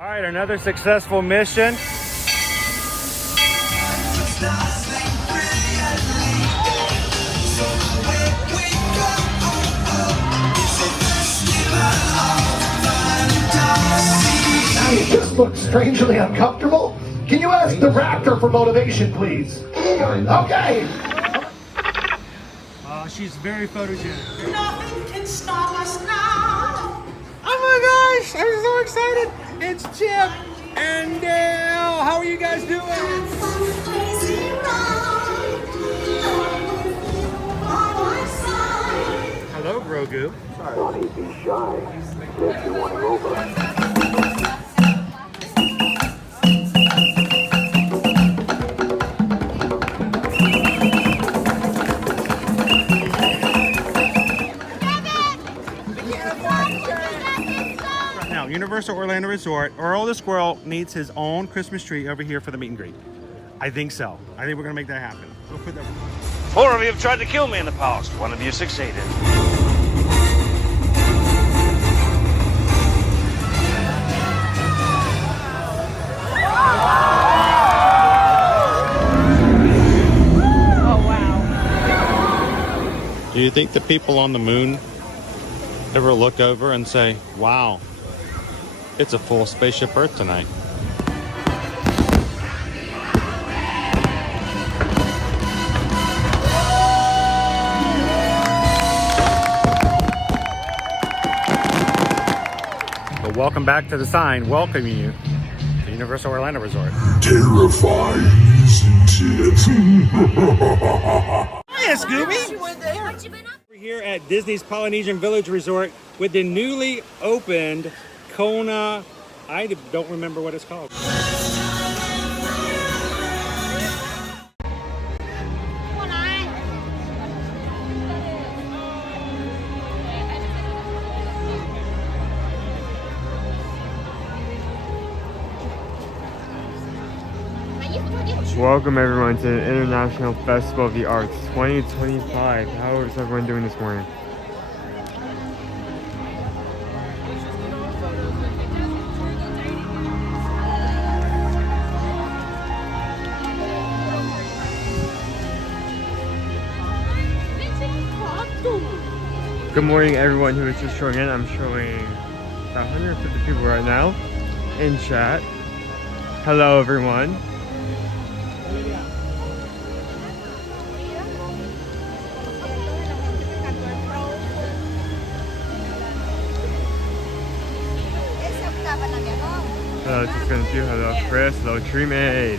All right, another successful mission. You just look strangely uncomfortable. Can you ask the raptor for motivation, please? Okay. She's very photogenic. Nothing can stop us now. Oh my gosh, I'm so excited. It's Chip and Dale. How are you guys doing? Hello, Grogu. Don't be shy. If you want to over. Universal Orlando Resort, Earl the Squirrel needs his own Christmas tree over here for the meet and greet. I think so. I think we're gonna make that happen. We'll put that. 4 of you have tried to kill me in the past. 1 of you succeeded. Oh, wow. Do you think the people on the moon ever look over and say, wow, it's a full spaceship Earth tonight? But welcome back to the sign welcoming you to Universal Orlando Resort. Terrifying, isn't it? Hiya, Scooby! We're here at Disney's Polynesian Village Resort with the newly opened Kona. I don't remember what it's called. Welcome everyone to the International Festival of the Arts 2025. How is everyone doing this morning? Good morning everyone who is just showing in. I'm showing about 150 people right now in chat. Hello everyone. Hello, just gonna do hello Chris, hello Tree Maid.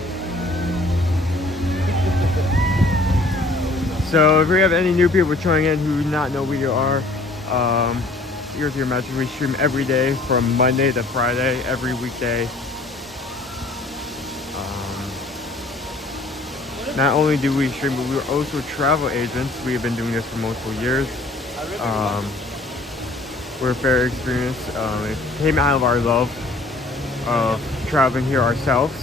So if we have any new people showing in who do not know who you are, here's your message. We stream every day from Monday to Friday, every weekday. Not only do we stream, but we're also travel agents. We have been doing this for multiple years. We're very experienced. It came out of our love of traveling here ourselves.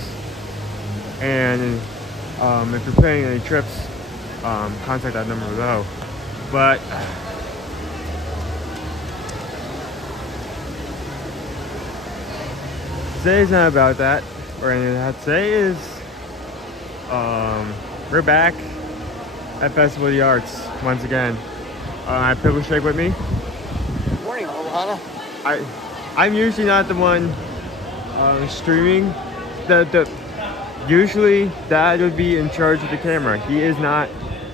And if you're planning any trips, contact that number below. But today is not about that or anything like that. Today is we're back at Festival of the Arts once again. I have Pickle Shake with me. Good morning, Ohana. I'm usually not the one streaming. Usually Dad would be in charge of the camera. He is not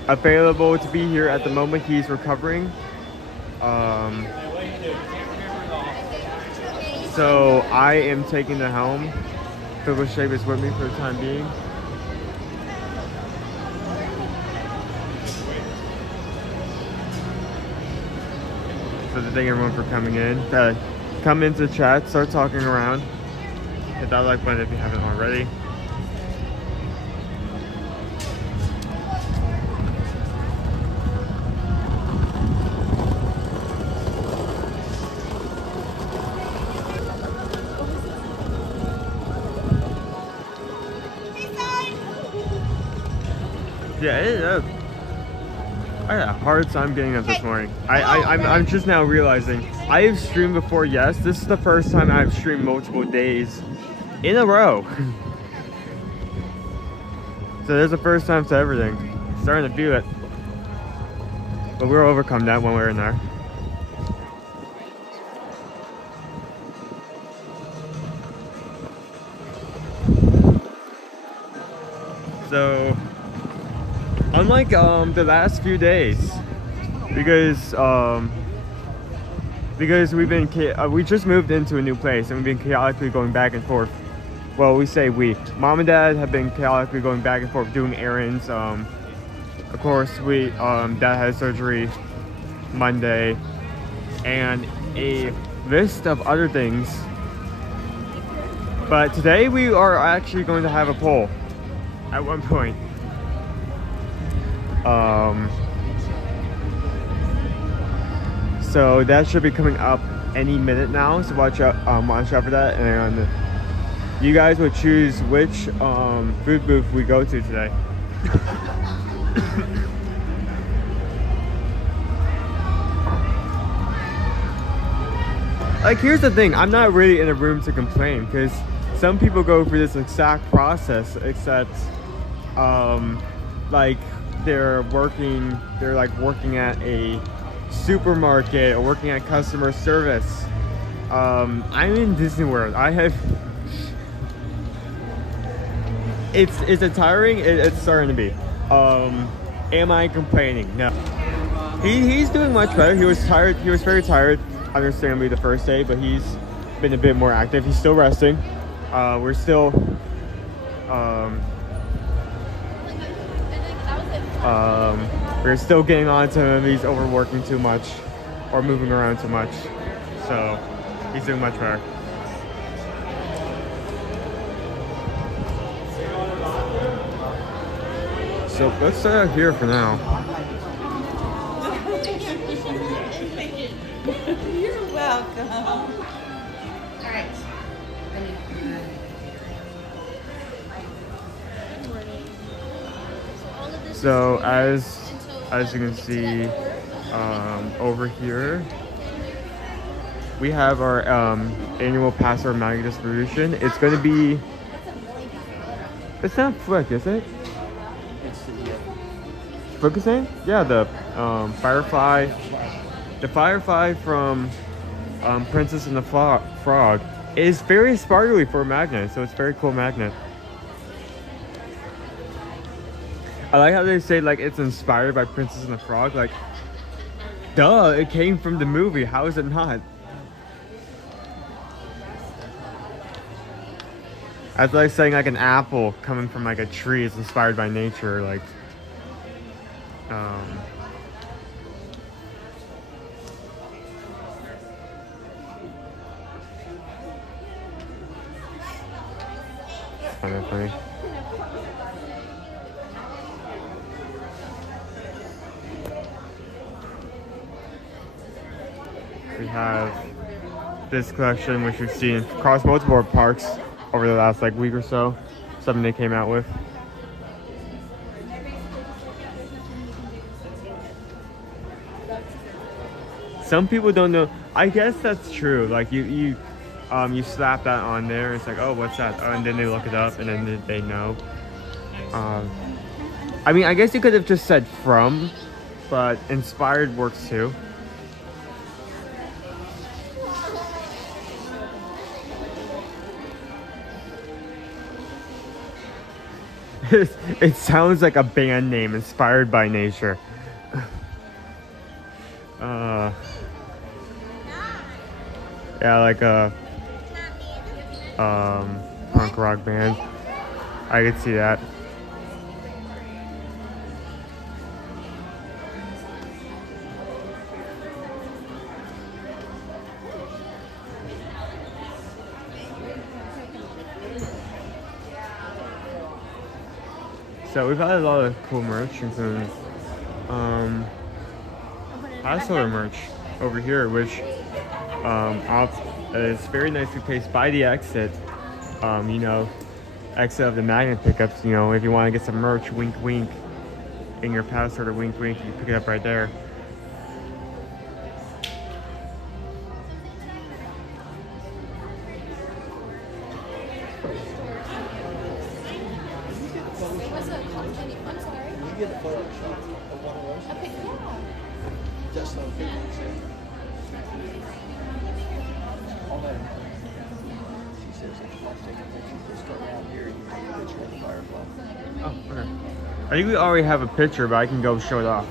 available to be here at the moment. He's recovering. So I am taking the helm. Pickle Shake is with me for the time being. So thank everyone for coming in. Come into chat, start talking around. Hit that like button if you haven't already. Yeah, it is. I had a hard time getting up this morning. I'm just now realizing I have streamed before. Yes, this is the first time I've streamed multiple days in a row. So there's a first time to everything. Starting to feel it, but we'll overcome that one way or another. So, unlike the last few days, because we just moved into a new place and we've been chaotically going back and forth. Well, we say we. Mom and Dad have been chaotically going back and forth doing errands. Of course, Dad had surgery Monday, and a list of other things. But today we are actually going to have a poll. At one point, so that should be coming up any minute now. So watch out for that, and you guys would choose which food booth we go to today. Like, here's the thing: I'm not really in a room to complain because some people go through this exact process, except. Like they're working at a supermarket or working at customer service. I'm in Disney World. It's tiring. It's starting to be. Am I complaining? No. He's doing much better. He was tired. He was very tired, understandably, the first day, but he's been a bit more active. He's still resting. We're still. We're still getting on to him. He's overworking too much or moving around too much. So he's doing much better. So let's start out here for now. You're welcome. All right. So as you can see over here, we have our annual Pastoral magnet distribution. It's going to be. It's not Flick, is it? Focusing? Yeah, the Firefly. The Firefly from Princess and the Frog is very sparkly for a magnet, so it's a very cool magnet. I like how they say like it's inspired by Princess and the Frog. Like, duh, it came from the movie. How is it not? That's like saying like an apple coming from like a tree is inspired by nature. Like, kind of funny. We have this collection, which we've seen across multiple parks over the last like week or so. Something they came out with. Some people don't know. I guess that's true. Like you slap that on there. It's like, oh, what's that? Oh, and then they look it up, and then they know. I mean, I guess you could have just said from, but inspired works too. It sounds like a band name, Inspired by Nature. Yeah, like a punk rock band. I could see that. So we've had a lot of cool merch, including Pastoral merch over here, which is very nicely placed by the exit. You know, exit of the magnet pickups. You know, if you want to get some merch, wink, wink. in your pass, sort of wink wink, you pick it up right there. Oh, okay. I think we already have a picture, but I can go show it off.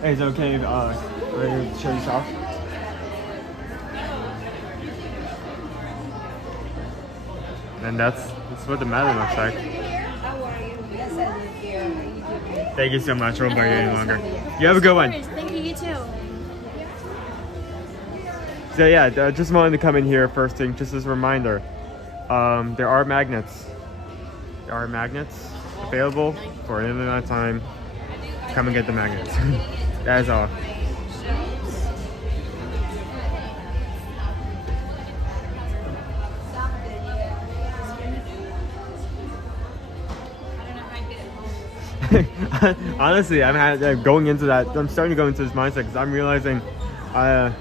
Hey, is it okay if ready to show this off? And that's what the medal looks like. Thank you so much. I won't bug you any longer. You have a good one. Thank you, you too. So yeah, just wanted to come in here first thing, just as a reminder. There are magnets. There are magnets available for an limited amount of time. Come and get the magnets. That is all. Honestly, I'm going into that. I'm starting to go into this mindset because I'm realizing, I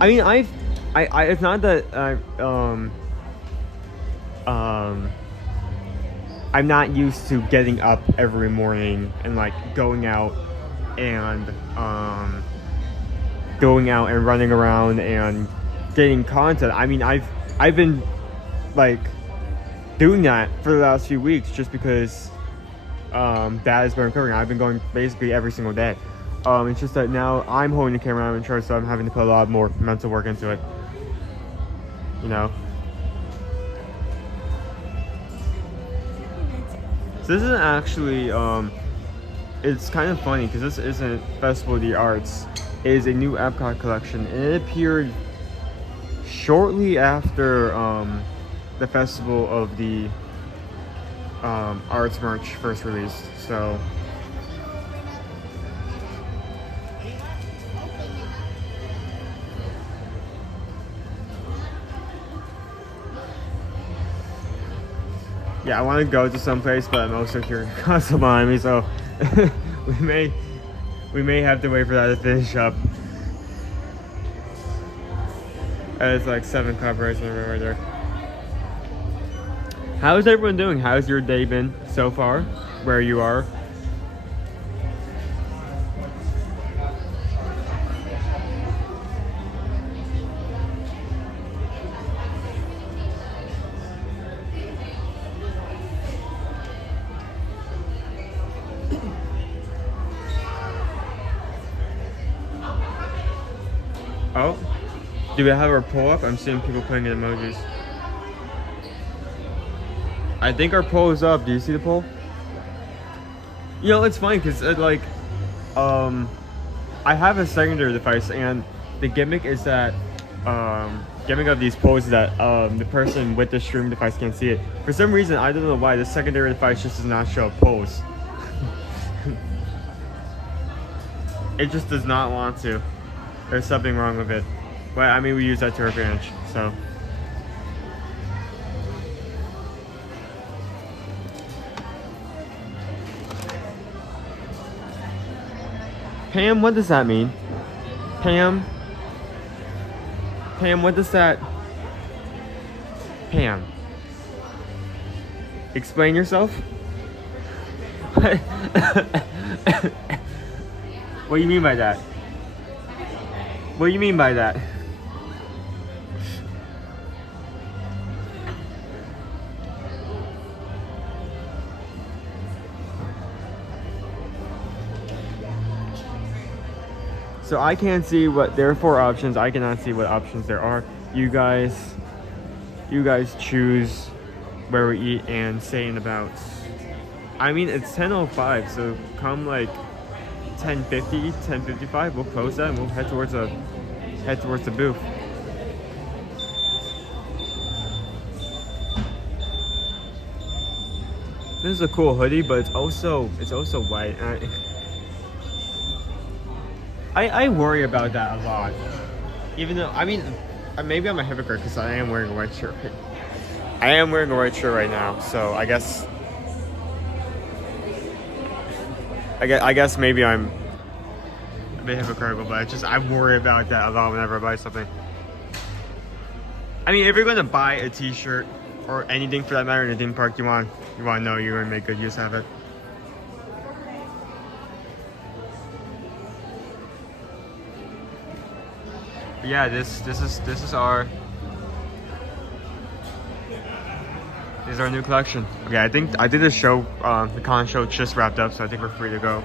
mean, it's not that I'm not used to getting up every morning and like going out and running around and getting content. I mean, I've been like doing that for the last few weeks just because that is what I'm covering. I've been going basically every single day. It's just that now I'm holding the camera, I'm in charge, so I'm having to put a lot more mental work into it. You know? So this isn't actually, it's kind of funny because this isn't Festival of the Arts. It is a new Epcot collection, and it appeared shortly after the Festival of the Arts merch first released. So yeah, I want to go to someplace, but I'm also here constantly behind me, so we may have to wait for that to finish up. And it's like 7 copyrights right there. How's everyone doing? How's your day been so far? Where you are? Oh, do we have our poll up? I'm seeing people putting in emojis. I think our poll is up. Do you see the poll? You know, it's funny because I have a secondary device, and the gimmick is that gimmick of these polls is that the person with the stream device can't see it. For some reason, I don't know why, the secondary device just does not show up polls. It just does not want to. There's something wrong with it. But I mean, we use that to our advantage, so. Pam, what does that mean? Pam, what does that? Pam, explain yourself. What do you mean by that? What do you mean by that? So I can't see what there are 4 options. I cannot see what options there are. You guys choose where we eat and say in about. I mean, it's 10:05, so come like 10:50, 10:55. We'll close that and we'll head towards the booth. This is a cool hoodie, but it's also white. I worry about that a lot. Even though, I mean, maybe I'm a hypocrite because I am wearing a white shirt. I am wearing a white shirt right now, so I guess maybe I'm a bit hypocritical, but it's just I worry about that a lot whenever I buy something. I mean, if you're gonna buy a t-shirt or anything for that matter in a theme park, you want to know you're gonna make good use of it. But yeah, this is our new collection. Okay, I think the show, the con show just wrapped up, so I think we're free to go.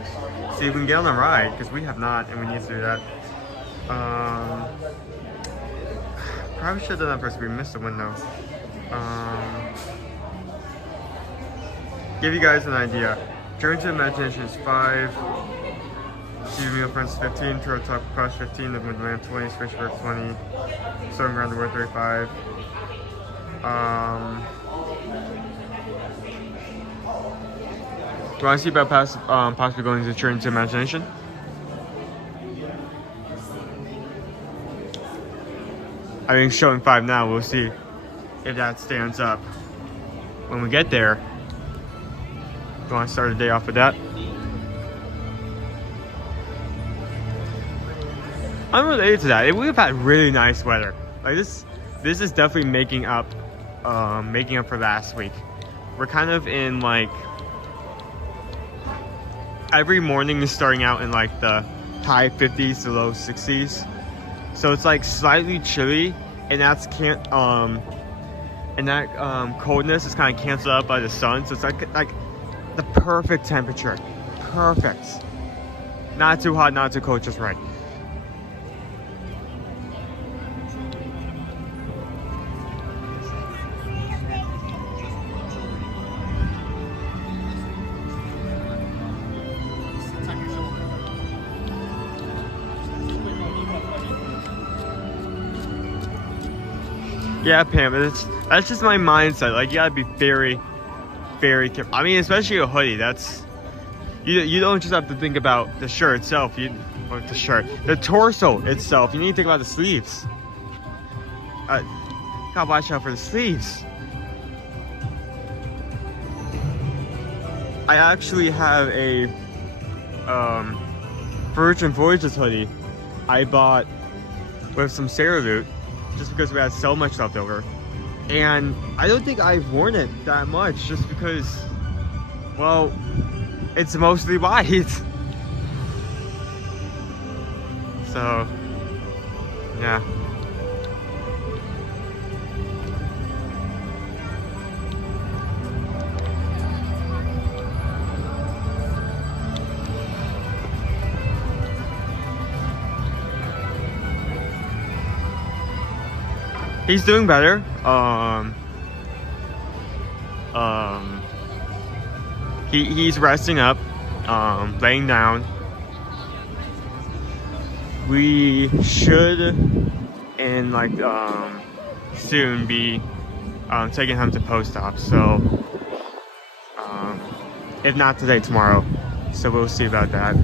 See if we can get on the ride, because we have not, and we need to do that. Probably should have done that first. We missed the window. Give you guys an idea. Journey to Imagination is 5. Sea Meal Friends 15. Tour Top cost 15. The Midland 20. Switchback 20. Southern Ground Worth 35. Do you want to see about possibly going to Journey to Imagination? I think showing 5 now. We'll see if that stands up when we get there. Do you want to start the day off with that? Unrelated to that, we've had really nice weather. Like this is definitely making up for last week. We're kind of in like every morning is starting out in like the high 50s to low 60s. So it's like slightly chilly, and that coldness is kind of canceled out by the sun. So it's like the perfect temperature, perfect. Not too hot, not too cold, just right. Yeah, Pam, that's just my mindset. Like, you gotta be very, very careful. I mean, especially a hoodie. That's you don't just have to think about the shirt itself. The torso itself. You need to think about the sleeves. Gotta watch out for the sleeves. I actually have a Virgin Voyages hoodie I bought with some Sailor Loot, just because we had so much left over, and I don't think I've worn it that much, just because, well, it's mostly white. So yeah. He's doing better. He's resting up, laying down. We should, in like soon, be taking him to post-op. So, if not today, tomorrow. So we'll see about that.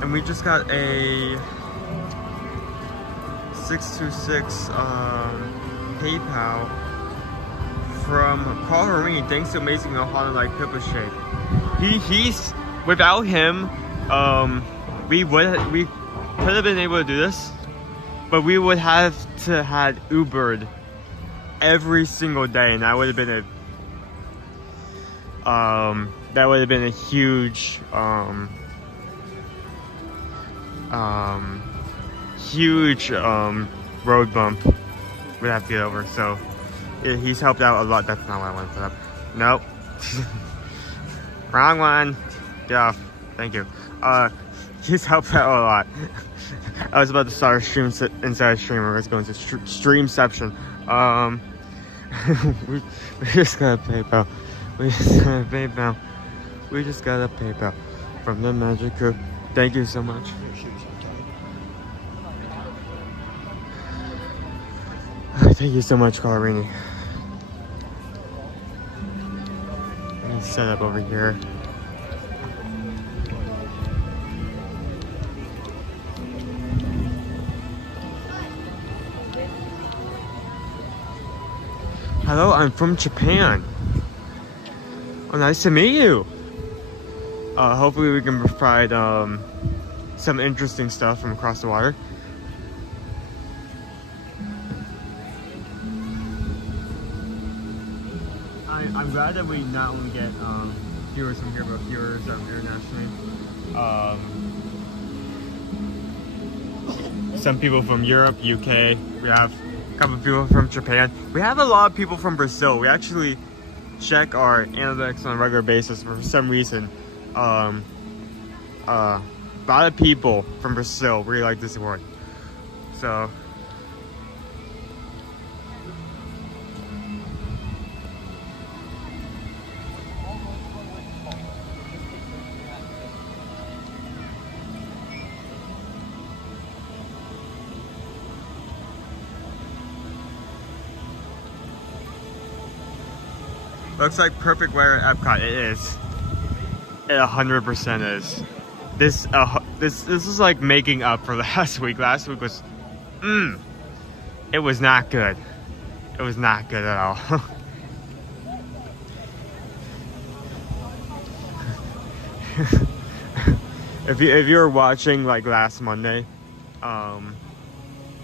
And we just got a 626 PayPal from Paul Marini. Thanks to Amazing Ohana like Pippa Shape. He's without him, we could have been able to do this, but we would have to had Ubered every single day, and that would have been a huge road bump we'd have to get over. So yeah, he's helped out a lot. That's not what I wanted to put up. Nope. Wrong one. Yeah, thank you. He's helped out a lot. I was about to start a stream inside a stream. We're going to streamception. we just got a PayPal. We just got a PayPal from the Magic Crew. Thank you so much. Thank you so much, Colorini. Let me set up over here. Hello, I'm from Japan. Oh, nice to meet you. Hopefully we can provide some interesting stuff from across the water. I'm glad that we not only get viewers from here, but viewers internationally. Some people from Europe, UK. We have a couple of people from Japan. We have a lot of people from Brazil. We actually check our analytics on a regular basis. For some reason, a lot of people from Brazil really like this award. So. Looks like perfect weather at Epcot. It is. It 100% is. This is like making up for last week. Last week was, it was not good. It was not good at all. If you were watching like last Monday,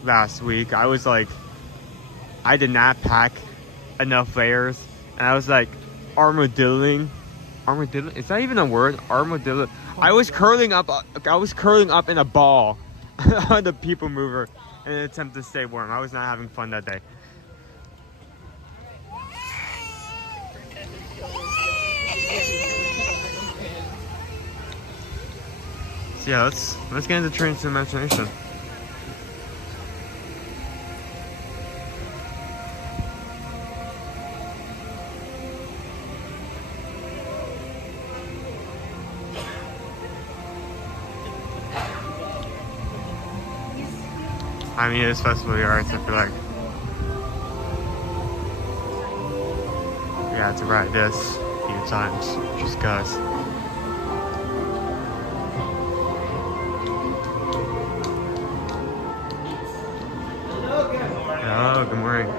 last week, I was like, I did not pack enough layers. And I was like armadilloing. Is that even a word? Armadillo. I was curling up in a ball on the people mover in an attempt to stay warm. I was not having fun that day. So yeah, let's get into Trains to Imagination. I mean, it's Festival of the Arts, I feel like. Yeah, to ride this a few times, just cause. Hello, good morning.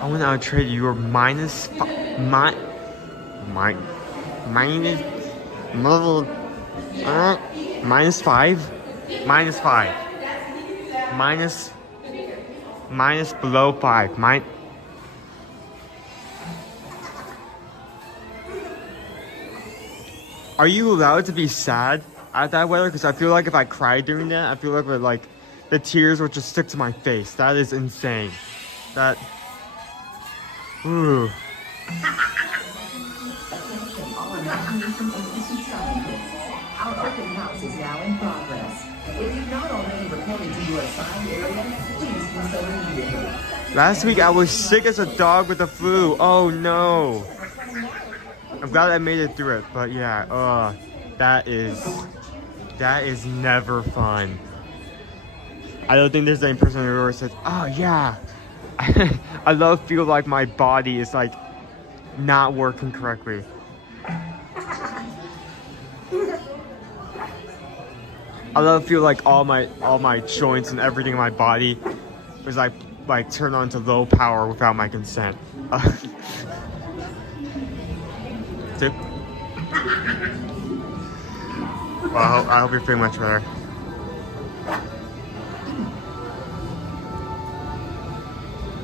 I want to trade you your minus five. Minus below 5. Are you allowed to be sad at that weather? Because I feel like if I cried during that, I feel like the tears would just stick to my face. That is insane. That. Ooh. Our open house is now in progress. If you've not already reported to your assigned area, please do so immediately. Last week I was sick as a dog with the flu. Oh no. I'm glad I made it through it, but yeah, that is never fun. I don't think there's any person who ever says, oh yeah. I feel like my body is like not working correctly. I feel like all my joints and everything in my body was like turned on to low power without my consent. Two. Well, I hope you're feeling much better.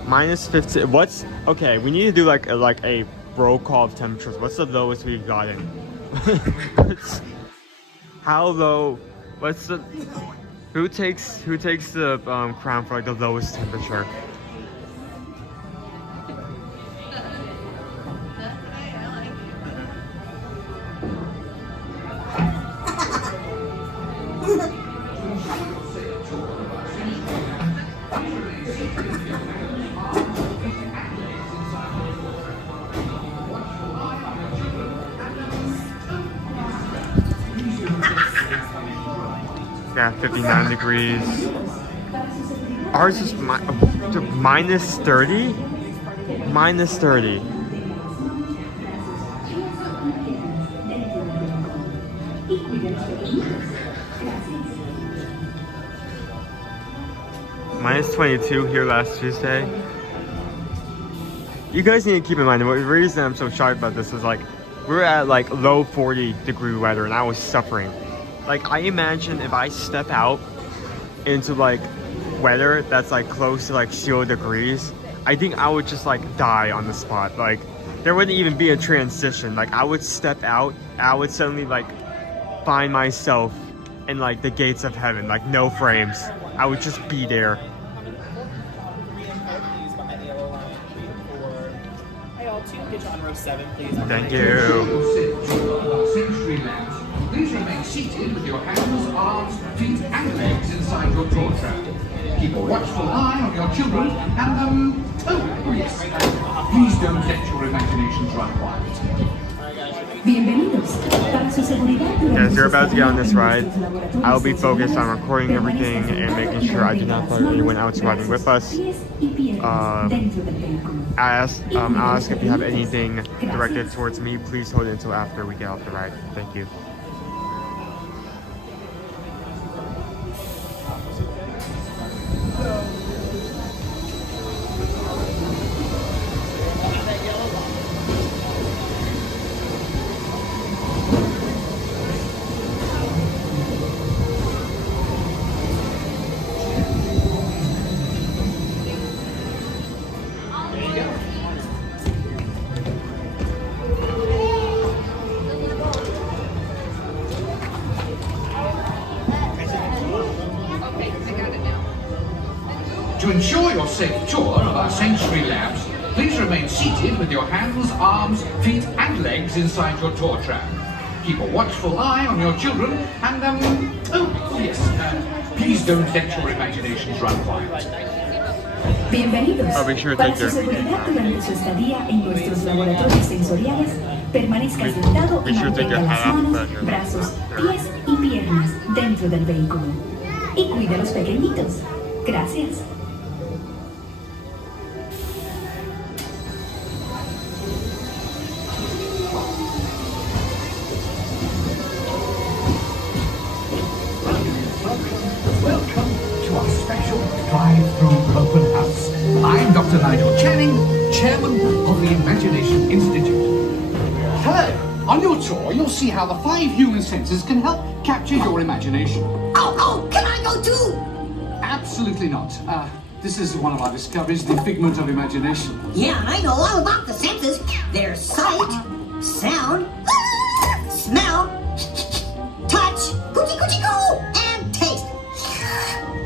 Minus 15. What's okay? We need to do like a roll call of temperatures. What's the lowest we've gotten? How low? What's the Who takes the crown for like the lowest temperature? Yeah, 59 degrees. Ours is minus 30? Minus 30. Minus 22 here last Tuesday. You guys need to keep in mind, the reason I'm so shocked about this is like, we're at like low 40-degree weather and I was suffering. Like, I imagine if I step out into like weather that's like close to like 0 degrees, I think I would just like die on the spot. Like, there wouldn't even be a transition. Like, I would step out and I would suddenly like find myself in like the gates of heaven, like no frames. I would just be there. Thank you. Please remain seated with your hands, arms, feet, and legs inside your drawer trap. Keep a watchful eye on your children and, oh, yes. Please don't let your imaginations run wild. As you're about to get on this ride, I'll be focused on recording everything and making sure I do not let anyone else riding with us. I'll ask if you have anything directed towards me, please hold it until after we get off the ride. Thank you. To ensure your safe tour of our sensory labs, please remain seated with your hands, arms, feet, and legs inside your tour trap. Keep a watchful eye on your children and, oh, yes, please don't let your imaginations run wild. Bienvenidos. I'll be sure to Para take su care. seguridad durante su estadía en nuestros laboratorios sensoriales, permanezca sentado y mantenga las manos, brazos, pies y piernas dentro del vehículo. Y cuide a los pequeñitos. Gracias. Welcome to our special drive-through open house. I'm Dr. Nigel Channing, Chairman of the Imagination Institute. Hello. On your tour, you'll see how the 5 human senses can help capture your imagination. Oh, can I go too? Absolutely not. This is one of our discoveries, the figment of imagination. Yeah, I know all about the senses. There's sight, sound, smell, touch, coochie coochie go, and taste.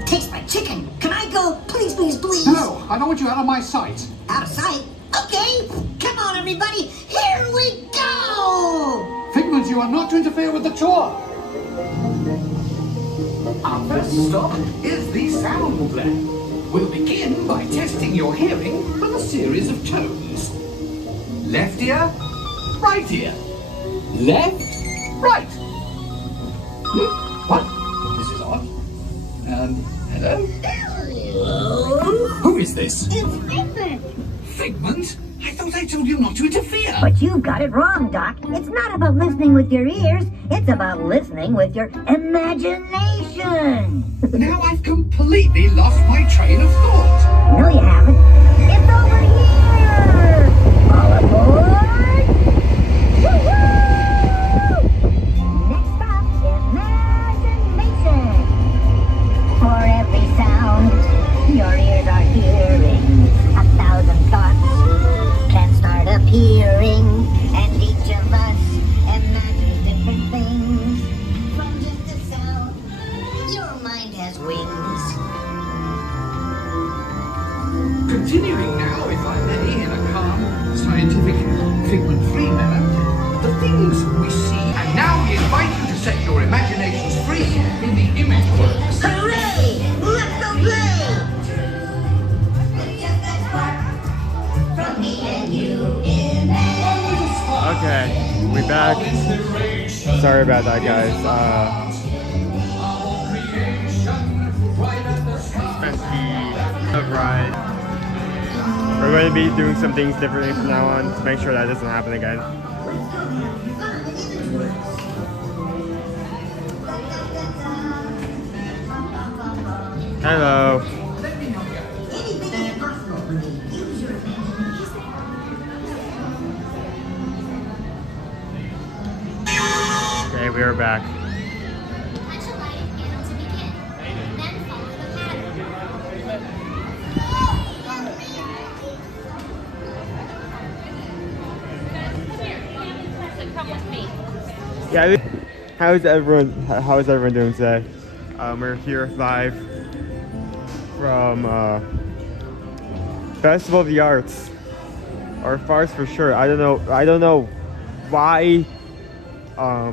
Tastes like chicken. Can I go, please, please, please? No, I don't want you out of my sight. Out of sight? Okay, come on everybody, here we go! Figment, you are not to interfere with the tour. Our first stop is the sound lab. We'll begin by testing your hearing with a series of tones. Left ear, right ear. Left, right. What? This is odd. Hello? Hello? Who is this? It's Figment! Figment? I thought I told you not to interfere. But you've got it wrong, Doc. It's not about listening with your ears. It's about listening with your imagination. Now I've completely lost my train of thought. No, you haven't. It's over here! All aboard! Woo-hoo! Next stop, imagination. For every sound your ears are hearing, 1,000 thoughts can start appearing, and each of us imagines different things from just a sound. Your mind has things we see. And now we invite you to set your imaginations free in the image works. Hooray! Let's go play! From me and you in Okay, we back. Sorry about that, guys. Spent the ride. We're going to be doing some things differently from now on to make sure that doesn't happen again. Hello. Okay, we are back. Yeah, how's everyone doing today? We're here live from Festival of the Arts, or Farce for sure. I don't know why our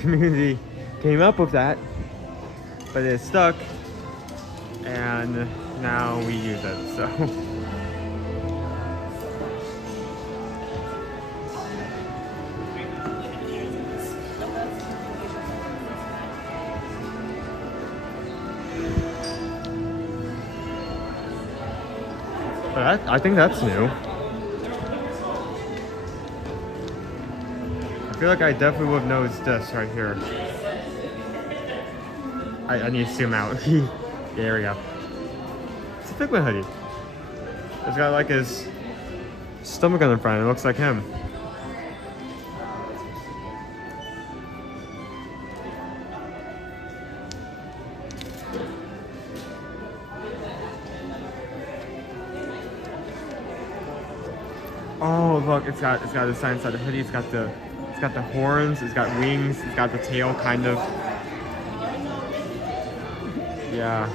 community came up with that, but it stuck, and now we use it. So. But I think that's new. I feel like I definitely would have noticed this right here. I need to zoom out. There we go. It's a Figment hoodie. It's got like his stomach on the front. It looks like him. Oh look, it's got the sign inside the hoodie. It's got the horns. It's got wings. It's got the tail, kind of. Yeah,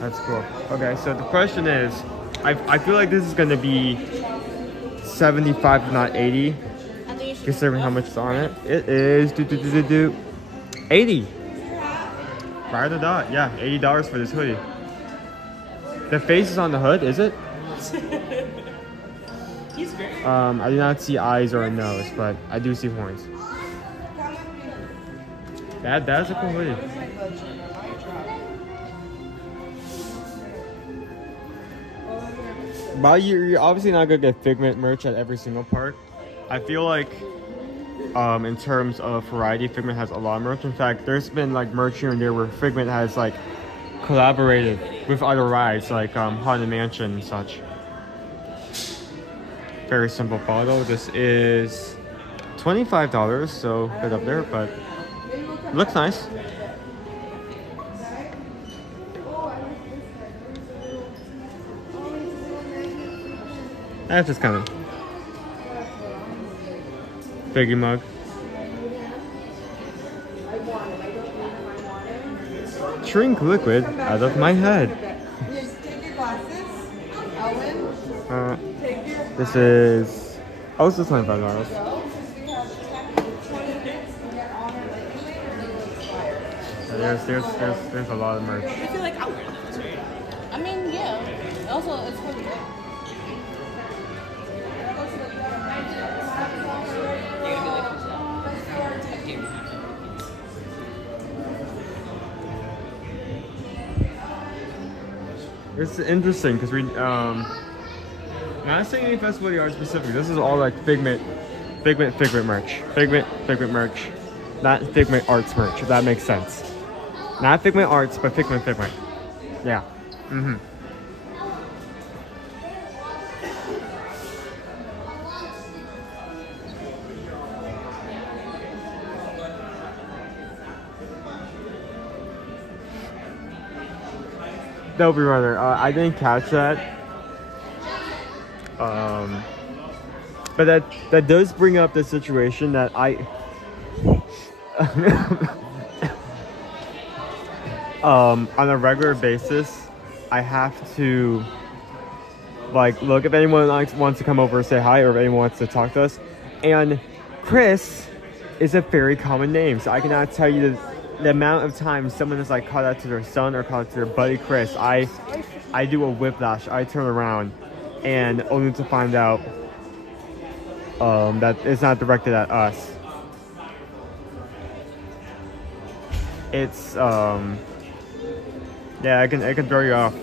that's cool. Okay, so the question is, I feel like this is gonna be 75, if not 80, considering how much is on it. It is 80. Right on the dot. Yeah, $80 for this hoodie. The face is on the hood, is it? I do not see eyes or a nose, but I do see horns. That's a cool hoodie. But you're obviously not gonna get Figment merch at every single park. I feel like, in terms of variety, Figment has a lot of merch. In fact, there's been like merch here and there where Figment has like collaborated with other rides, like Haunted Mansion and such. Very simple photo. This is $25, so a bit up there, but it looks nice. That's just kind of Figgy mug. Drink liquid out of my head. Take your glasses, Owen. This is, oh, this is $25. There's a lot of merch. I feel like I'll wear those, right? I mean, yeah. Also, it's for the It's interesting because we not saying any Festival of the Arts specific. This is all like Figment merch. Figment merch. Not Figment Arts merch, if that makes sense. Not Figment Arts, but Figment. Yeah. Mm-hmm. That'll be rather. I didn't catch that. But that does bring up the situation that I on a regular basis I have to like look if anyone wants to come over and say hi, or if anyone wants to talk to us, and Chris is a very common name, so I cannot tell you the amount of times someone is like called out to their son or called out to their buddy Chris. I do a whiplash. I turn around and only to find out that it's not directed at us. It's yeah, it can throw you off.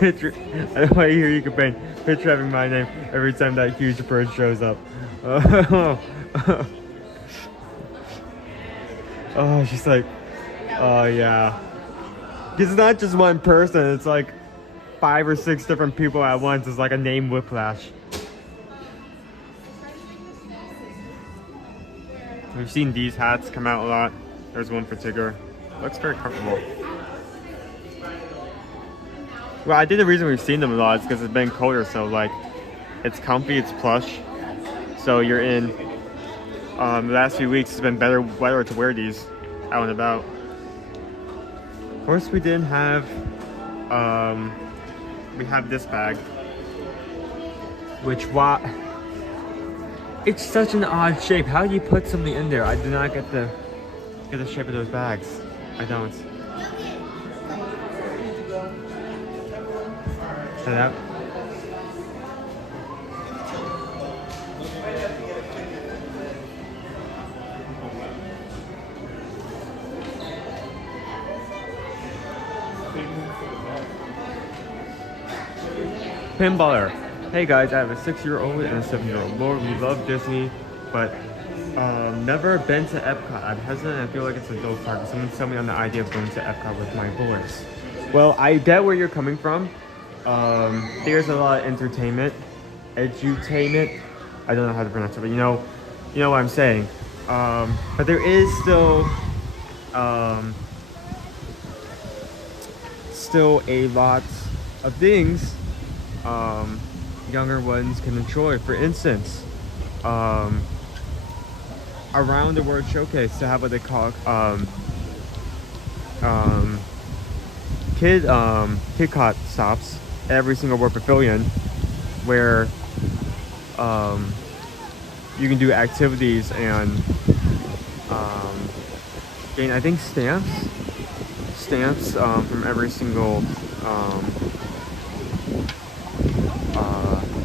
Picture, I don't want to hear you complain. Picture having my name every time that huge bird shows up. Oh, she's like, oh yeah. It's not just one person, it's like 5 or 6 different people at once. It's like a name whiplash. We've seen these hats come out a lot. There's one particular. Looks very comfortable. Well, I think the reason we've seen them a lot is because it's been colder, so like it's comfy, it's plush. So you're in. The last few weeks it's been better weather to wear these out and about. Of course, we didn't have. We have this bag, which it's such an odd shape. How do you put something in there? I do not get the shape of those bags. I don't. Set it up. Pinballer. Hey guys, I have a 6-year-old and a 7-year-old. Lord, we love Disney, but never been to Epcot. I'm hesitant and I feel like it's an adult park. Someone tell me on the idea of going to Epcot with my boys. Well, I get where you're coming from. There's a lot of entertainment, edutainment. I don't know how to pronounce it, but you know what I'm saying. But there is still a lot of things younger ones can enjoy. For instance, around the world showcase to have what they call kid stops every single world pavilion, where you can do activities and gain, I think, stamps from every single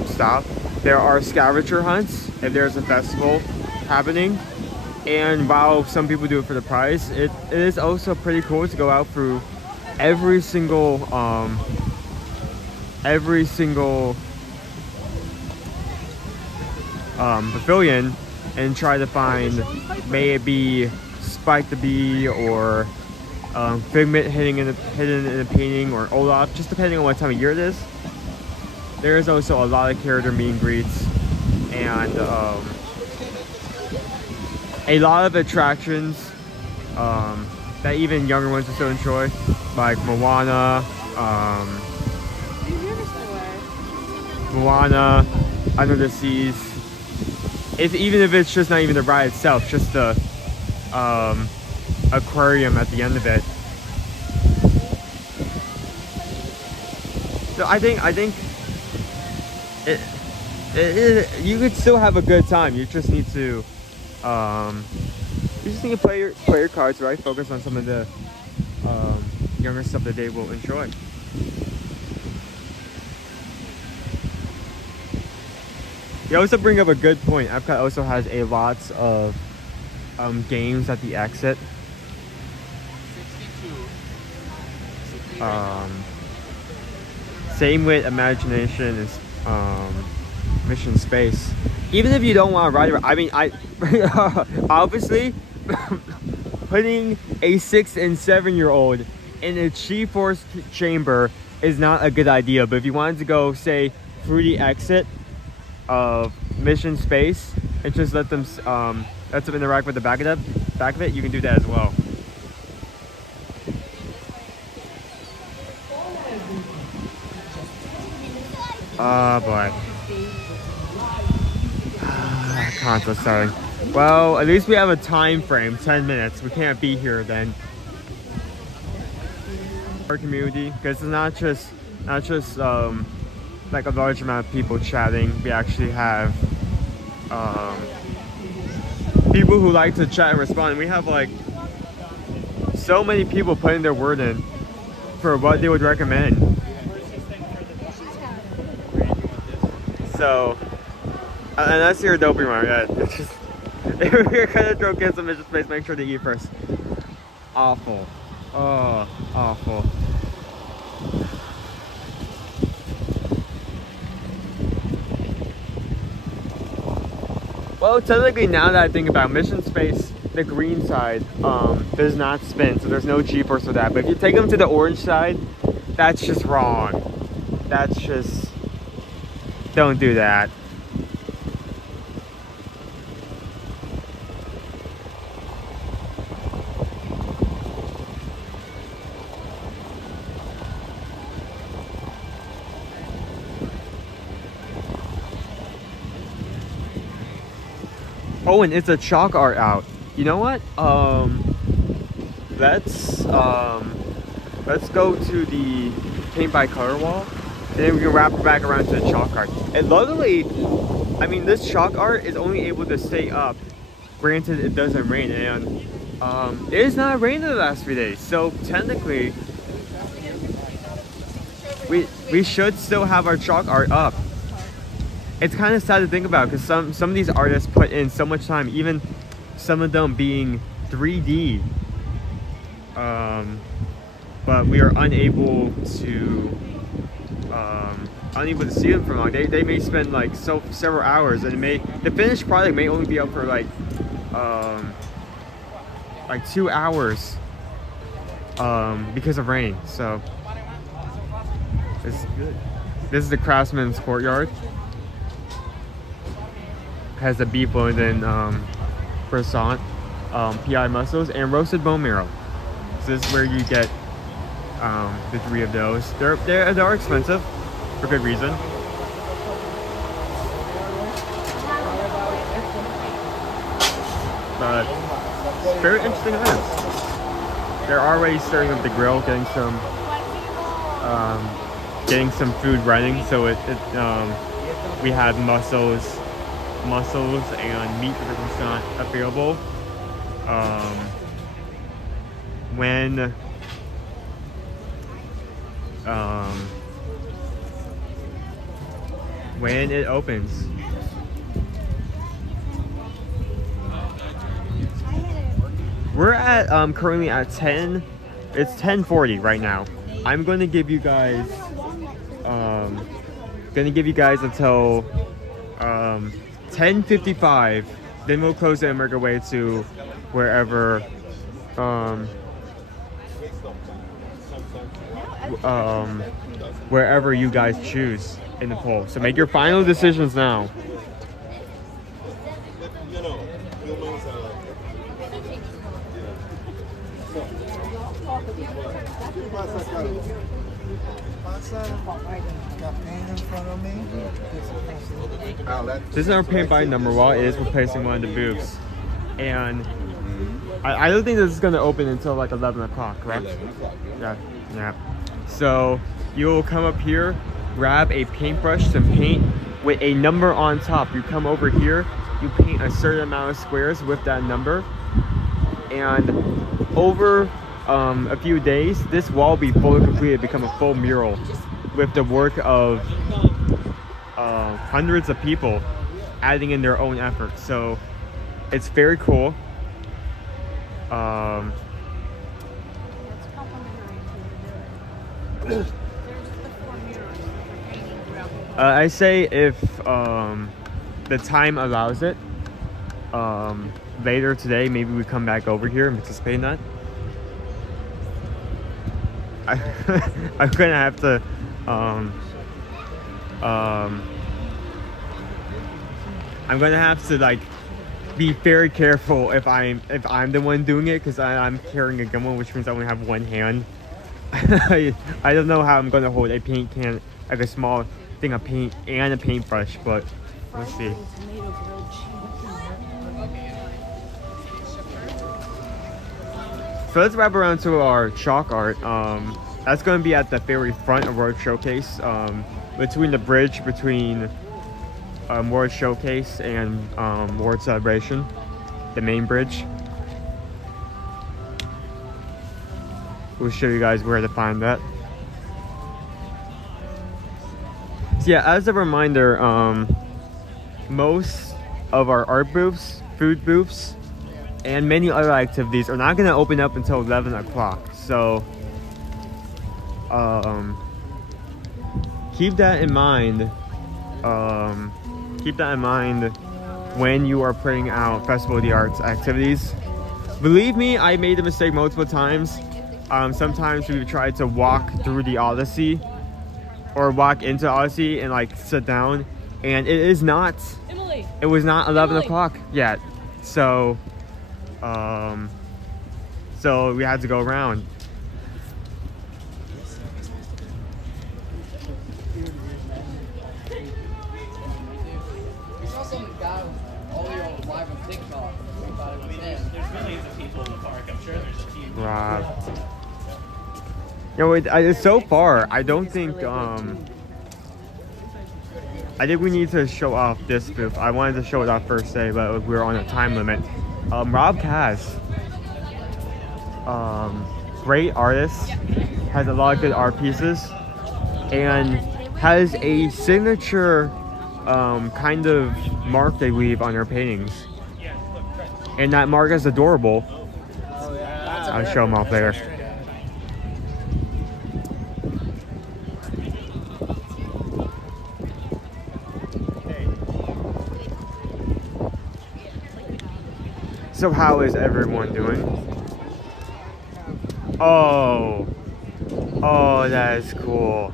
stop. There are scavenger hunts if there's a festival happening, and while some people do it for the prize, it is also pretty cool to go out through every single pavilion and try to find, may it be Spike the Bee or Figment hidden in a painting, or Olaf, just depending on what time of year it is. There is also a lot of character meet and greets and a lot of attractions that even younger ones will still enjoy, like Moana, Under the Seas. Even if it's just not even the ride itself, just the aquarium at the end of it. So I think you could still have a good time. You just need to play your cards right. Focus on some of the younger stuff that they will enjoy. You also bring up a good point. Epcot also has a lot of games at the exit. 62. Same with Imagination and Mission Space. Even if you don't want to ride it, I mean, obviously putting a 6 and 7-year-old in a G-force chamber is not a good idea. But if you wanted to go, say, through the exit of Mission Space, and just let them interact with the back of it, you can do that as well. Oh boy. Concert starting. Well, at least we have a time frame, 10 minutes. We can't be here then. Our community, because it's not just like a large amount of people chatting. We actually have people who like to chat and respond. We have like so many people putting their word in for what they would recommend. So, and that's your doping one, yeah. It's just, if you're gonna throw kids some mission space, make sure to eat first. Awful. Oh, awful. Well, technically, now that I think about it, mission space, the green side does not spin, so there's no G-force for that. But if you take them to the orange side, that's just wrong. That's just, don't do that. Oh, and it's a chalk art out. You know what? Let's go to the paint by color wall, and then we can wrap it back around to the chalk art. And luckily, I mean, this chalk art is only able to stay up. Granted, it doesn't rain, and it is not rained in the last few days. So technically, we should still have our chalk art up. It's kind of sad to think about because some of these artists put in so much time, even some of them being 3D, but we are unable to see them for long. They may spend like several hours, and the finished product may only be up for like 2 hours because of rain. So this is the Craftsman's Courtyard. Has a beef London croissant, PI mussels, and roasted bone marrow. So this is where you get the 3 of those. They are expensive for good reason. But very interesting items. They're already starting up the grill, getting some food running. So we have mussels and meat that is not available. When it opens. We're at currently at 10. It's 10:40 right now. I'm going to give you guys until 10:55, then we'll close it and make our way to wherever wherever you guys choose in the poll. So make your final decisions now. This is our paint by number wall. It is replacing one of the booths, and I don't think this is going to open until like 11 o'clock, correct? Yeah. So you'll come up here, grab a paintbrush, some paint with a number on top. You come over here, you paint a certain amount of squares with that number, and over a few days, this wall will be fully completed, become a full mural with the work of hundreds of people adding in their own effort. So it's very cool. I say if the time allows it, later today, maybe we come back over here and participate in that. I'm gonna have to I'm gonna have to like be very careful if I'm the one doing it, because I'm carrying a gun, which means I only have one hand. I don't know how I'm gonna hold a paint can, like a small thing of paint and a paintbrush, but we'll see. So let's wrap around to our chalk art. That's going to be at the very front of World Showcase, between the bridge between World Showcase and World Celebration, the main bridge. We'll show you guys where to find that. So yeah, as a reminder, most of our art booths, food booths, and many other activities are not going to open up until 11 o'clock. So keep that in mind. Keep that in mind when you are putting out Festival of the Arts activities. Believe me, I made the mistake multiple times. Sometimes we've tried to walk through the Odyssey or walk into Odyssey and like sit down, and it was not 11 o'clock yet. So so we had to go around. We saw some guy live on TikTok. We thought it was him. There's millions of people in the park. I'm sure there's a few. Rob. You know, it's so far. I don't think. I think we need to show off this booth. I wanted to show it off first day, but we were on a time limit. Rob Cass, great artist, has a lot of good art pieces, and has a signature kind of mark they leave on their paintings. And that mark is adorable. I'll show them off later. So how is everyone doing? Oh, that is cool.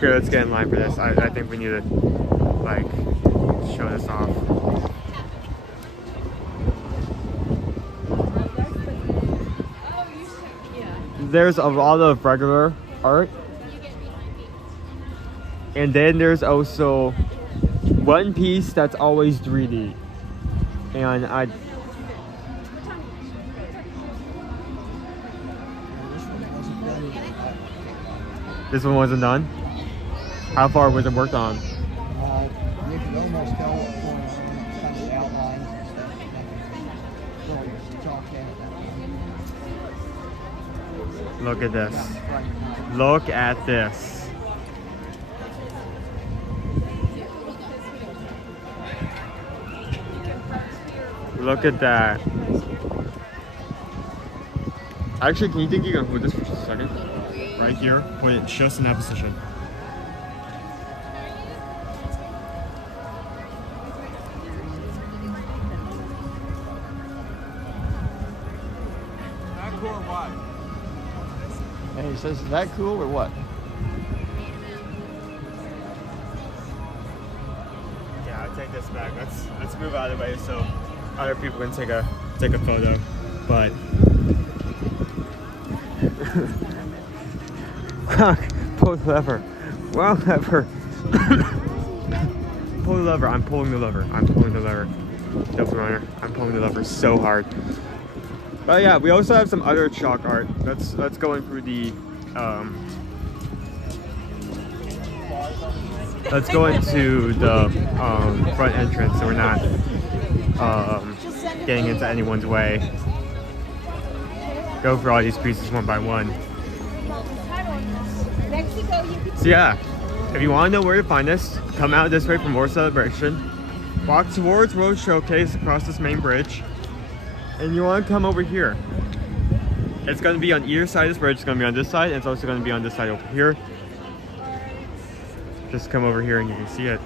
Here, let's get in line for this. I think we need to like show this off. There's a lot of regular art, and then there's also one piece that's always 3D, and this one wasn't done. How far was it worked on? You could almost tell from kind of the outlines and stuff. Really chalk in it. Look at this. Look at this. Look at that. Actually, can you think you can hold this for just a second? Right here. Point it just in that position. And he says, is that cool or what? Yeah, I'll take this back. Let's move out of the way so other people can take a photo. But pull the lever. Well, lever. Pull the lever. I'm pulling the lever. I'm pulling the lever. Don't runner. I'm pulling the lever so hard. But yeah, we also have some other chalk art. Let's go in through the let's go into the front entrance so we're not getting into anyone's way. Go for all these pieces one by one. So yeah, if you want to know where to find us, come out this way from World Celebration, walk towards World Showcase across this main bridge, and you want to come over here. It's going to be on either side of this bridge. It's going to be on this side, and it's also going to be on this side over here. Just come over here and you can see it.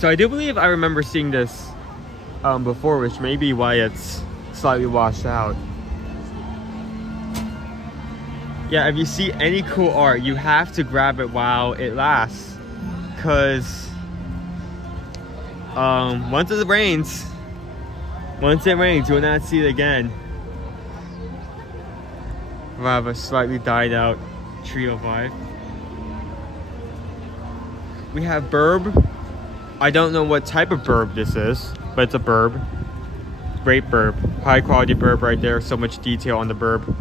So I do believe I remember seeing this before, which may be why it's slightly washed out. Yeah, if you see any cool art, you have to grab it while it lasts, because once it rains, you will not see it again. We'll have a slightly dyed out trio vibe. We have burb. I don't know what type of burb this is, but it's a burb. Great burb, high quality burb right there. So much detail on the burb.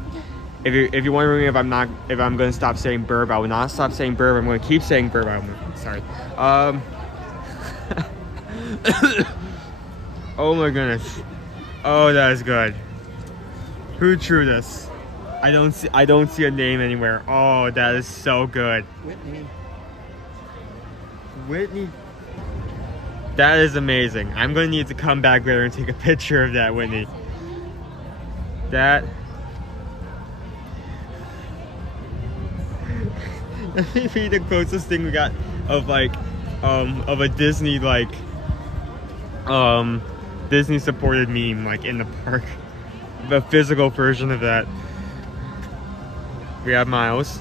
If you're wondering if I'm gonna stop saying burb, I will not stop saying burb. I'm gonna keep saying burb. Sorry. Oh my goodness. Oh, that is good. Who drew this? I don't see a name anywhere. Oh, that is so good. Whitney. That is amazing. I'm gonna need to come back later and take a picture of that, Whitney. That may be the closest thing we got of like of a Disney like Disney supported meme like in the park. The physical version of that. We have Miles.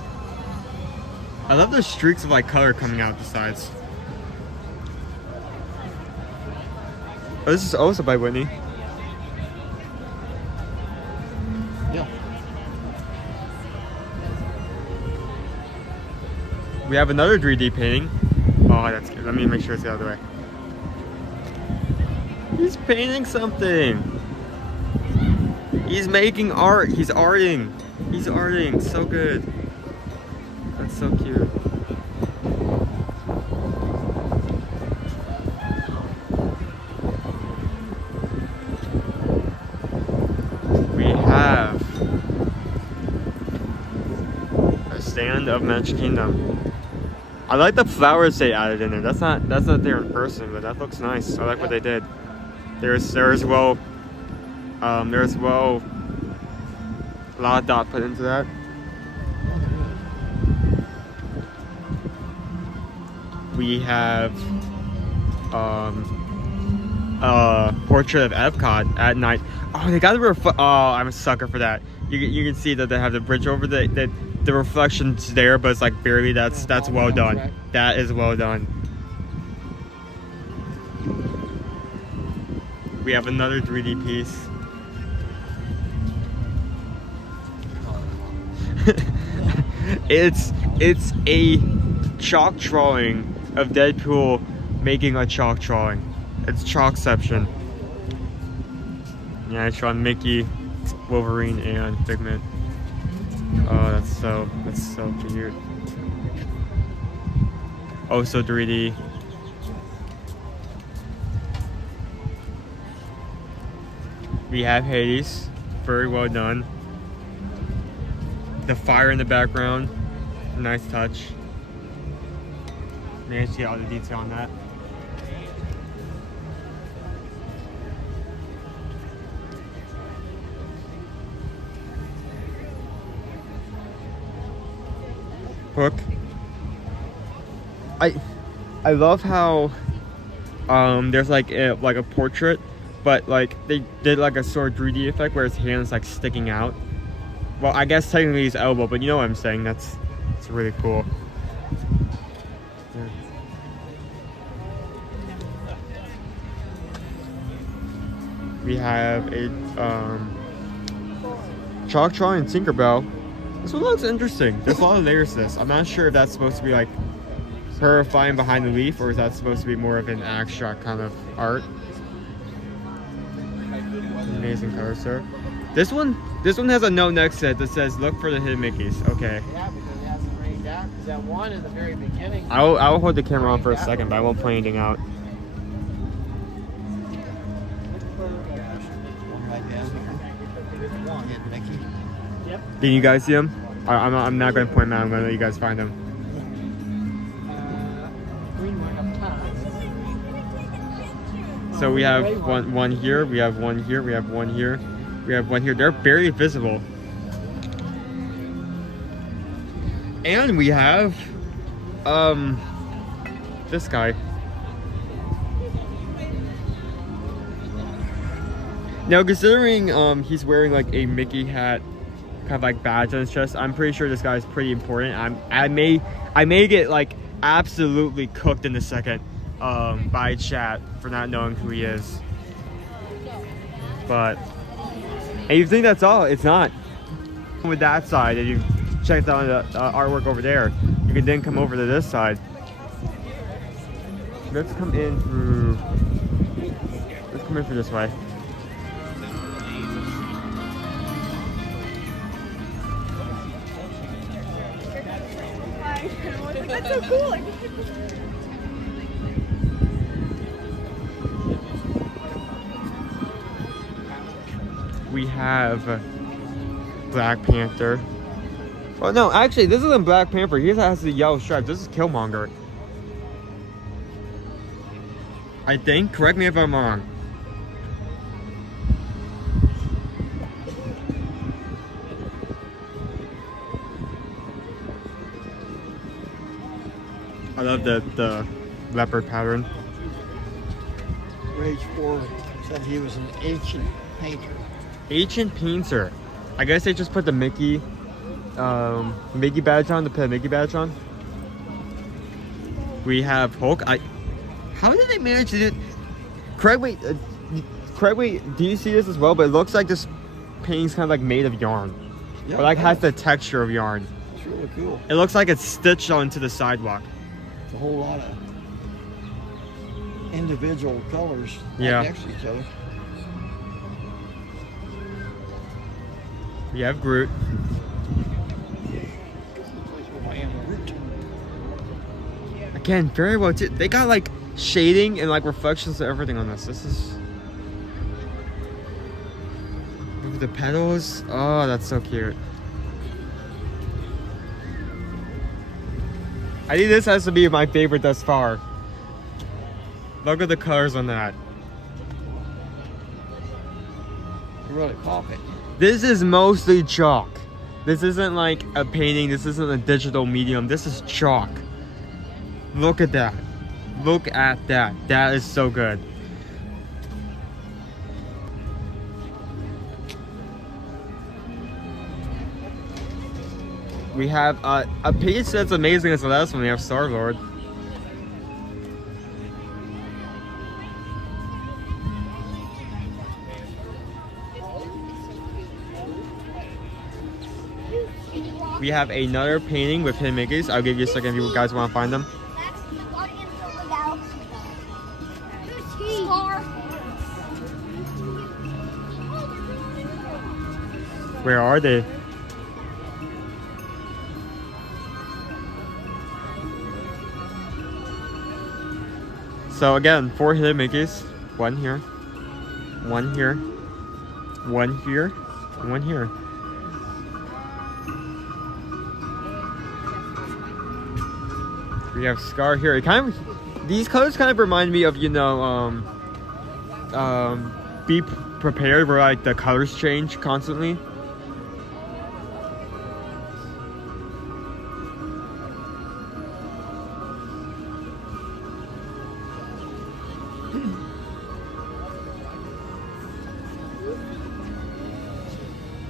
I love the streaks of like color coming out the sides. Oh, this is also by Whitney. Yeah. We have another 3D painting. Oh, that's good. Let me make sure it's the other way. He's painting something. He's making art. He's arting. He's arting. So good. That's so cute. We have a stand of Magic Kingdom. I like the flowers they added in there. That's not there in person, but that looks nice. I like what they did. There's well a lot of thought put into that. We have a portrait of Epcot at night. Oh, they got the oh, I'm a sucker for that. You can see that they have the bridge over the reflection's there, but it's like barely. That's well done. That is well done. We have another 3D piece. It's a chalk drawing of Deadpool making a chalk drawing. It's chalkception. Yeah, it's on Mickey, Wolverine, and Figment. Oh, that's so cute. Oh, so 3D. We have Hades, very well done. The fire in the background, nice touch. Managed to get all the detail on that. Hook. I love how there's like a portrait, but like they did like a sort of 3D effect where his hand's like sticking out. Well, I guess technically his elbow, but you know what I'm saying. It's really cool. Yeah. We have a chalk drawing Tinkerbell. This one looks interesting. There's a lot of layers to this. I'm not sure if that's supposed to be like her flying behind the leaf, or is that supposed to be more of an abstract kind of art. Amazing color, sir. This one has a note next to it that says, "Look for the hidden Mickeys." Okay. Yeah, because it hasn't rained out. Because that one in the very beginning. I'll hold the camera on for a second, but I won't point anything out. Can you guys see them? I'm not going to point them out. I'm going to let you guys find them. So we have one here. We have one here. We have one here. We have one here. They're barely visible. And we have this guy. Now, considering he's wearing like a Mickey hat, kind of like badge on his chest, I'm pretty sure this guy's pretty important. I may get like absolutely cooked in a second by chat for not knowing who he is. But and you think that's all? It's not. With that side, and you check out the artwork over there, you can then come over to this side. Let's come in through. Let's come in through this way. That's so cool. We have Black Panther. Oh no, actually this isn't Black Panther. He has the yellow stripe. This is Killmonger. I think. Correct me if I'm wrong. I love the leopard pattern. Rage 4 said he was an ancient painter. Ancient painter. I guess they just put the Mickey badge on, to put a Mickey badge on. We have Hulk. How did they manage to do? Craig, wait, do you see this as well? But it looks like this painting's kind of like made of yarn. Yeah, or like has the texture of yarn. It's really cool. It looks like it's stitched onto the sidewalk. It's a whole lot of individual colors Yeah. next to each other. We have Groot. Again, very well too. They got like shading and like reflections of everything on this. This is look at the petals. Oh, that's so cute. I think this has to be my favorite thus far. Look at the colors on that. Really pop it. This is mostly chalk. This isn't like a painting. This isn't a digital medium. This is chalk. Look at that. Look at that. That is so good. We have a piece that's amazing as the last one. We have Star-Lord. We have another painting with hidden Mickeys. I'll give you a second if you guys want to find them. That's the Guardians of the Galaxy. Scar. Where are they? So again, 4 hidden Mickeys. One here. One here. One here. And one here. We have Scar here. It kind of, these colors kind of remind me of, you know, Be Prepared, where like the colors change constantly.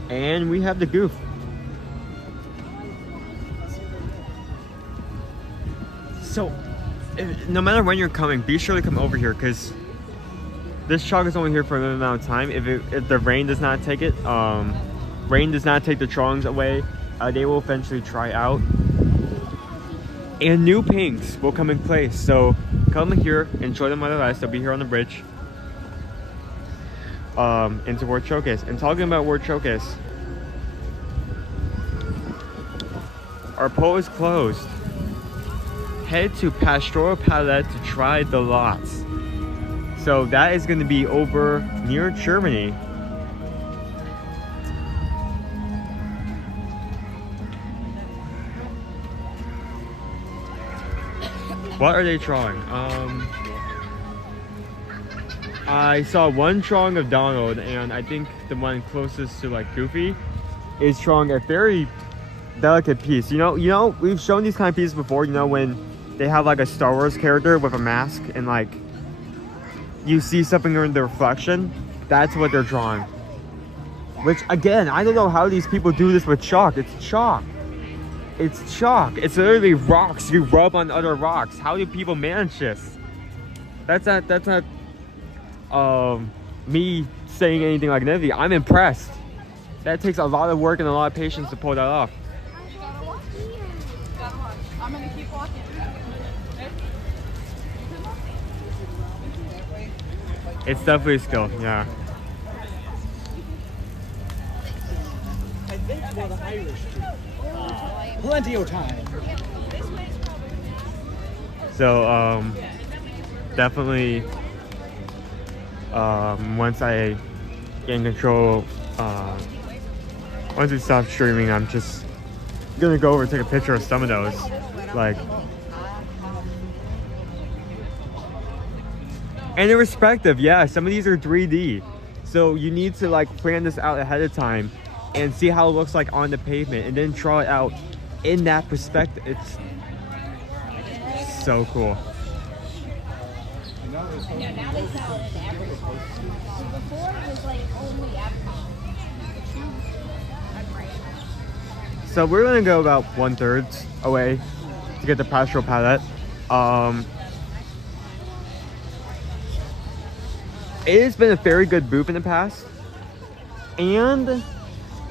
And we have the Goof. So, no matter when you're coming, be sure to come over here, because this chalk is only here for a limited amount of time. If the rain does not take it, rain does not take the drawings away, they will eventually dry out. And new pinks will come in place. So come here, enjoy them while they last. They'll be here on the bridge. Into World Showcase. And talking about World Showcase, our poll is closed. Head to Pastoral Palate to try the lots. So that is going to be over near Germany. What are they drawing? I saw one drawing of Donald, and I think the one closest to like Goofy is drawing a very delicate piece. You know, we've shown these kind of pieces before. You know, when they have like a Star Wars character with a mask, and like you see something in the reflection. That's what they're drawing. Which, again, I don't know how these people do this with chalk. It's chalk. It's chalk. It's literally rocks you rub on other rocks. How do people manage this? That's not me saying anything like negative. I'm impressed. That takes a lot of work and a lot of patience to pull that off. You gotta watch. I'm gonna keep walking. It's definitely a skill, yeah. I think for the Irish too. Plenty of time. So definitely once I get in control, once we stop streaming, I'm just gonna go over and take a picture of some of those. Like, and irrespective, yeah, some of these are 3D. So you need to like plan this out ahead of time and see how it looks like on the pavement and then draw it out in that perspective. It's so cool. Yeah, now they sell it in every store. Before it was like only Epcot. So we're gonna go about 1/3 away to get the Pastoral Palate. It has been a very good booth in the past, and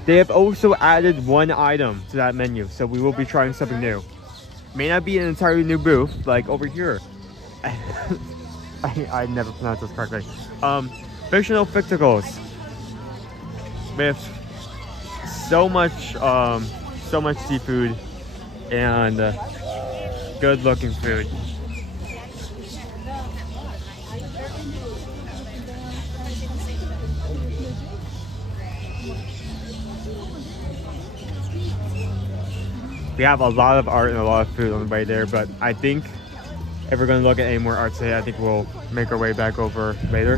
they have also added one item to that menu, so we will be trying something new. May not be an entirely new booth, like over here. I never pronounced this correctly. Fictional Ficticles with so much seafood and good looking food. We have a lot of art and a lot of food on the way there, but I think if we're going to look at any more art today, I think we'll make our way back over later.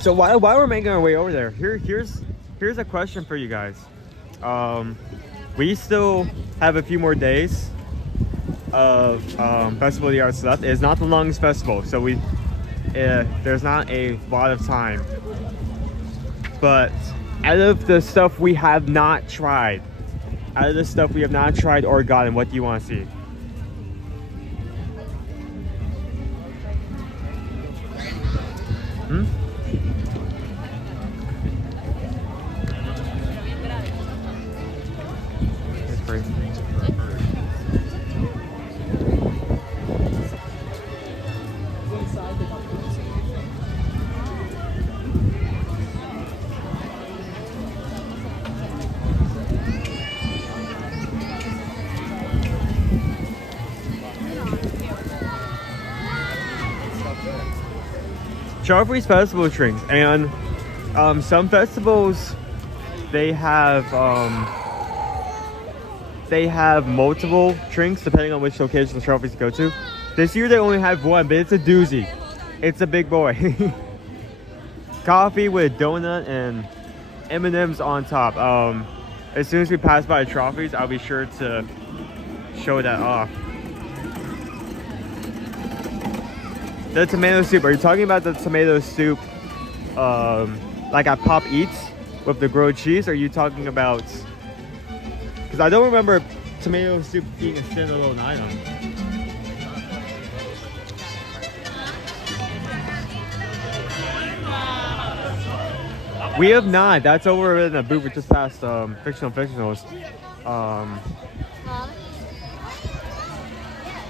So while we're making our way over there, here's a question for you guys. We still have a few more days of Festival of the Arts left. It's not the longest festival, so there's not a lot of time. But out of the stuff we have not tried, or gotten, what do you want to see? Joffrey's festival drinks, and some festivals they have multiple drinks depending on which location the trophies go to. This year they only have one, but it's a doozy. It's a big boy. Coffee with donut and M&Ms on top. As soon as we pass by the trophies, I'll be sure to show that off. The tomato soup. Are you talking about the tomato soup like at Pop Eats with the grilled cheese? Or are you talking about... Because I don't remember tomato soup being a standalone item. We have not. That's over in the booth we just passed Fictional Fictionals.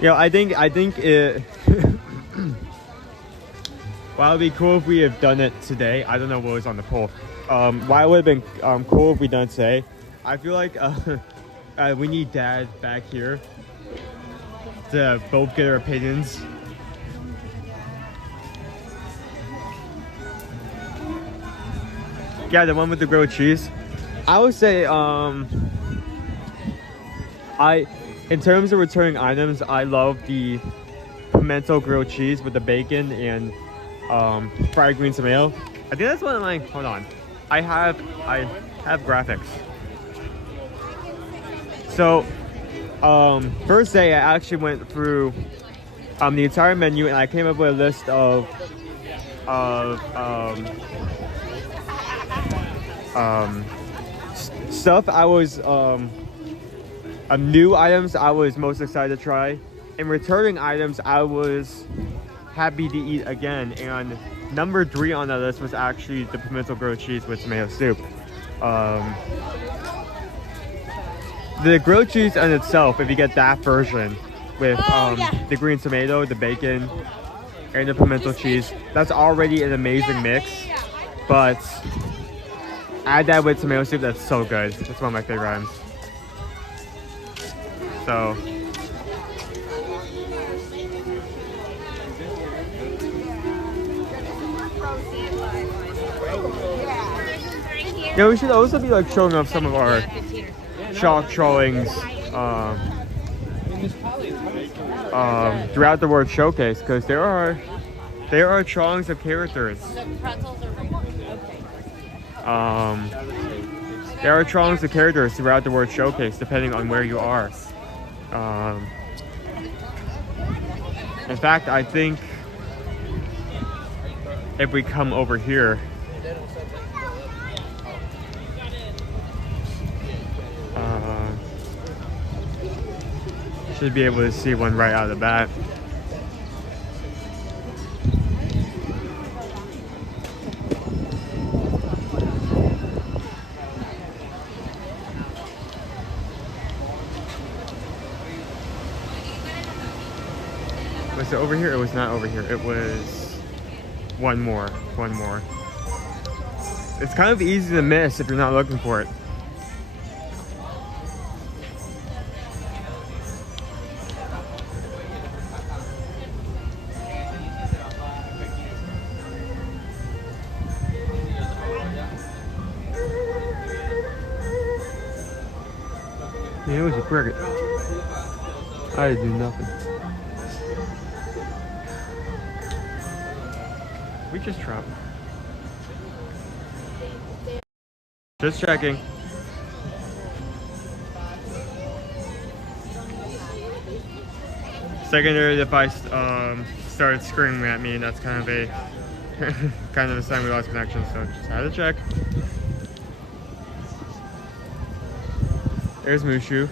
Yeah, I think it... Well, it would be cool if we have done it today. I don't know what was on the poll. Why it would have been cool if we done it today. I feel like we need Dad back here to both get our opinions. Yeah, the one with the grilled cheese. I would say, in terms of returning items, I love the pimento grilled cheese with the bacon and fried green tomato. I think that's one of my, hold on. I have graphics. So, first day I actually went through the entire menu, and I came up with a list of stuff I was new items I was most excited to try, and returning items I was happy to eat again. And number 3 on that list was actually the pimento grilled cheese with tomato soup. The grilled cheese in itself, if you get that version with the green tomato, the bacon, and the pimento cheese, that's already an amazing mix. But add that with tomato soup, that's so good. That's one of my favorite items. So yeah, we should also be like showing off some of our chalk drawings throughout the word showcase, because there are drawings of characters. There are drawings of characters throughout the word showcase, depending on where you are. In fact, I think if we come over here, should be able to see one right out of the bat. Was it over here? It was not over here. It was one more. It's kind of easy to miss if you're not looking for it. Yeah, it was a cricket. I did do nothing. We just dropped. Just checking. Secondary, if I started screaming at me, that's kind of a sign we lost connection. So just had to check. There's Mushu.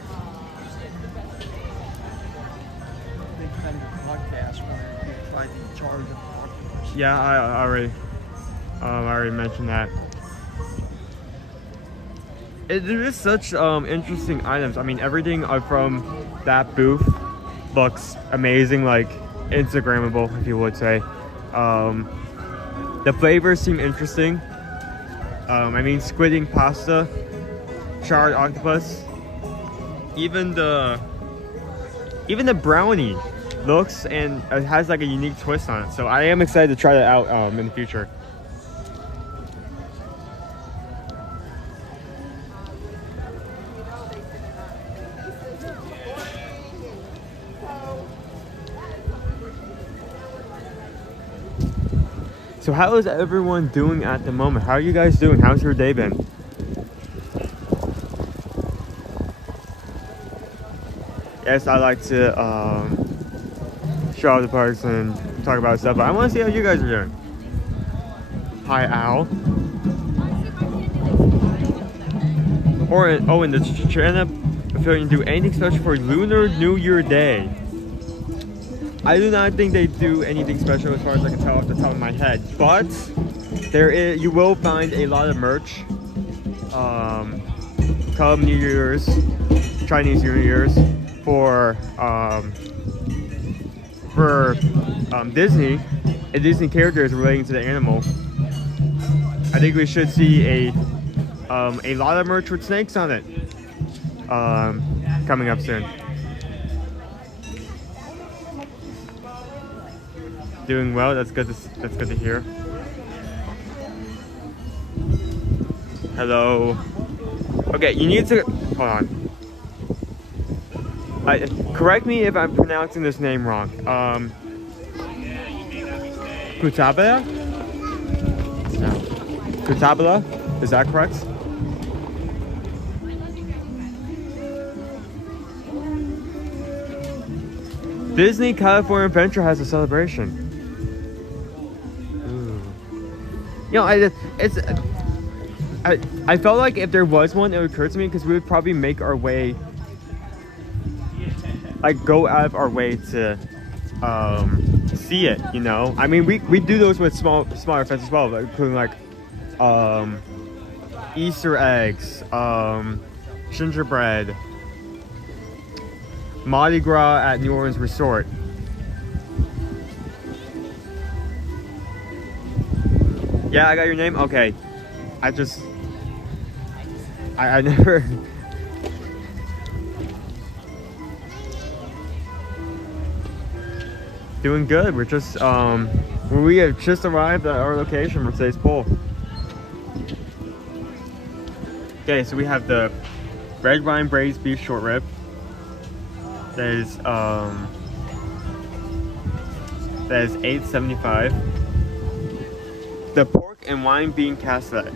Yeah, I already mentioned that. There is such interesting items. I mean, everything from that booth looks amazing, like Instagrammable, if you would say. The flavors seem interesting. I mean, squid ink pasta, charred octopus. Even the brownie looks and it has like a unique twist on it. So I am excited to try that out in the future. So how is everyone doing at the moment? How are you guys doing? How's your day been? Yes, I like to show off the parks and talk about stuff, but I want to see how you guys are doing. Hi, Al. Owen, does China Pavilion do anything special for Lunar New Year Day? I do not think they do anything special as far as I can tell off the top of my head, but you will find a lot of merch come New Year's, Chinese New Year's, for Disney and Disney characters relating to the animal. I think we should see a lot of merch with snakes on it coming up soon. Doing well. That's good to hear. Hello. Okay, you need to hold on. Correct me if I'm pronouncing this name wrong. Kutabala? No. Kutabala? Is that correct? Disney California Adventure has a celebration. Ooh. You know, I felt like if there was one, it would occur to me because we would probably make our way, like go out of our way to see it. You know, I mean, we do those with smaller events as well, including like Easter eggs, gingerbread, Mardi Gras at New Orleans Resort. Yeah, I got your name? Okay. I never... Doing good. We're just, we have just arrived at our location for today's poll. Okay, so we have the red wine braised beef short rib. That is $8.75. The pork and wine bean cassoulet.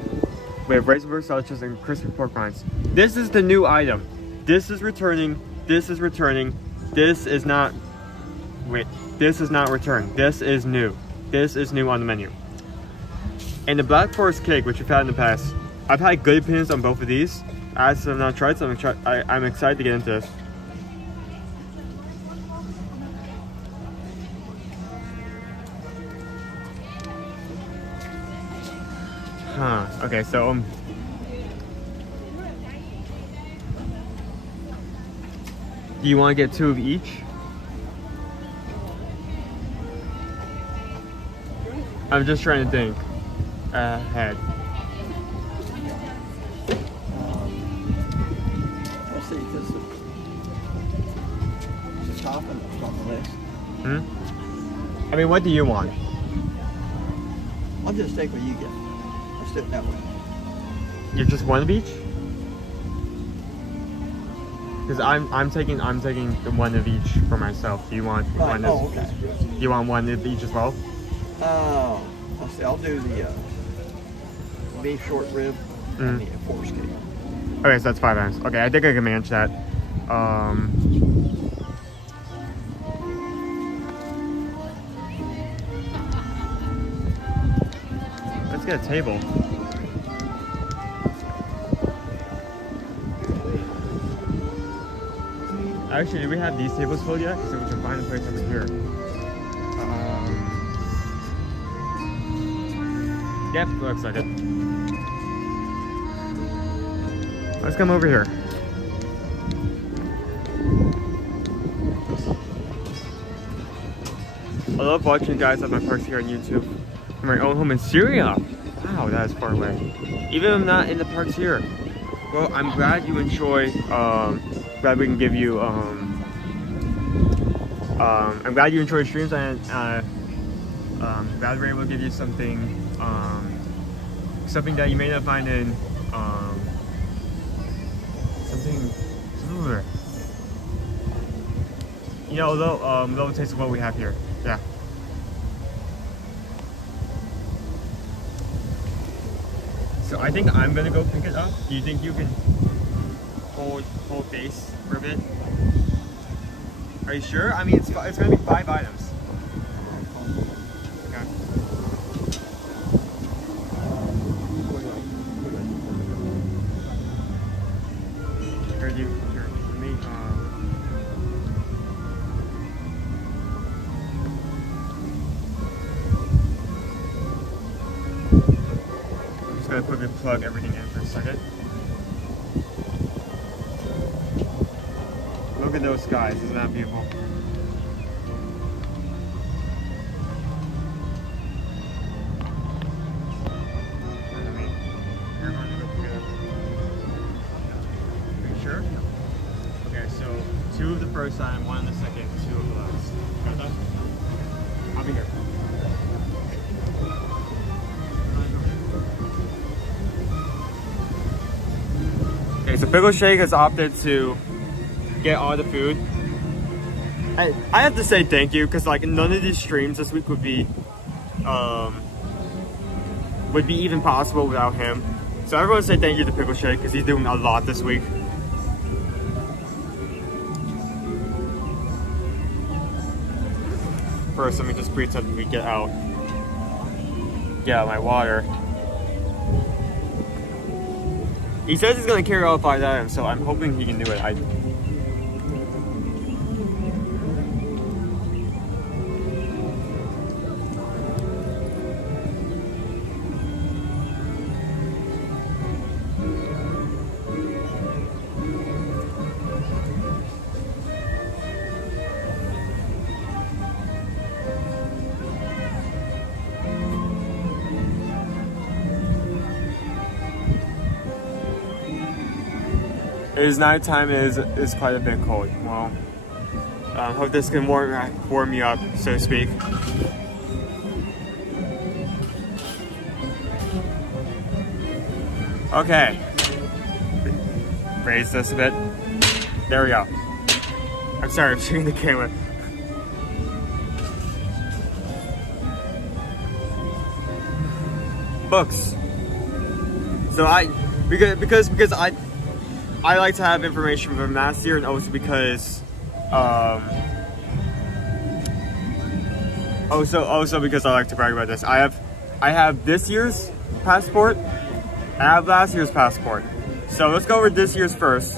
We have razorburg sausages and crispy pork rinds. This is the new item. This is returning. This is returning. This is not. Wait. This is not returned. This is new. This is new on the menu. And the Black Forest cake, which we've had in the past. I've had good opinions on both of these. I have not tried, so I'm excited to get into this. Huh. Okay, so do you want to get 2 of each? I'm just trying to think ahead. Let's see, because the topping is on the list. I mean, what do you want? I'll just take what you get. Let's do it that way. You're just one of each? Because I'm taking the one of each for myself. Do you want one? Okay. You want one of each as well? Let's see. I'll do the beef short rib and the forest cake. Okay, so that's 5 items. Okay, I think I can manage that. Let's get a table. Actually, do we have these tables filled yet? So we can find a place over here. Yep, looks like it. Let's come over here. I love watching you guys at my parks here on YouTube. From my own home in Syria. Wow, that is far away. Even if I'm not in the parks here. Well, I'm glad you enjoy, glad we can give you, I'm glad you enjoy streams and, glad we're able to give you something, something that you may not find in, something, you know, low taste of what we have here. Yeah. So I think I'm gonna go pick it up. Do you think you can hold base for a bit? Are you sure? I mean, it's gonna be 5 items. Okay. Here, let me, I'm just gonna quickly plug everything in for a second. Look at those skies, isn't that beautiful? Are you sure? Okay, so 2 of the first time, 1 of the second, 2 of the last. Got that? I'll be here. Okay, so Pickle Shake has opted to get all the food. I have to say thank you because like none of these streams this week would be even possible without him. So everyone say thank you to Pickle Shake because he's doing a lot this week. first, let me just pretend we get out my water. He says he's gonna carry all 5 items, so I'm hoping he can do it. It is nighttime. It is quite a bit cold. Well, hope this can warm me up, so to speak. Okay. Raise this a bit. There we go. I'm sorry, I'm shooting the camera. Books. So because I like to have information from last year, and also because also because I like to brag about this. I have this year's passport, and I have last year's passport. So let's go over this year's first.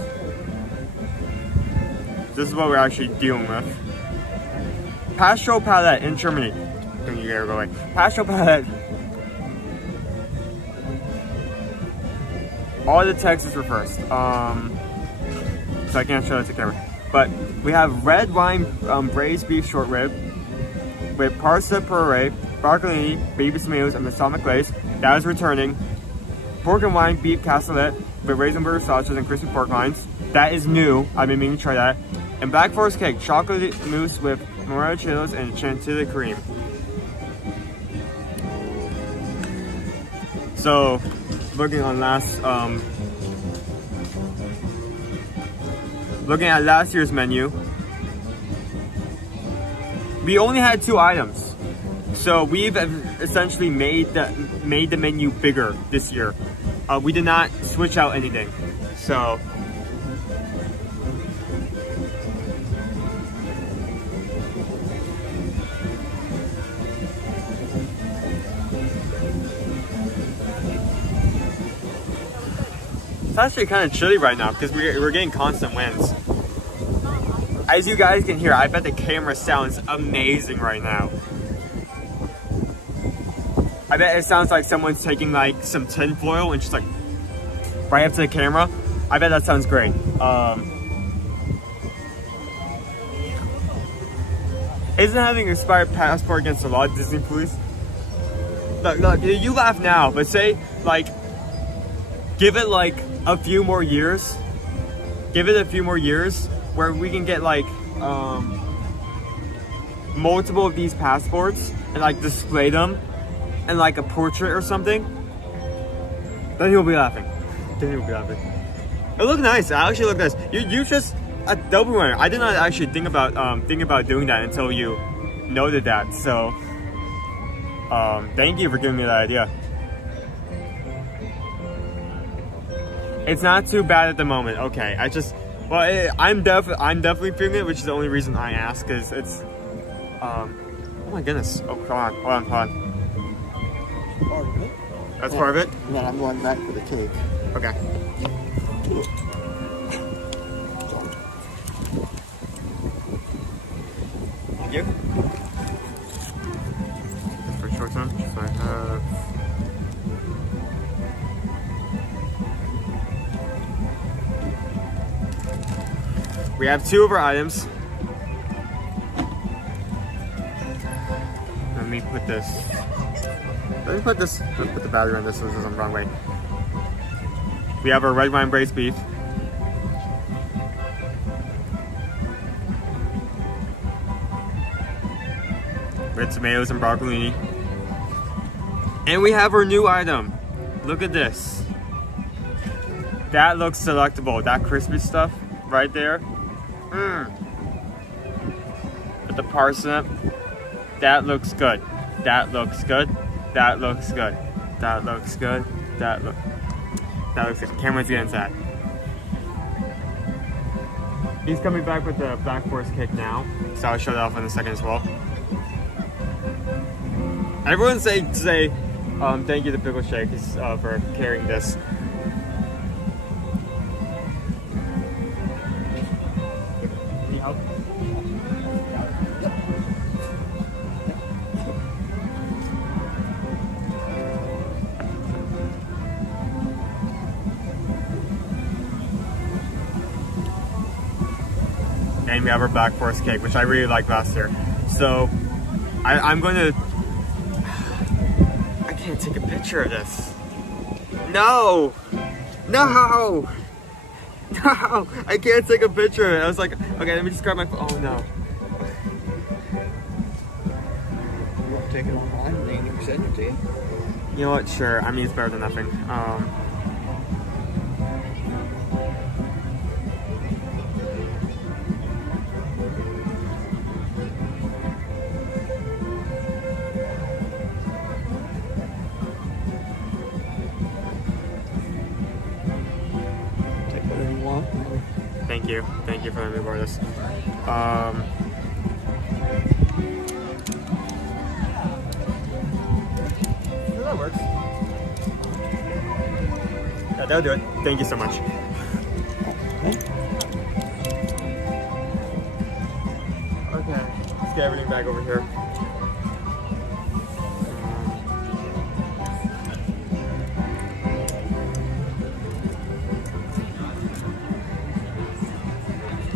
This is what we're actually dealing with. Pastoral Palate in Germany. Don't you dare go away. Pastoral Palate. All the texts were first, so I can't show it to camera. But we have red wine braised beef short rib with parsa puree, broccoli, baby tomatoes, and balsamic glaze. That is returning. Pork and wine beef cassoulet with raisin butter sausages and crispy pork rinds. That is new. I've been meaning to try that. And Black Forest cake, chocolate mousse with morel chillos and chantilly cream. So, looking at last year's menu, we only had 2 items. So we've essentially made the menu bigger this year. We did not switch out anything. So it's actually kind of chilly right now because we're getting constant winds. As you guys can hear, I bet the camera sounds amazing right now. I bet it sounds like someone's taking like some tin foil and just like right up to the camera. I bet that sounds great. Isn't having an expired passport against the law, Disney, please? Look, you laugh now, but say like, give it like a few more years. Give it a few more years where we can get like multiple of these passports and like display them in like a portrait or something. Then you'll be laughing. Then you'll be laughing. It looked nice. It actually looked nice. You just a double runner. I did not actually think about doing that until you noted that. So thank you for giving me that idea. It's not too bad at the moment. Okay, I'm definitely feeling it, which is the only reason I ask, because it's oh my goodness. Oh, hold on. Part of it. That's part of it? And then I'm going back for the cake. Okay. Thank you. For short time, so I have we have 2 of our items. Let me put this. Let's put the battery on this so this isn't the wrong way. We have our red wine braised beef. Red tomatoes and broccoli. And we have our new item. Look at this. That looks delectable. That crispy stuff right there. With the parsnip. That looks good. That looks good. That looks good. That looks good. That looks good. Cameron's getting sad. He's coming back with the Black Forest cake now, so I'll show that off in a second as well. Everyone say thank you to Pickle Shake for carrying this. Need help? And we have our Black Forest cake, which I really liked last year. So I'm going to. I can't take a picture of this. No! No! No! I can't take a picture of it. I was like, okay, let me just grab my phone. Oh no. You want to take it online and they can send it to you? You know what? Sure. I mean, it's better than nothing. Take whatever you want. Thank you. Thank you for letting me borrow this. That works. Yeah, that'll do it. Thank you so much. Okay, let's get everything back over here.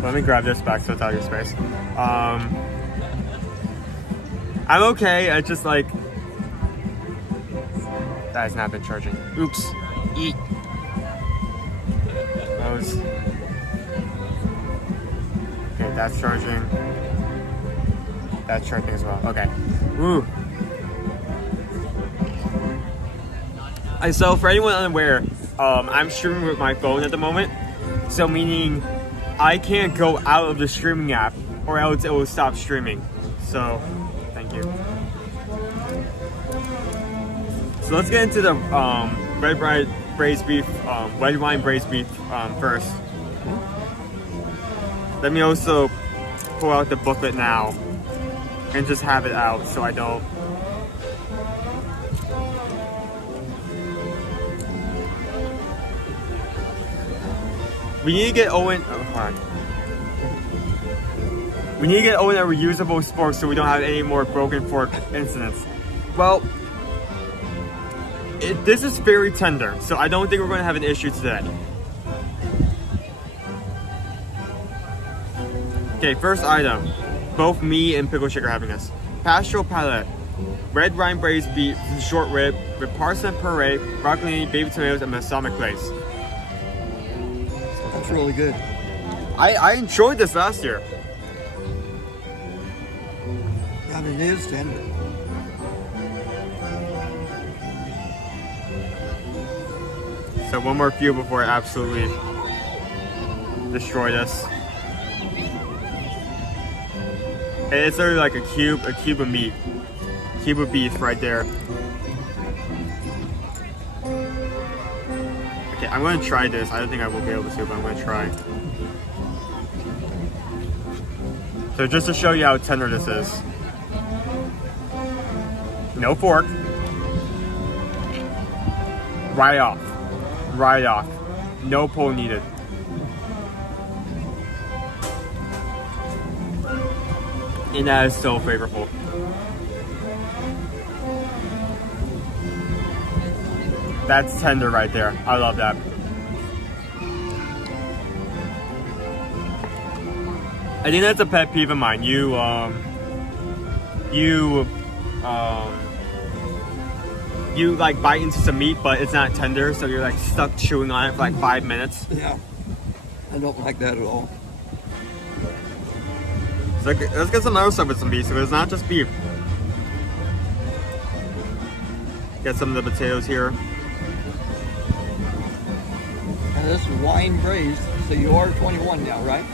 Let me grab this back so it's out of your space. I'm okay. I just like that has not been charging. Oops. Eat. Those. Okay, that's charging. That's charging as well. Okay. Woo. So for anyone unaware, I'm streaming with my phone at the moment. So meaning I can't go out of the streaming app or else it will stop streaming. So, thank you. So let's get into the red wine braised beef first. Let me also pull out the booklet now and just have it out so I don't. We need to get Owen. Oh, hold on. We need to get Owen a reusable fork so we don't have any more broken fork incidents. Well, this is very tender, so I don't think we're going to have an issue today. Okay, first item. Both me and Pickle Shake are having this. Pastoral Palate. Red wine braised beef, short rib, with parsnip puree, broccoli, baby tomatoes, and balsamic glaze. That's really good. I enjoyed this last year. And it is tender. So one more few before I absolutely destroy this. And it's literally like a cube of meat. Cube of beef right there. Okay, I'm gonna try this. I don't think I will be able to, but I'm gonna try. So just to show you how tender this is. No fork. Right off. Right off. No pull needed. And that is so flavorful. That's tender right there. I love that. I think that's a pet peeve of mine. You like bite into some meat, but it's not tender, so you're like stuck chewing on it for like 5 minutes. Yeah, I don't like that at all. So let's get some other stuff with some beef, so it's not just beef. Get some of the potatoes here. And this is wine braised, so you are 21 now, right?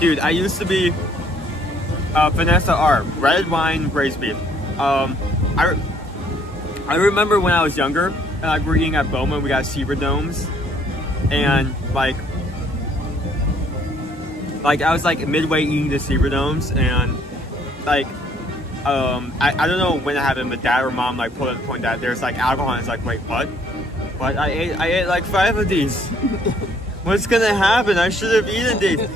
Dude, I used to be Vanessa R, red wine braised beef. I remember when I was younger, and like we were eating at Bowman, we got Seaver Domes, and like I was like midway eating the Seaver Domes, and like, I don't know when it happened, but dad or mom like pulled at the point that there's like alcohol, and it's like, wait, what? But I ate like 5 of these. What's gonna happen? I should have eaten these.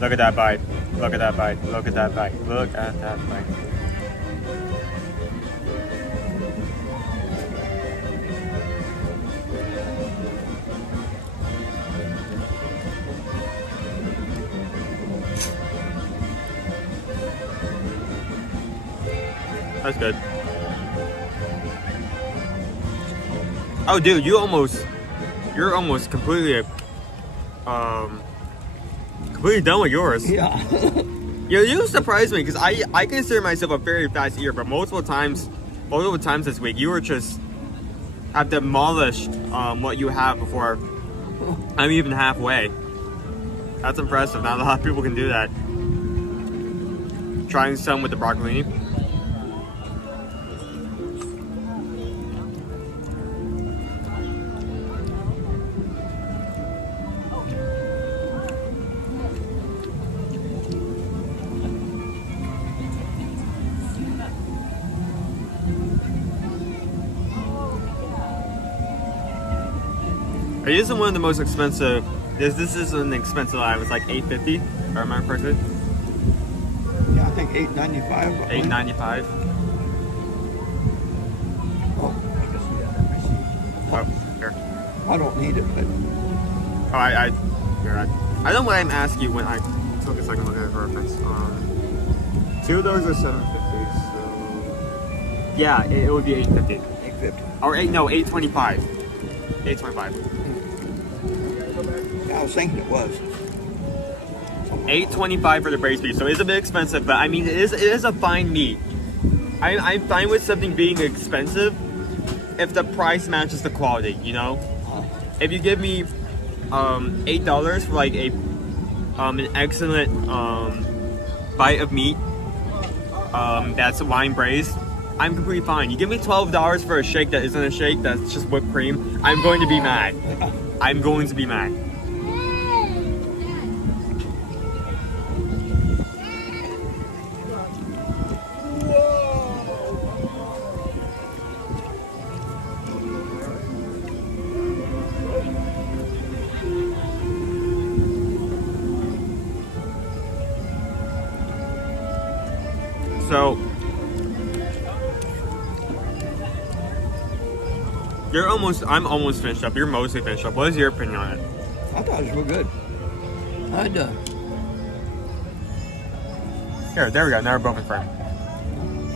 Look at that bite. Look at that bite. Look at that bite. Look at that bite. That's good. Oh, dude, you're almost completely, completely done with yours. Yeah. Yeah, you surprised me because I consider myself a very fast eater, but multiple times this week you were just have demolished what you have before I'm even halfway. That's impressive. Not a lot of people can do that. Trying some with the broccolini. It isn't one of the most expensive. This isn't an expensive item. It's like $8.50. If I remember correctly. Yeah, I think $8.95. $8.95. Oh, Oh, here. I don't need it, but Oh, here. I don't know why I'm asking you when I took a second look at it for reference. 2 of those are $7.50. So yeah, it would be $8.50. $8.50. Or $8.25. $8.25. I was thinking it was. $8.25 for the braised beef, so it's a bit expensive, but I mean it is a fine meat. I'm fine with something being expensive if the price matches the quality, you know? If you give me $8 for like an excellent bite of meat that's wine braised, I'm completely fine. You give me $12 for a shake that isn't a shake, that's just whipped cream, I'm going to be mad. I'm going to be mad. So I'm almost finished up. You're mostly finished up. What is your opinion on it? I thought it was real good. Here, there we go. Now we're both in frame.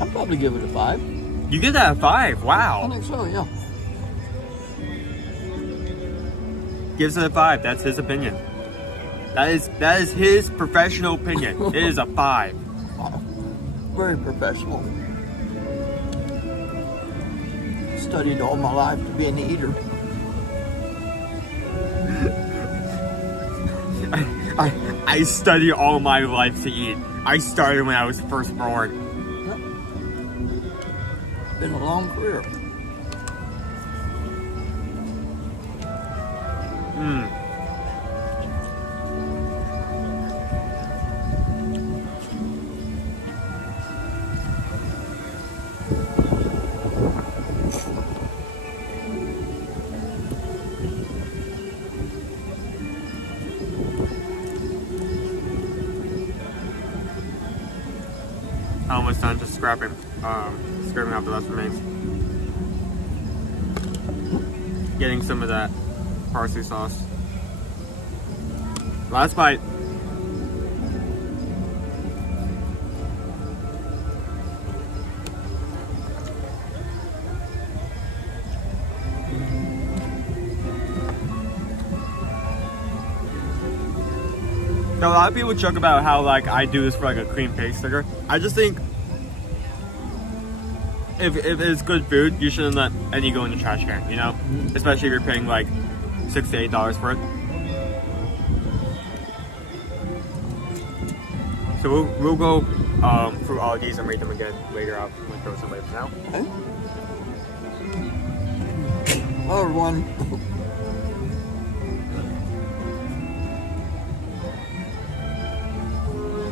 I'd probably give it a 5. You give that a 5? Wow. I think so, yeah. Gives it a 5. That's his opinion. That is his professional opinion. It is a 5. Very professional. Studied all my life to be an eater. I studied all my life to eat. I started when I was first born. Been a long career. Almost done, just scraping out the last remains. Getting some of that parsley sauce. Last bite. Now, a lot of people joke about how like I do this for like a cream cake sticker. I just think if it's good food, you shouldn't let any go in the trash can, you know? Especially if you're paying like $6 to $8 for it. So we'll go through all of these and rate them again later. I'll throw some later now. Okay. Hello, everyone.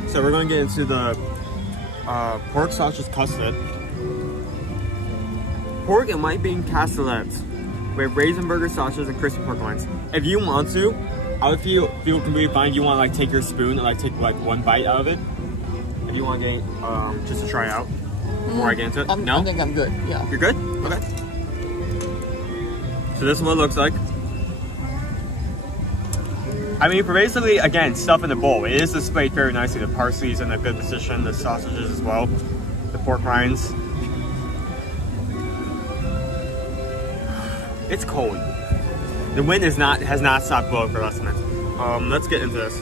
So we're going to get into the pork sausage custard. Pork and white bean castellettes with raisin burger sausage and crispy pork rinds. If you want to, I would feel completely fine. You want to like take your spoon and like take like one bite out of it. If you want to get just to try out before I get into it. No? I think I'm good. Yeah. You're good? Okay. So this is what it looks like. I mean, for basically, again, stuff in the bowl. It is displayed very nicely. The parsley's in a good position. The sausages as well. The pork rinds. It's cold. The wind has not stopped blowing for less than a minute. Let's get into this.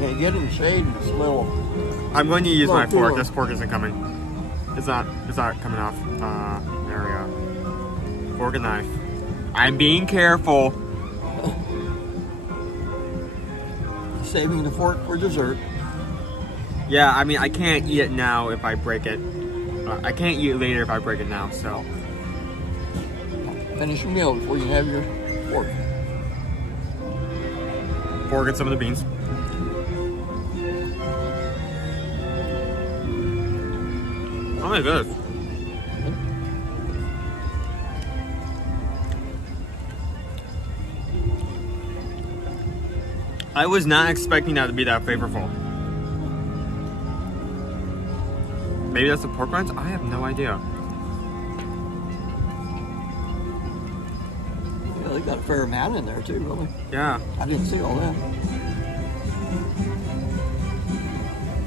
Yeah, get in the shade and it's a little. I'm going to use my fork. This fork isn't coming. It's not coming off. There we go. Fork and knife. I'm being careful. Saving the fork for dessert. Yeah, I mean, I can't eat it now if I break it. I can't eat it later if I break it now, so. Finish your meal before you have your fork. Fork and some of the beans. Oh my goodness. I was not expecting that to be that flavorful. Maybe that's the pork rinds? I have no idea. Yeah, they got a fair amount in there too, really. Yeah. I didn't see all that.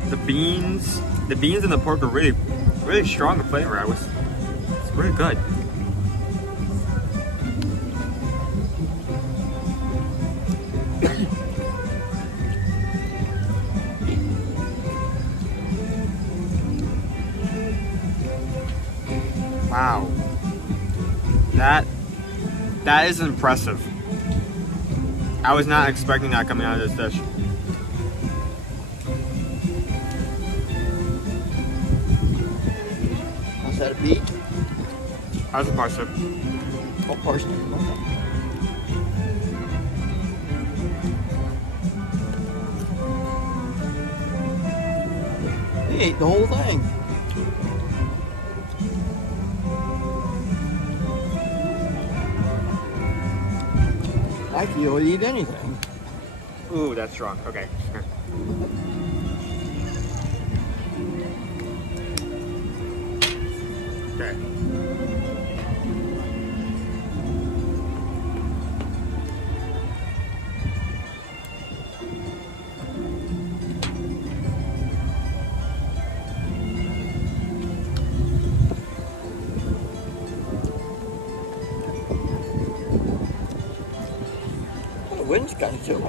The beans and the pork are really strong in flavor. It's really good. Wow. That is impressive. I was not expecting that coming out of this dish. Was that a beet? How's the parsnip? Oh, parsnip. Okay. He ate the whole thing. I feel he'd eat anything. Ooh, that's strong. Okay. Okay. The wind's kind of chilly.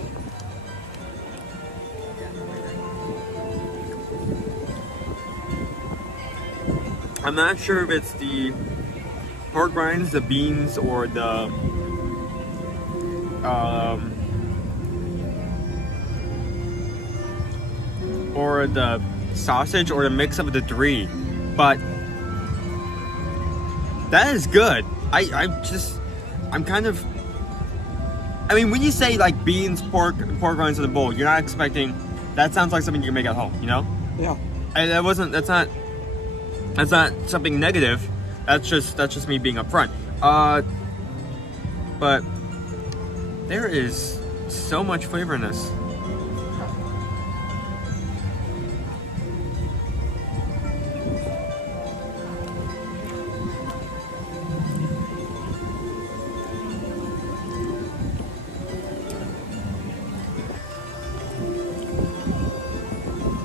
I'm not sure if it's the pork rinds, the beans, or the sausage, or the mix of the three, but that is good. I'm kind of. I mean, when you say like beans, pork rinds in the bowl, you're not expecting. That sounds like something you can make at home, you know? Yeah. And that's not something negative. That's just me being upfront. But there is so much flavor in this.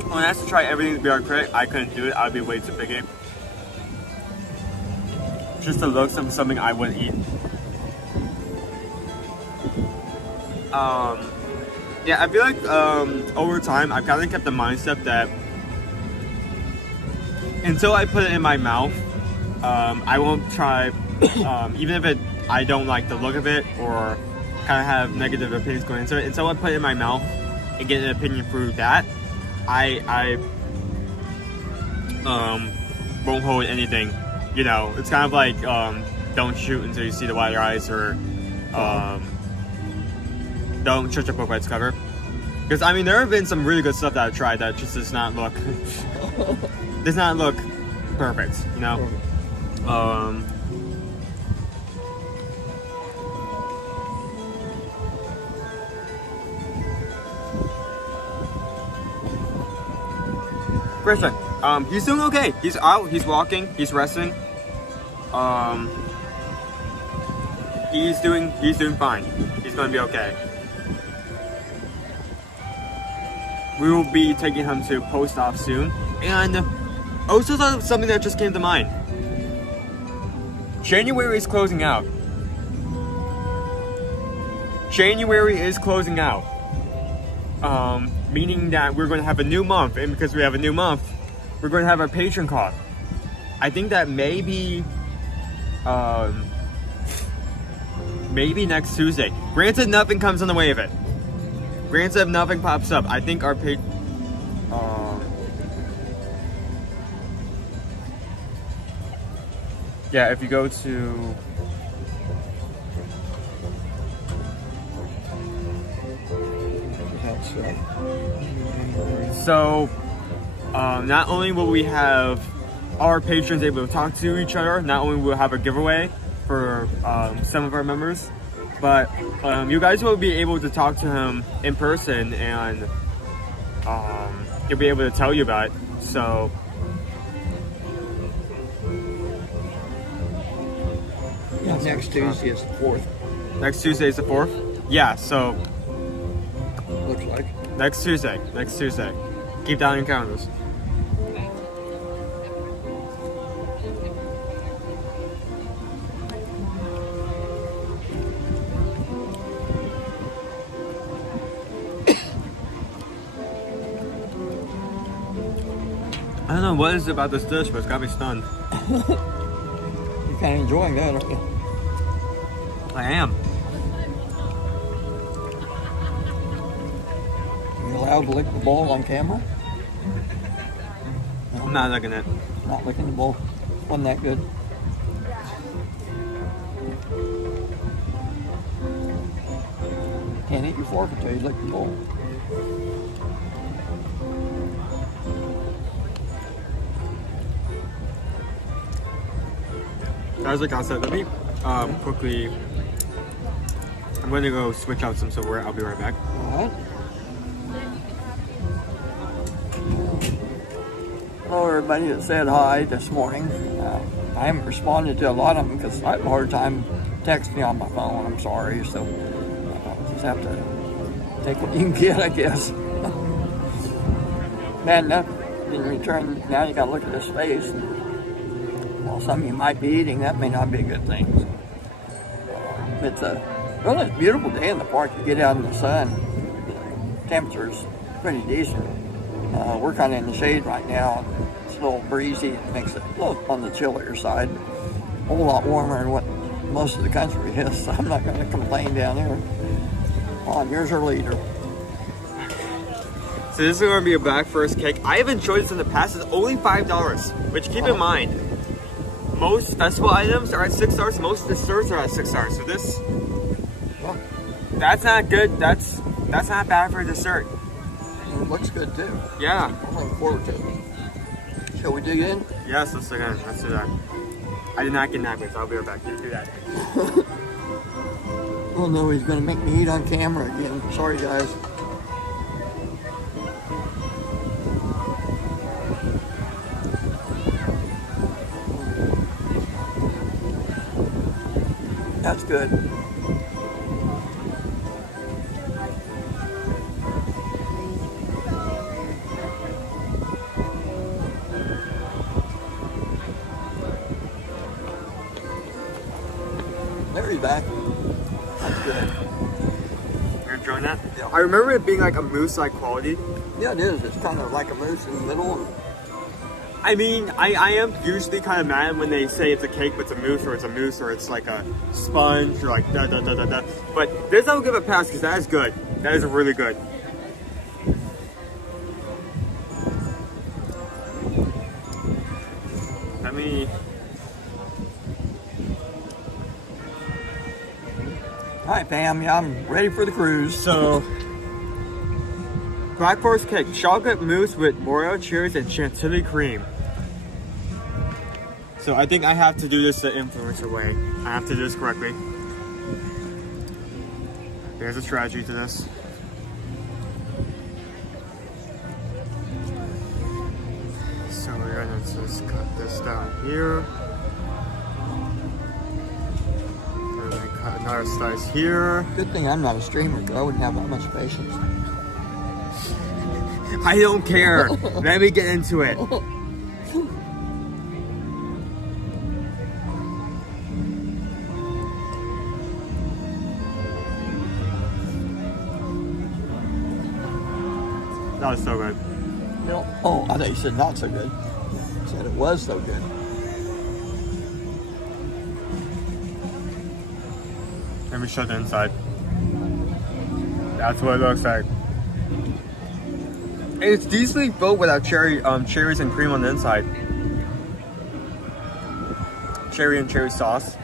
When I asked to try everything to be our critic, I couldn't do it. I'd be way too picky. Just the looks of something I wouldn't eat. Yeah, I feel like over time I've kind of kept the mindset that until I put it in my mouth, I won't try, even if I don't like the look of it or kind of have negative opinions going into it. Until I put it in my mouth, and get an opinion through that. I won't hold anything. You know, it's kind of like don't shoot until you see the white eyes, or don't judge a book by its cover. Because I mean, there have been some really good stuff that I've tried that just does not look perfect. You know. Christian, he's doing okay. He's out, he's walking, he's resting. He's doing fine. He's gonna be okay. We will be taking him to post-op soon. And also something that just came to mind. January is closing out. January is closing out. Meaning that we're going to have a new month, and because we have a new month, we're going to have our patron call. I think that maybe next Tuesday. Granted, nothing comes in the way of it. Granted, if nothing pops up, I think our yeah, if you go to so not only will we have our patrons able to talk to each other, not only will we have a giveaway for some of our members, but you guys will be able to talk to him in person, and he'll be able to tell you about it. So yeah, next Tuesday is the 4th. Next Tuesday is the 4th? Yeah, so looks like. Next Tuesday. Keep down your calendars. I don't know what is it about this dish, but it's got me stunned. You're kind of enjoying that, aren't you? I am. You allowed to lick the bowl on camera? No. I'm not licking it. Not licking the bowl. Wasn't that good? Can't eat your fork until you lick the bowl. Guys, like I said, let me quickly. I'm going to go switch out some silverware. I'll be right back. Alright. Hello, everybody that said hi this morning. I haven't responded to a lot of them because I have a hard time texting on my phone. I'm sorry, so just have to take what you can get, I guess. Bad enough, in return, now you gotta look at his face. While some of you might be eating, that may not be a good thing. It's a really beautiful day in the park. You get out in the sun, the temperature's pretty decent. We're kind of in the shade right now. It's a little breezy. It makes it a little on the chillier side. A whole lot warmer than what most of the country is, so I'm not going to complain down here. Here's our leader. So this is going to be a Black Forest cake. I have enjoyed this in the past. It's only $5, which keep in mind, most festival items are at $6. Most desserts are at $6. So this, that's not good. That's not bad for a dessert. It looks good too. Yeah. I'm looking forward to it. Shall we dig in? Yes, let's dig in. Let's do that. I did not get napkins. I'll be right back. You do that. Oh no, he's going to make me eat on camera again. Sorry, guys. That's good. There he's back. That's good. You're enjoying that? Yeah. I remember it being like a mousse-like quality. Yeah, it is. It's kind of like a mousse in the middle. I mean, I am usually kind of mad when they say it's a cake, but it's a mousse, or it's like a sponge, or like da da da da da. But this I'll give a pass because that is good. That is really good. me. Alright, fam, yeah, I'm ready for the cruise. So, Black Forest cake, chocolate mousse with Oreo cherries and chantilly cream. So I think I have to do this the influencer way. I have to do this correctly. There's a strategy to this. So we're gonna just cut this down here. We're gonna cut another slice here. Good thing I'm not a streamer, because I wouldn't have that much patience. I don't care. Let me get into it. That was so good. Oh, I thought you said not so good. You said it was so good. Let me show the inside. That's what it looks like. It's decently built without cherries and cream on the inside. Cherry and cherry sauce.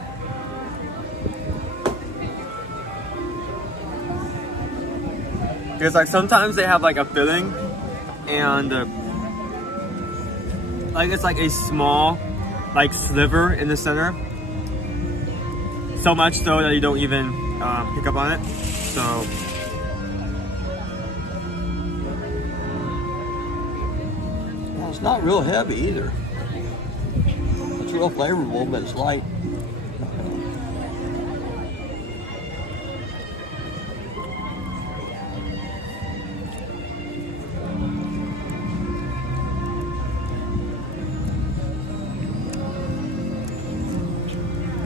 Because like sometimes they have like a filling and like it's like a small like sliver in the center. So much so that you don't even pick up on it. So Well, it's not real heavy either. It's real flavorful, but it's light.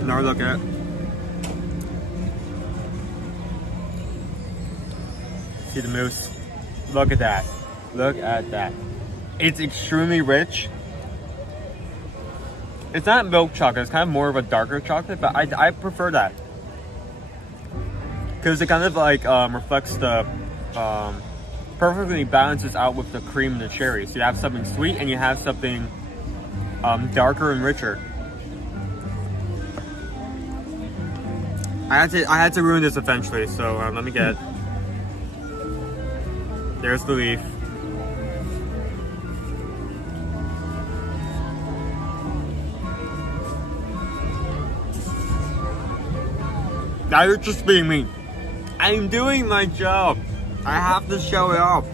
Another look at it. See the mousse? Look at that. Look at that. It's extremely rich. It's not milk chocolate, it's kind of more of a darker chocolate, but I prefer that. Because it kind of like reflects the, perfectly balances out with the cream and the cherry. So you have something sweet and you have something darker and richer. I had to ruin this eventually, so let me get it. There's the leaf. Now you're just being mean. I'm doing my job. I have to show it off.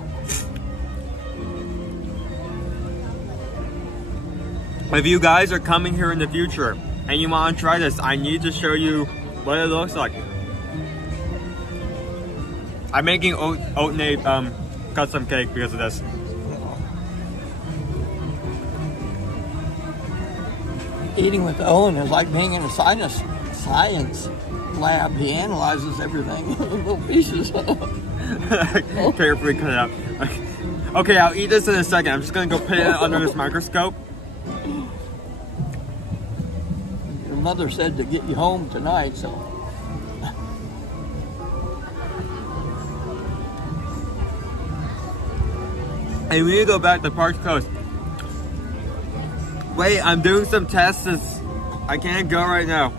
If you guys are coming here in the future and you want to try this, I need to show you what it looks like. I'm making oatmeal custom cake because of this. Eating with Owen is like being in a science lab. He analyzes everything in little pieces. Carefully cut it out. Okay, I'll eat this in a second. I'm just gonna go put it under this microscope. Your mother said to get you home tonight, so. Hey, we need to go back to Park Coast. Wait, I'm doing some tests. I can't go right now.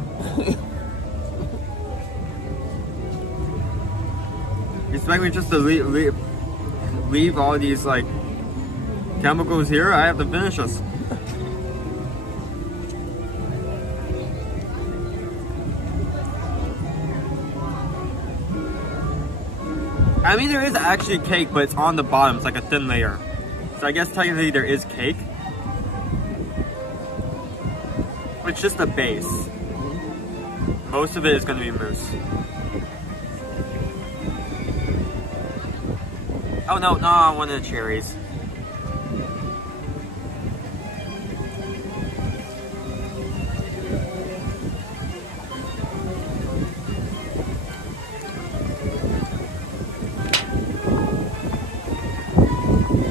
You expect me just to leave all these like chemicals here? I have to finish this. I mean, there is actually cake, but it's on the bottom. It's like a thin layer. So I guess technically there is cake. It's just the base. Most of it is going to be mousse. Oh no, I wanted the cherries.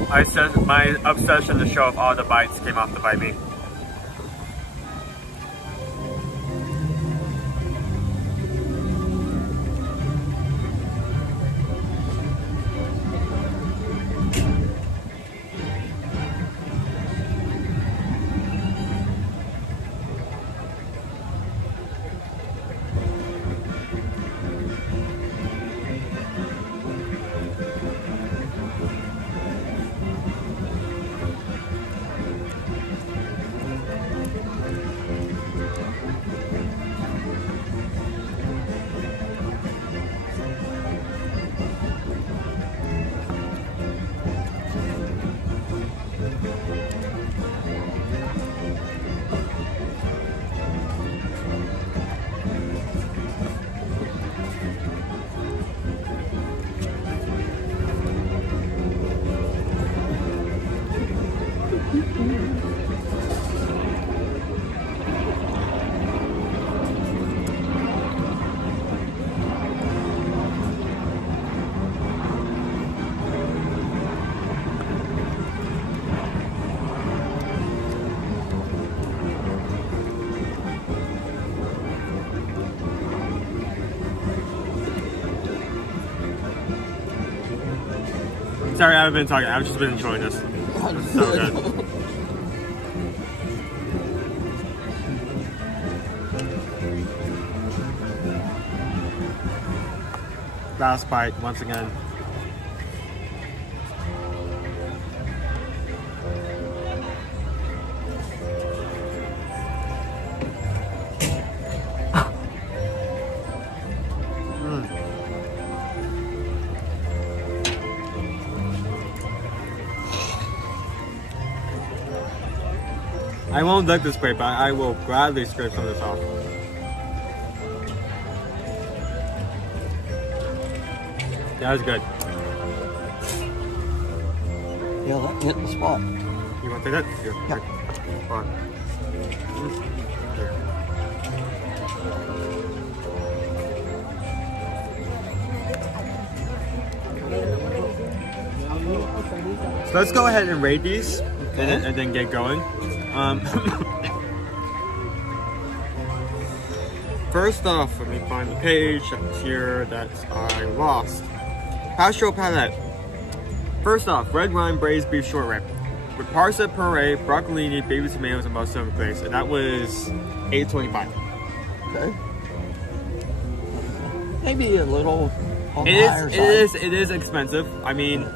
I said my obsession to show off all the bites came off to bite me. Sorry, I haven't been talking. I've just been enjoying this. It's so good. Last bite once again. I won't lick this plate, but I will gladly scrape some of this off. That was good. Yeah, that hit the spot. You want to take that? Here. Yeah. Hold on. So let's go ahead and rate these and then get going. First off, let me find the page here that I lost. Pastoral Palate. First off, red wine braised beef short rib with parsnip puree, broccolini, baby tomatoes, and balsamic glaze, and that was $8.25. Okay. Maybe a little. It is expensive. I mean,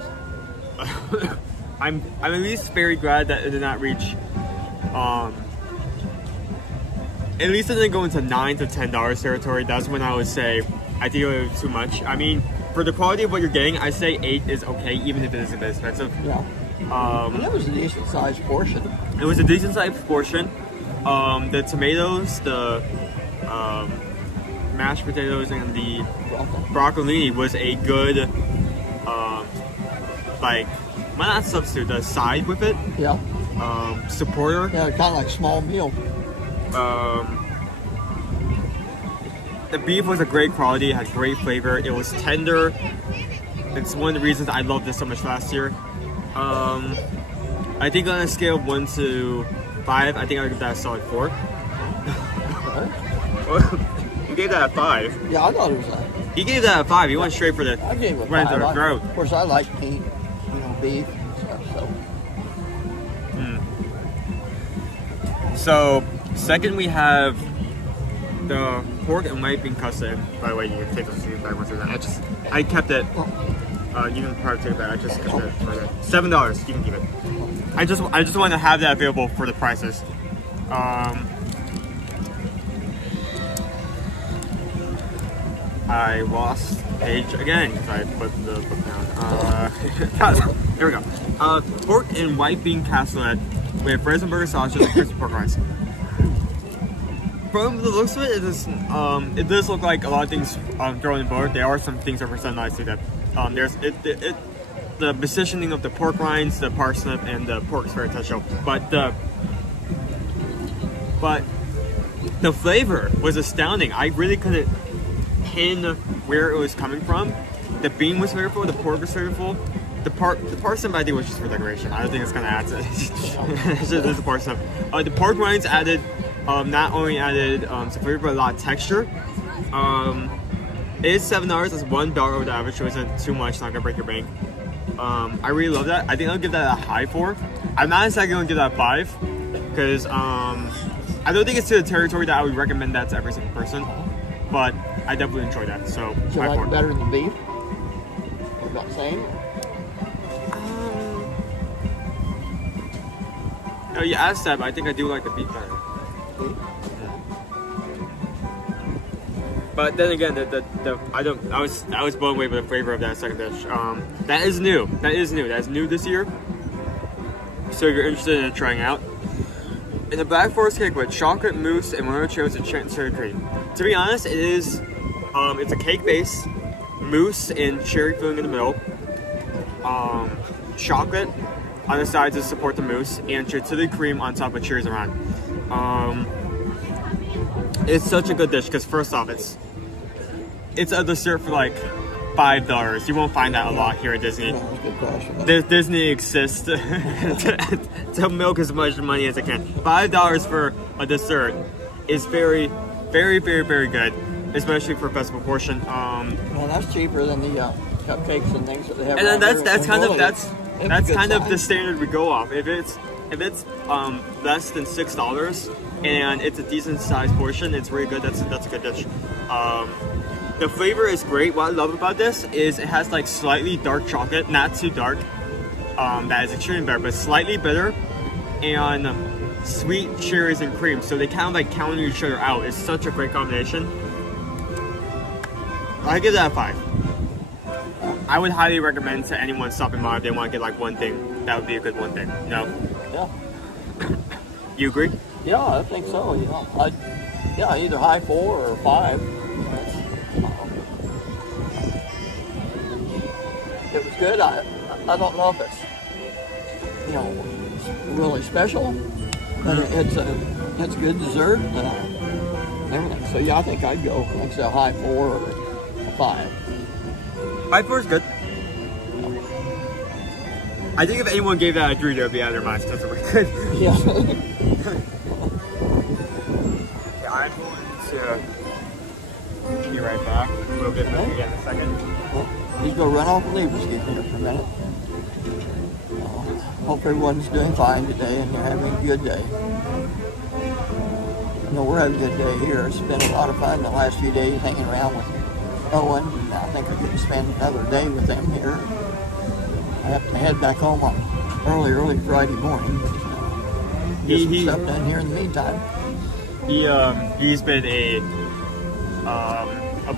I'm at least very glad that it did not reach. At least it didn't go into $9 to $10 territory. That's when I would say I think it was too much. I mean, for the quality of what you're getting, I say 8 is okay, even if it is a bit expensive. Yeah. And that was a decent sized portion. It was a decent sized portion. The tomatoes, the mashed potatoes, and the broccolini was a good, like, why not substitute, the side with it? Yeah. Supporter. Yeah, kind of like small meal. The beef was a great quality, it had great flavor, it was tender. It's one of the reasons I loved this so much last year. I think on a scale of 1 to 5, I think I would give that a solid 4. You gave that a 5. Yeah, I thought it was that. He gave that a 5. He went straight for the I gave it a 5. right to the throat. Of course, I like meat, beef and stuff. So, second we have the pork and white bean custard. By the way, you can take those two back once again. I kept it. You can probably take that. I just kept it for $7. You can keep it. I just want to have that available for the prices. I lost page again because I put the book down. Here we go. Pork and white bean cassoulet with frozen burger sausage and crispy pork rinds. From the looks of it, it does look like a lot of things thrown in board. There are some things that present nicely. That there's the positioning of the pork rinds, the parsnip, and the pork is very touchable. But the flavor was astounding. I really couldn't pin where it was coming from. The bean was flavorful. The pork was flavorful. The parsnip I think was just for decoration. I don't think it's gonna add to it. It's just the parsnip. The pork rinds added. Not only added some flavor, but a lot of texture. It is $7. That's $1 over the average, so it isn't too much. Not gonna break your bank. I really love that. I think I'll give that a high 4. I'm not exactly gonna give that a 5 because I don't think it's to the territory that I would recommend that to every single person. But I definitely enjoy that. So you like it better than beef? You're about saying? Oh, you asked that, but I think I do like the beef better. But then again, I was blown away by the flavor of that second dish. That is new. That's new this year. So if you're interested in trying out, in the Black Forest cake with chocolate mousse and one cherries and cherry cream. To be honest, it is. It's a cake base, mousse and cherry filling in the middle. Chocolate on the sides to support the mousse, and chantilly cream on top with cherries around. It's such a good dish because first off, it's a dessert for like $5. You won't find that a lot here at Disney. Disney exists to milk as much money as it can. $5 for a dessert is very, very, very, very good, especially for a festival portion. Well, that's cheaper than the cupcakes and things that they have. And then around that's here. kind of Really, that's it's a good kind of the size. standard we go off. If it's less than $6 and it's a decent sized portion, it's really good. That's a good dish. The flavor is great. What I love about this is it has like slightly dark chocolate, not too dark. That is extremely bitter, but slightly bitter, and sweet cherries and cream. So they kind of like counter each other out. It's such a great combination. I give that a 5. I would highly recommend to anyone stopping by if they want to get like one thing. That would be a good one thing. No? Yeah. You agree? Yeah, I think so. Yeah, either high 4 or 5. It was good. I don't know if it's really special, but it's good dessert and everything. So yeah, I think I'd go like say a high 4 or a 5. High 4 is good. I think if anyone gave that a 3, they would be out of their minds. That's really good. Yeah. Yeah, I'm going to be right back. We'll get back again in a second. Well, he's going to run off and leave us here for a minute. Hope everyone's doing fine today and you're having a good day. We're having a good day here. It's been a lot of fun the last few days hanging around with Owen. And I think we're going to spend another day with them here. I have to head back home on early Friday morning. Get some stuff done here in the meantime. He's been a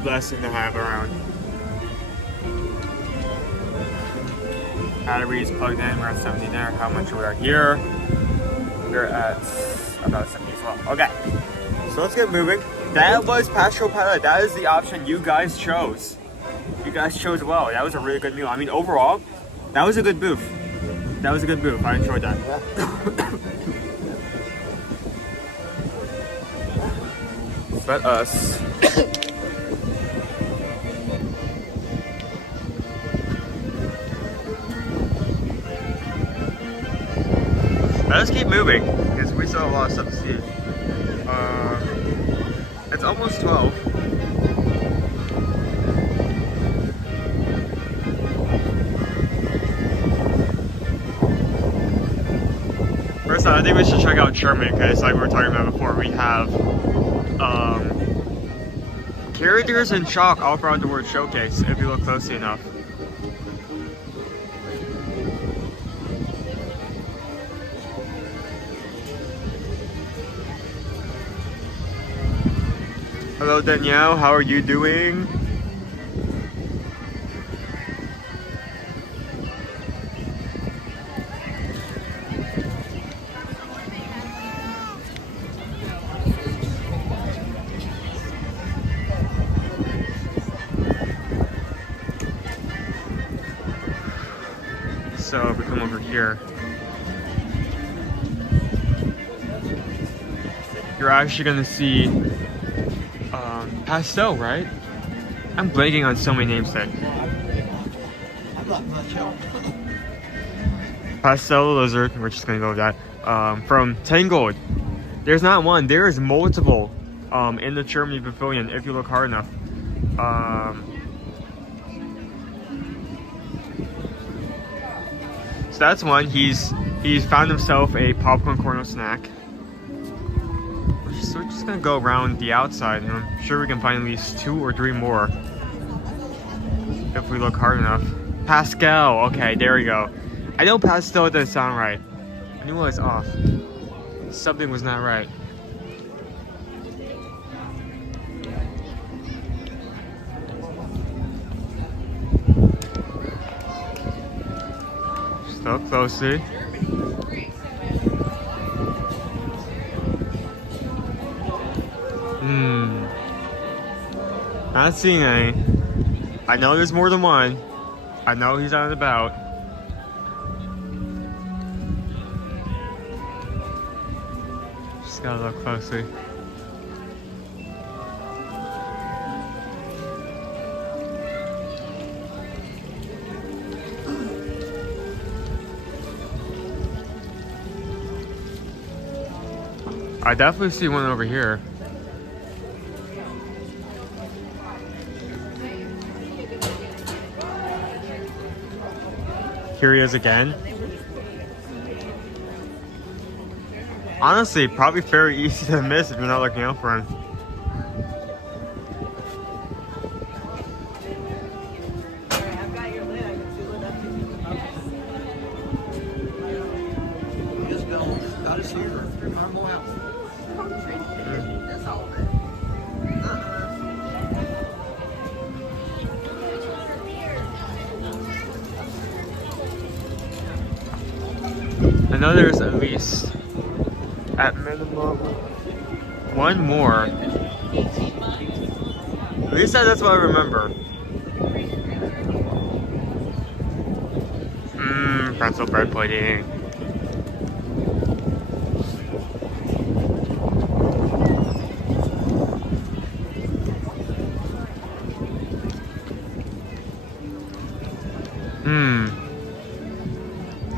blessing to have around. Batteries plugged in, we're at 70 there. How much we are here? We're at about 70 as well. Okay, so let's get moving. That was Pastoral Palate. That is the option you guys chose. You guys chose well. That was a really good meal. I mean, overall, that was a good booth. That was a good booth. I enjoyed that. But us. Let's keep moving because we still have a lot of stuff to see. It's almost 12. First, I think we should check out Sherman because, like we were talking about before, we have characters in chalk all throughout the word showcase. If you look closely enough. Hello Danielle, how are you doing? So if we come over here, you're actually gonna see Pastoral, right? I'm blanking on so many names today. I'm not much help. Pastoral lizard, we're just gonna go with that. From Tangled. There's not one, there is multiple in the Germany pavilion if you look hard enough. So that's one. He's found himself a popcorn corner snack. So we're just gonna go around the outside, and I'm sure we can find at least 2 or 3 more if we look hard enough. Pascal, okay, there we go. I know Pastel doesn't sound right. I knew I was off. Something was not right. Just look closely. Not seeing any. I know there's more than one. I know he's out and about. Just gotta look closely. I definitely see one over here. here he is again. Honestly, probably very easy to miss if you're not looking out for him. I know there's at least, at minimum, one more. At least that's what I remember. Pretzel bread pudding.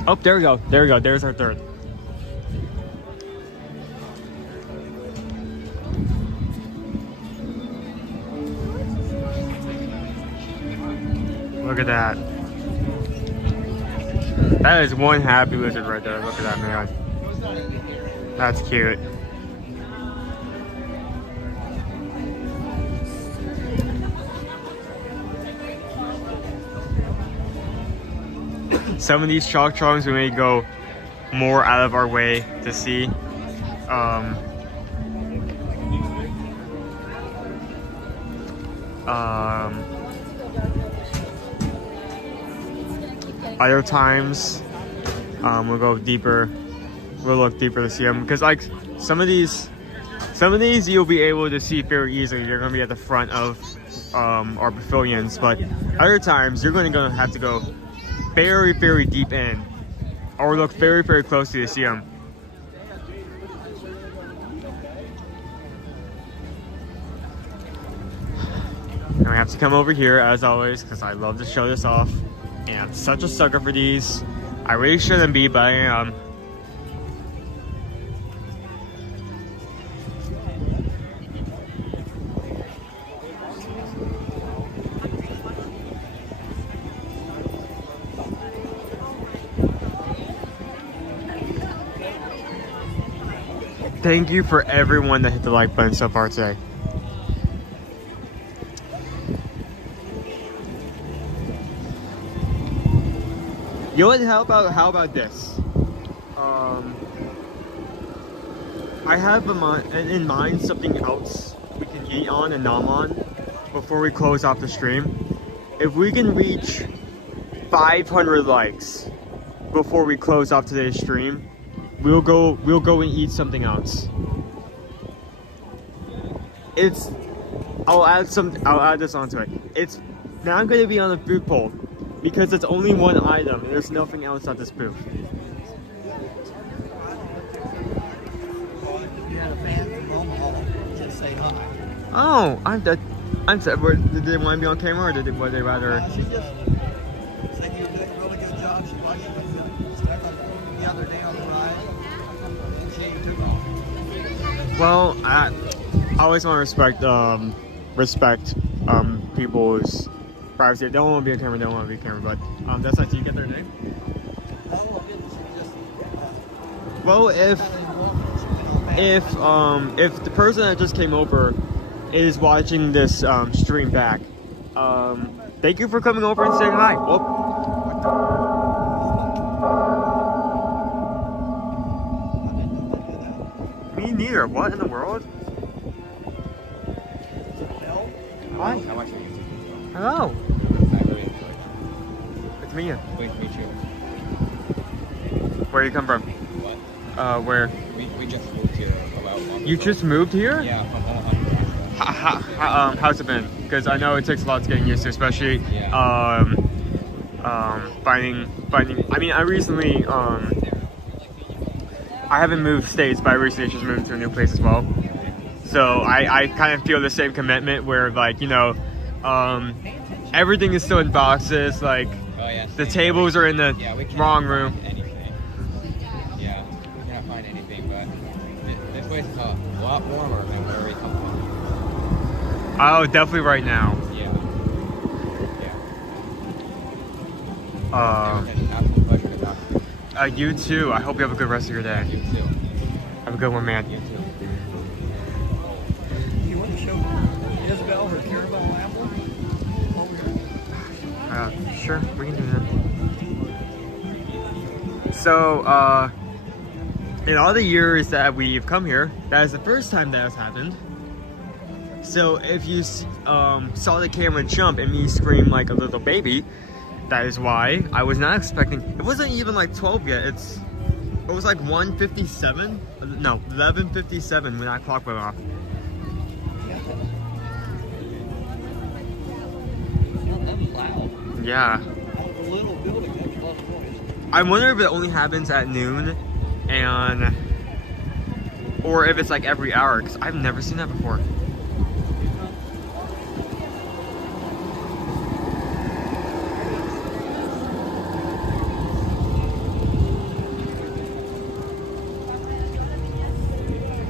Oh, there we go. There we go. There's our third. Look at that. That is one happy lizard right there. Look at that, man. That's cute. Some of these chalk drawings we may go more out of our way to see. Other times we'll go deeper. We'll look deeper to see them because, like, some of these you'll be able to see very easily. You're gonna be at the front of our pavilions, but other times you're going to have to go very, very deep in, or look very, very closely to see them. And I have to come over here as always because I love to show this off, and I'm such a sucker for these. I really shouldn't be, but I am. Thank you for everyone that hit the like button so far today. You know what? How about this? I have in mind something else we can eat on and nom on before we close off the stream. If we can reach 500 likes before we close off today's stream, we'll go and eat something else. I'll add this onto it. It's not going to be on the food poll because it's only one item and there's nothing else at this booth. Oh, I'm sad. Did they want to be on camera, or would they rather? She just said you were doing a really good job. She watched you stuck the other day on the ride, and she took off. Well, I always want to respect people's privacy. They don't want to be on camera. They don't want to be on camera. But that's not. Do you get their name? Oh, goodness, she just. Well, if the person that just came over is watching this stream back, thank you for coming over and saying hi. Me neither. What in the world? Hi. Hello. It's Mia. Great to meet you. Where you come from? What? Where? We just moved here about a month You ago. just moved here? Yeah, from Owen. How's it been? Because I know it takes a lot to get used to, especially finding. I mean, I recently I haven't moved states, but I recently just moved to a new place as well. So I kind of feel the same commitment where, like, you know, everything is still in boxes. Like, the tables are in the wrong room. Yeah, we can't find anything, but this place is a lot warmer than where we come from. Oh, definitely right now. Yeah. Um, There's an apple You too. I hope you have a good rest of your day. You too. Have a good one, man. You too. You want to show Isabel her caramel apple? Sure, we can do that. So, in all the years that we've come here, that is the first time that has happened. So if you saw the camera jump and me scream like a little baby, that is why. I was not expecting. It wasn't even like 12 yet. It was like 1:57. No, 11:57 when that clock went off. That was loud. Yeah. A little building, that was a lot of noise. I wonder if it only happens at noon, or if it's like every hour, because I've never seen that before.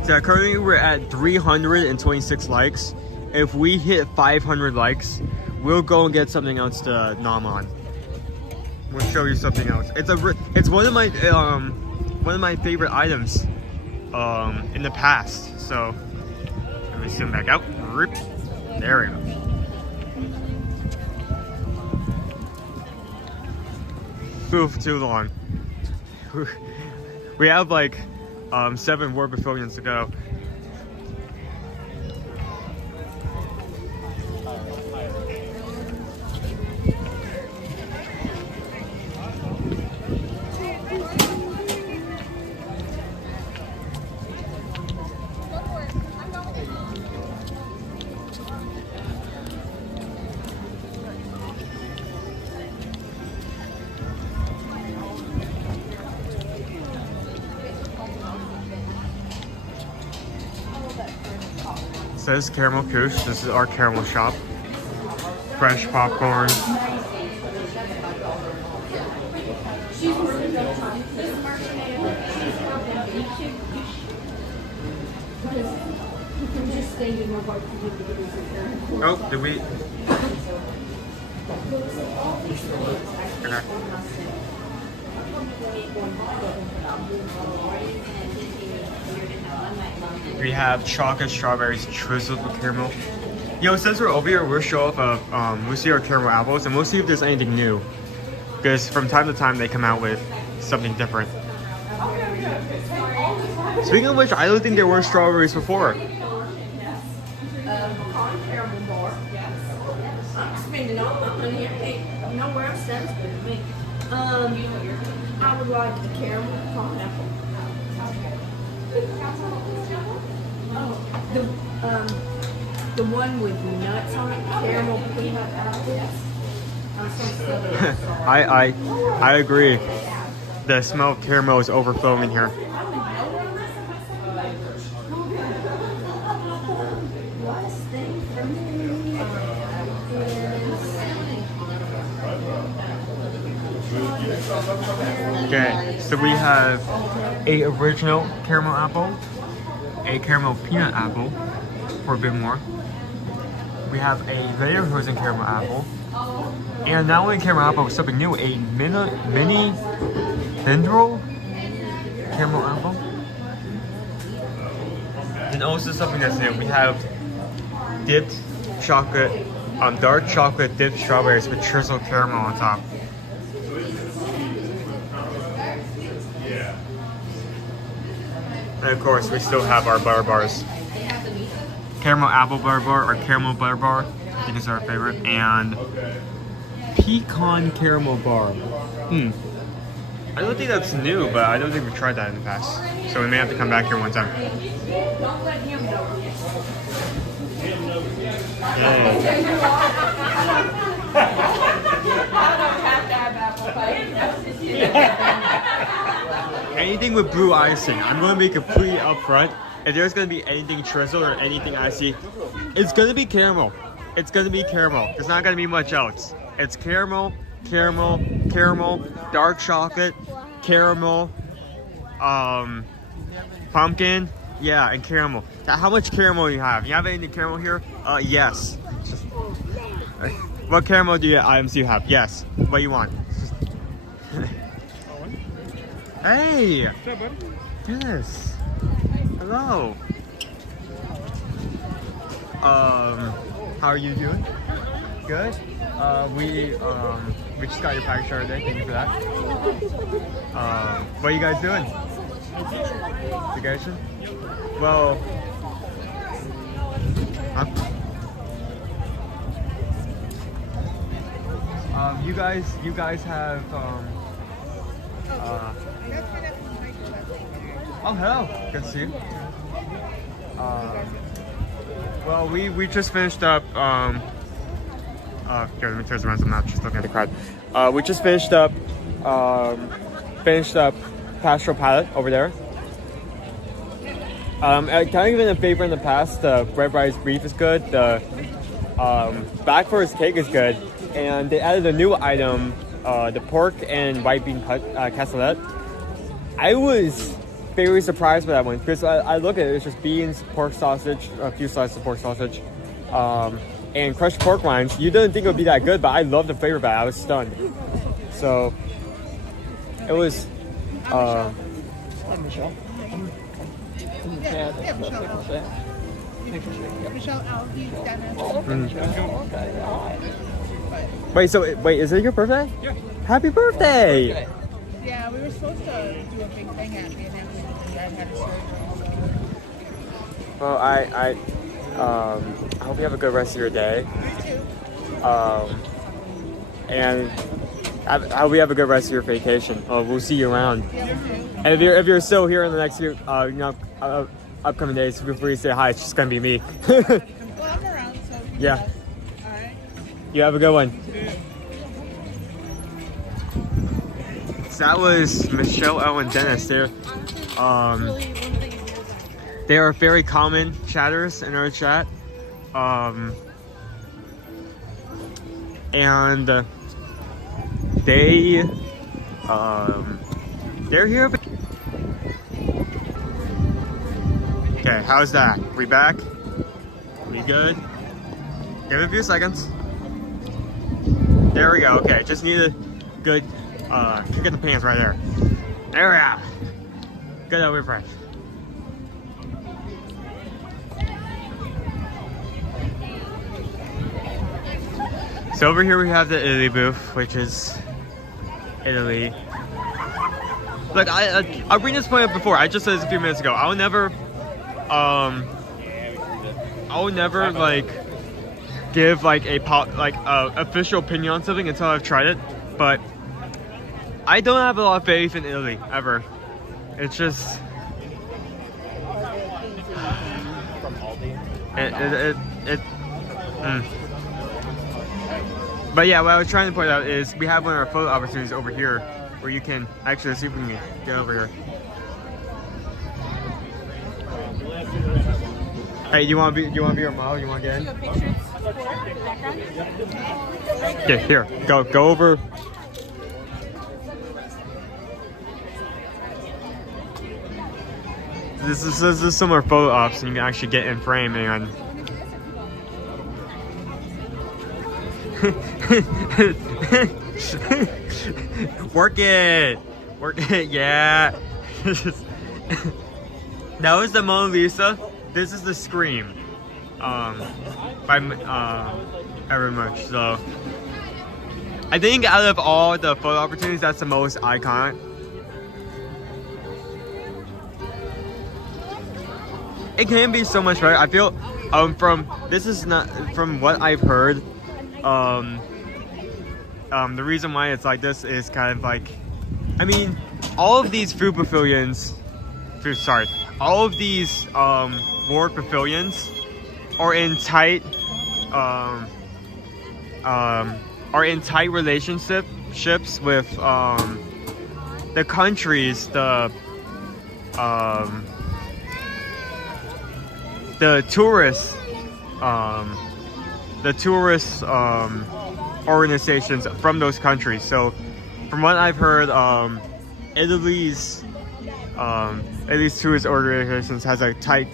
So currently we're at 326 likes. If we hit 500 likes, we'll go and get something else to nom on. We'll show you something else. It's one of my favorite items in the past. So let me zoom back out. There we go. Oof, too long. We have like 7 more pavilions to go. It says Caramel Kush. This is our caramel shop. Fresh popcorn. Oh, did we? Okay. We have chocolate strawberries drizzled with caramel. Yo, since we're over here, we'll show off we'll see our caramel apples and we'll see if there's anything new. Because from time to time they come out with something different. Speaking of which, I don't think there were strawberries before. I'm spending all my money here. Hey, nowhere else sounds good to me. I would like the caramel pineapple. The one with nuts on it, caramel peanut apple. I agree. The smell of caramel is overflowing in here. Okay, so we have a original caramel apple, a caramel peanut apple for a bit more. We have a Lederhosen caramel apple, and not only caramel apple, but something new, a mini Lindrol caramel apple. And also something that's new, we have dipped chocolate, dark chocolate dipped strawberries with drizzled caramel on top. And of course, we still have our butter bars. Caramel apple butter bar or caramel butter bar, I think is our favorite, and pecan caramel bar. I don't think that's new, but I don't think we've tried that in the past. So we may have to come back here one time. Anything with blue icing, I'm going to be completely upfront. If there's going to be anything drizzled or anything icy, it's going to be caramel. It's going to be caramel. There's not going to be much else. It's caramel, caramel, caramel, dark chocolate, caramel, pumpkin, yeah, and caramel. Now, how much caramel do you have? You have any caramel here? Yes. What caramel items do you have? Yes. What do you want? Hey! What's up, buddy? Yes. Hello. How are you doing? Good. We just got your package order today. Thank you for that. What are you guys doing? Vacation? Well, you guys have oh, hello. Good to see you. Well, we just finished up. Here, let me turn around so I'm not just looking at the crowd. We just finished up Pastoral Palate over there. Kind of been a favorite in the past. The red rice beef is good. The black forest cake is good, and they added a new item, the pork and white bean cassoulet. I was very surprised by that one because I look at it, it's just beans, pork sausage, a few slices of pork sausage, and crushed pork rinds. You didn't think it would be that good, but I love the flavor of it. I was stunned. So it was. Michelle. Wait, is it your birthday? Yeah. Happy birthday! Yeah, we were supposed to do a big thing at me, and then Dad had a surgery. Well, I hope you have a good rest of your day. And I hope you have a good rest of your vacation. We'll see you around. And if you're still here in the next few upcoming days, feel free to say hi. It's just gonna be me. Well, I'm around, so Yeah. All right. You have a good one. So that was Michelle, Owen, Dennis. They are very common chatters in our chat. And they're here. Okay, how's that? We back? We good? Give it a few seconds. There we go. Okay, just need a good kick in the pants right there. There we go. Good old refresh. So over here we have the Italy booth, which is Italy. Look, I'll bring this point up before. I just said this a few minutes ago. I'll never like give like a official opinion on something until I've tried it. But I don't have a lot of faith in Italy ever. It's just But yeah, what I was trying to point out is we have one of our photo opportunities over here where you can actually see if we can get over here. Hey, you want to be our model? You want to get in? Okay, here, go over. This is similar photo ops, and you can actually get in frame and. Work it, yeah. That was the Mona Lisa. This is the Scream, by Ever Much. So I think out of all the photo opportunities, that's the most iconic. It can be so much better. I feel from what I've heard. The reason why it's like this is kind of like, I mean, all of these food pavilions, all of these ward pavilions are in tight relationships with the countries, the tourist organizations from those countries. So from what I've heard, Italy's tourist organizations has a tight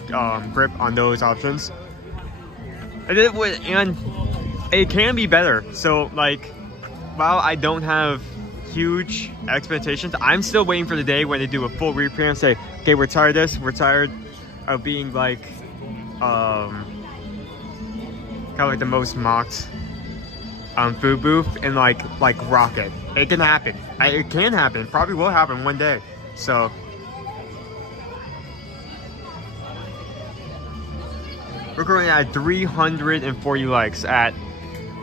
grip on those options, and it can be better. So like, while I don't have huge expectations. I'm still waiting for the day when they do a full reprint and say, okay, we're tired of this. We're tired of being like, kind of like the most mocked food booth and like Rocket. It can happen. It can happen. Probably will happen one day. So we're currently at 340 likes. At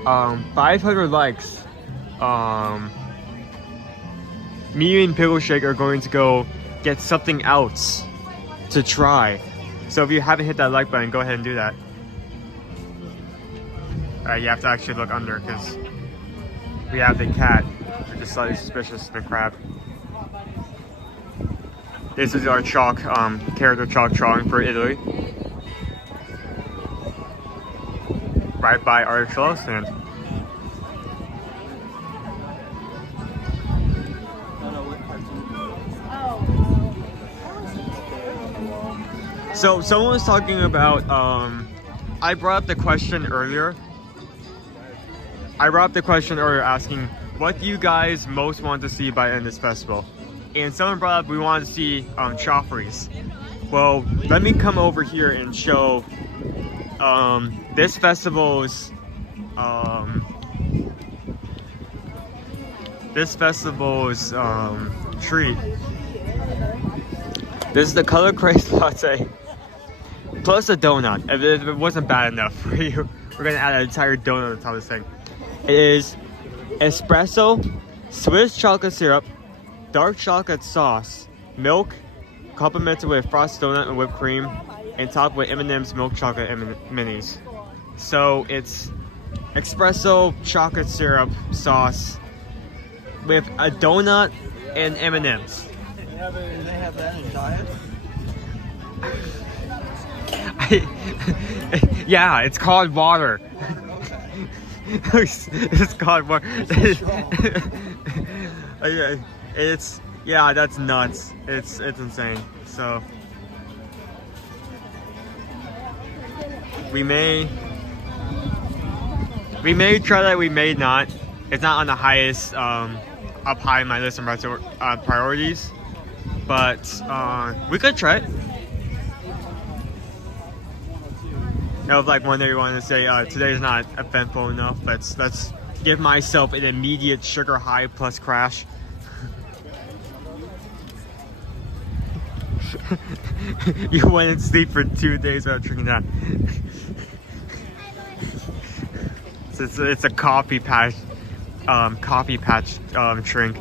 500 likes, me and Pickle Shake are going to go get something else to try. So if you haven't hit that like button, go ahead and do that. You have to actually look under because we have the cat, which is slightly suspicious of the crab. This is our chalk, character chalk drawing for Italy. Right by our cello stand. So someone was talking about, I brought up the question earlier. Asking, what do you guys most want to see by the end of this festival? And someone brought up, we want to see Joffrey's. Well, let me come over here and show this festival's treat. This is the color crazed latte plus a donut. If it wasn't bad enough for you, we're gonna add an entire donut on top of this thing. It is espresso, Swiss chocolate syrup, dark chocolate sauce, milk, complemented with frosted donut and whipped cream, and topped with M&M's milk chocolate minis. So it's espresso, chocolate syrup, sauce, with a donut and M&M's. Do they have that in diet? Yeah, it's called water. It's called water. It's yeah, that's nuts. It's insane. So we may try that. We may not. It's not on the highest up high in my list of priorities, but we could try it. Now, if like one day you want to say today's not eventful enough, let's give myself an immediate sugar high plus crash. You went and sleep for 2 days without drinking that. It's a coffee patch drink.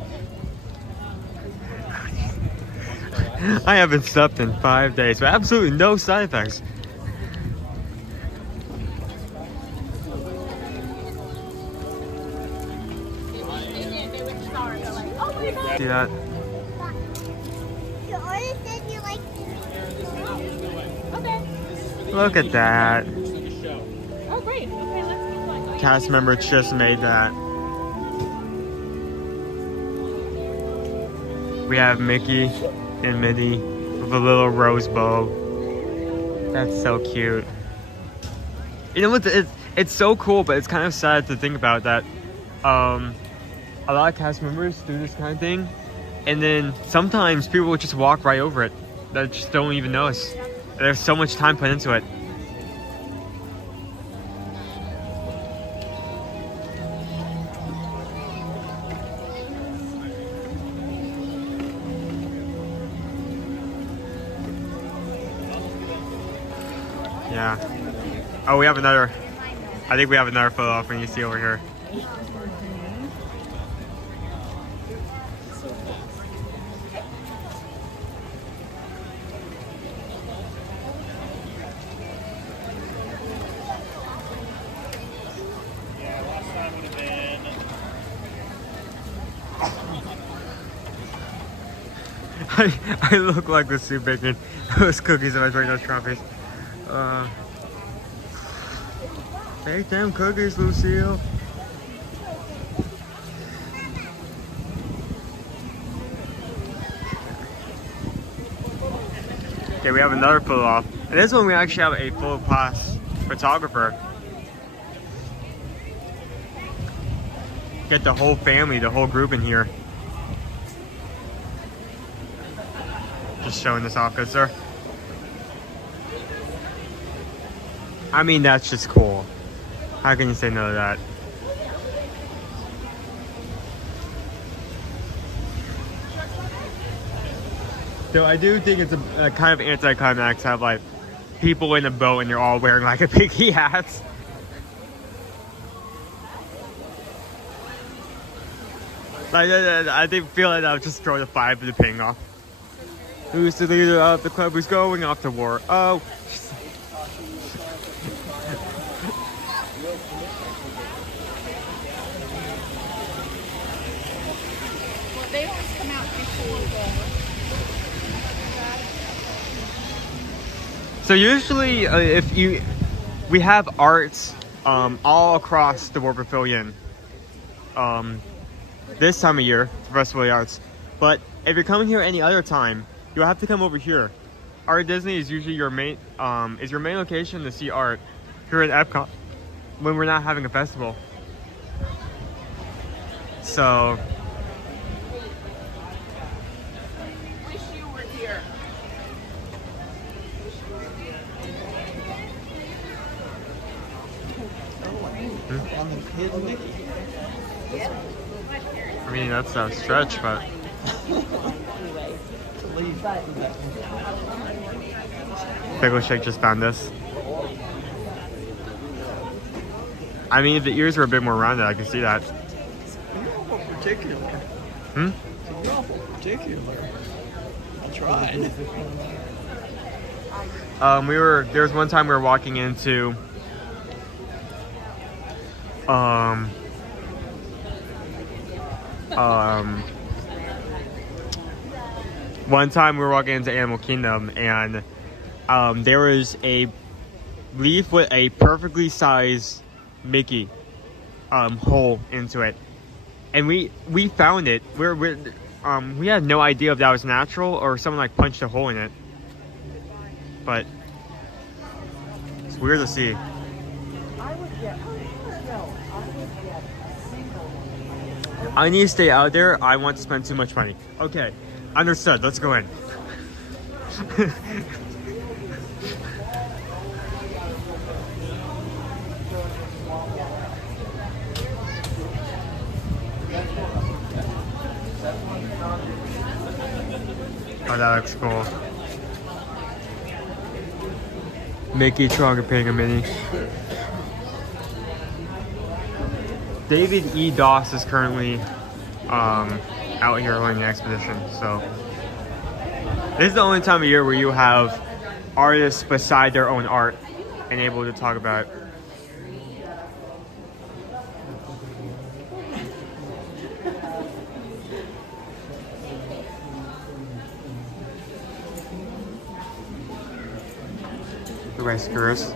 I haven't slept in 5 days, but absolutely no side effects. See that? Look at that. Oh, great. Okay, let's Cast member just made that. We have Mickey and Minnie with a little rose bow. That's so cute. You know what? It's so cool, but it's kind of sad to think about that. A lot of cast members do this kind of thing, and then sometimes people will just walk right over it. They just don't even notice. There's so much time put into it. Yeah. Oh, we have another. I think we have another photo op when you see over here. I look like the soup bacon. Those cookies that I drink those trophies. Take them cookies, Lucille. Okay, we have another photo op. And this one we actually have a full class photographer. Get the whole family, the whole group in here. Just showing this off, good sir. I mean, that's just cool. How can you say no to that? So I do think it's a kind of anticlimax to have like people in a boat and you're all wearing like a piggy hat. Like I feel like that would just throw the vibe of the ping off. Who's the leader of the club who's going off to war? Oh. Well, they always come out before the... So usually, we have arts all across the War Pavilion this time of year, the Festival of the Arts. But if you're coming here any other time, you'll have to come over here. Art Disney is usually your main location to see art here at Epcot when we're not having a festival. So. Wish you were here. I mean, that's a stretch, but. Pickle Shake just found this. I mean, if the ears were a bit more rounded, I could see that. You're awful particular. Hmm? You're awful particular. I tried. There was one time we were walking into one time we were walking into Animal Kingdom and there was a leaf with a perfectly sized Mickey hole into it, and we found it. We had no idea if that was natural or someone like punched a hole in it, but it's weird to see. I need to stay out there. I want to spend too much money. Okay, understood. Let's go in. Oh, that looks cool. Mickey Trogger paying a mini. David E. Doss is currently out here running an expedition, so this is the only time of year where you have artists beside their own art and able to talk about it. The rescuers.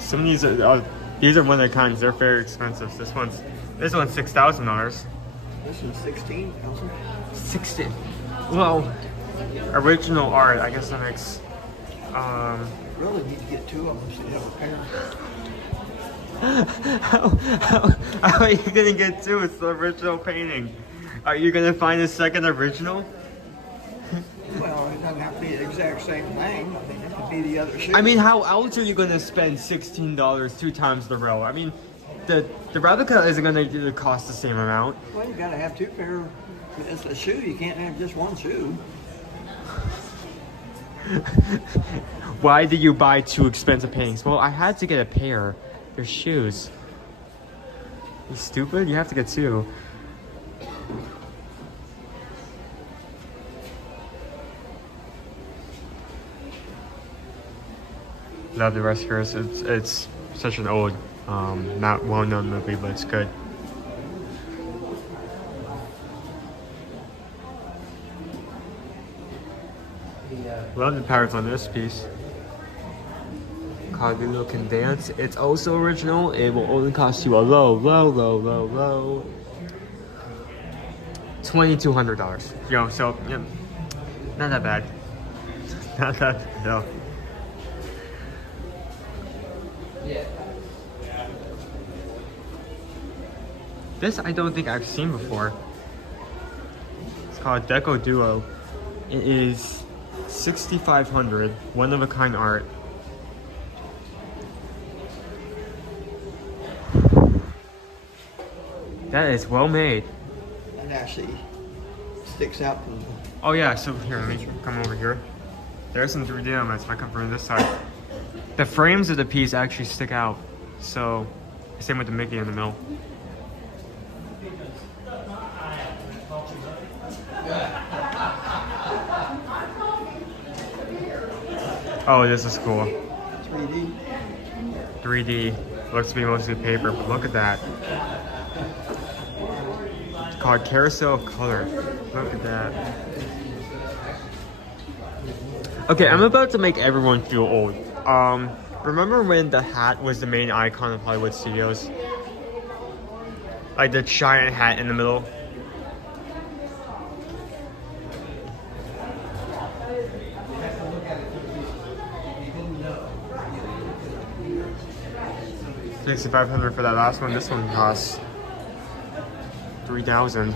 Some of these are one of the kinds. They're very expensive. This one's $6,000. This is 16,000. 16. Well, original art. I guess that makes. Really need to get two of them so you have a pair. How are you gonna get two? It's the original painting. Are you gonna find a second original? Well, it doesn't have to be the exact same thing. I mean, it could be the other shoe. I mean, how else are you gonna spend $16 two times the row? I mean, the replica isn't gonna cost the same amount. Well, you gotta have two pair. It's a shoe. You can't have just one shoe. Why did you buy two expensive paintings? Well, I had to get a pair. They're shoes. You stupid? You have to get two. Love the Rescuers. It's such an old, not well-known movie, but it's good. Love the patterns on this piece. Carlino Can Dance. It's also original. It will only cost you a low $2,200. Yo, so yeah, not that bad. Not that bad. No. This I don't think I've seen before. It's called Deco Duo. It is 6,500, one of a kind art. That is well made. It actually sticks out from the... Oh yeah, so here, let me come over here. There's some 3D elements. If I come from this side, the frames of the piece actually stick out. So, same with the Mickey in the middle. Oh, this is cool. 3D. 3D. Looks to be mostly paper, but look at that. It's called Carousel of Color. Look at that. Okay, I'm about to make everyone feel old. Remember when the hat was the main icon of Hollywood Studios? Like the giant hat in the middle? $6,500 for that last one. This one costs $3,000.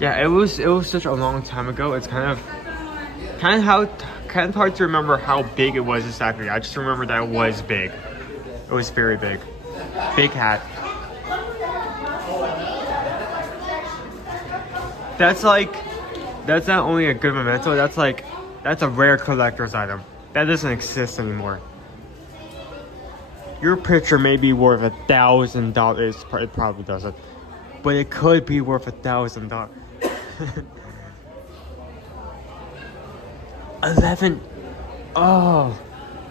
Yeah, it was such a long time ago. It's kind of hard to remember how big it was exactly. I just remember that it was big. It was very big. Big hat. That's not only a good memento, that's a rare collector's item. That doesn't exist anymore. Your picture may be worth $1,000. It probably doesn't. But it could be worth $1,000. 11. Oh,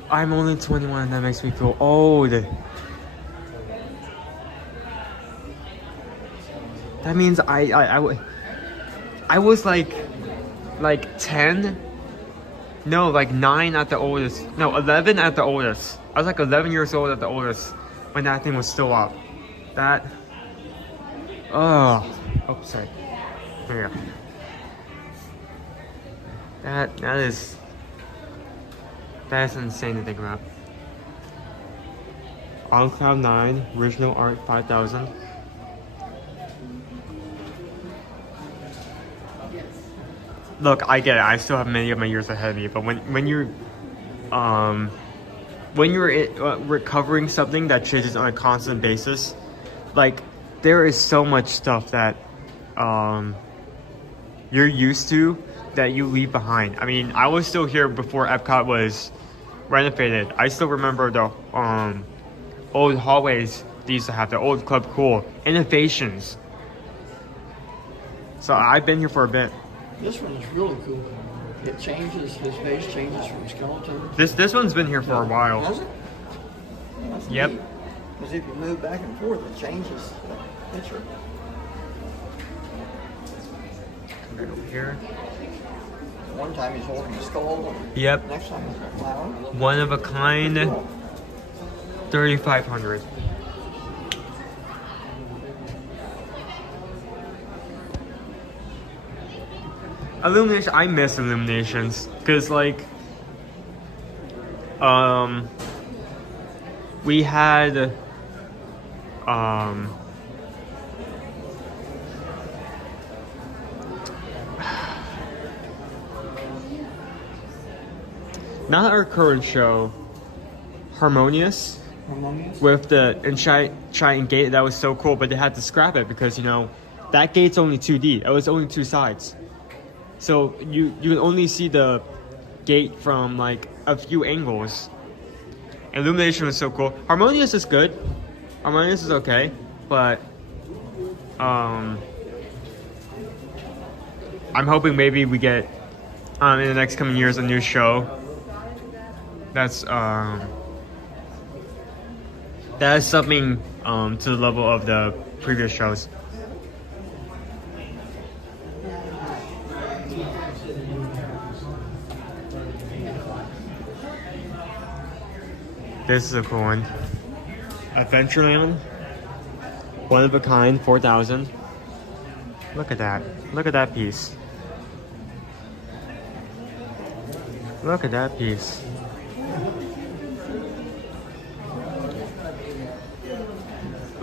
I'm only 21 and that makes me feel old. That means I was like 10. No, like 9 at the oldest. No, 11 at the oldest. I was like 11 years old at the oldest when that thing was still up. That. Oh, sorry. Here we go. That is insane to think about. On Cloud 9, original art 5,000. Look, I get it. I still have many of my years ahead of me, but when you're recovering something that changes on a constant basis, like there is so much stuff that you're used to that you leave behind. I mean, I was still here before Epcot was renovated. I still remember the old hallways they used to have, the old Club Cool innovations. So I've been here for a bit. This one is really cool. It changes, his face changes from skeleton. This one's been here for a while. Has it? That's yep. Because if you move back and forth, it changes the picture. Right over here. One time he's holding a skull. Yep. Next time he's got a flower. One of a kind. 3,500. Illumination. I miss Illuminations because like we had not our current show, Harmonious with the Enchanted Gate. That was so cool, but they had to scrap it because, you know, that gate's only 2D. It was only 2 sides. So you can only see the gate from like a few angles. Illumination was so cool. Harmonious is good. Harmonious is okay, but I'm hoping maybe we get in the next coming years a new show that's that is something to the level of the previous shows. This is a cool one. Adventureland, one of a kind, 4,000. Look at that. Look at that piece. Look at that piece.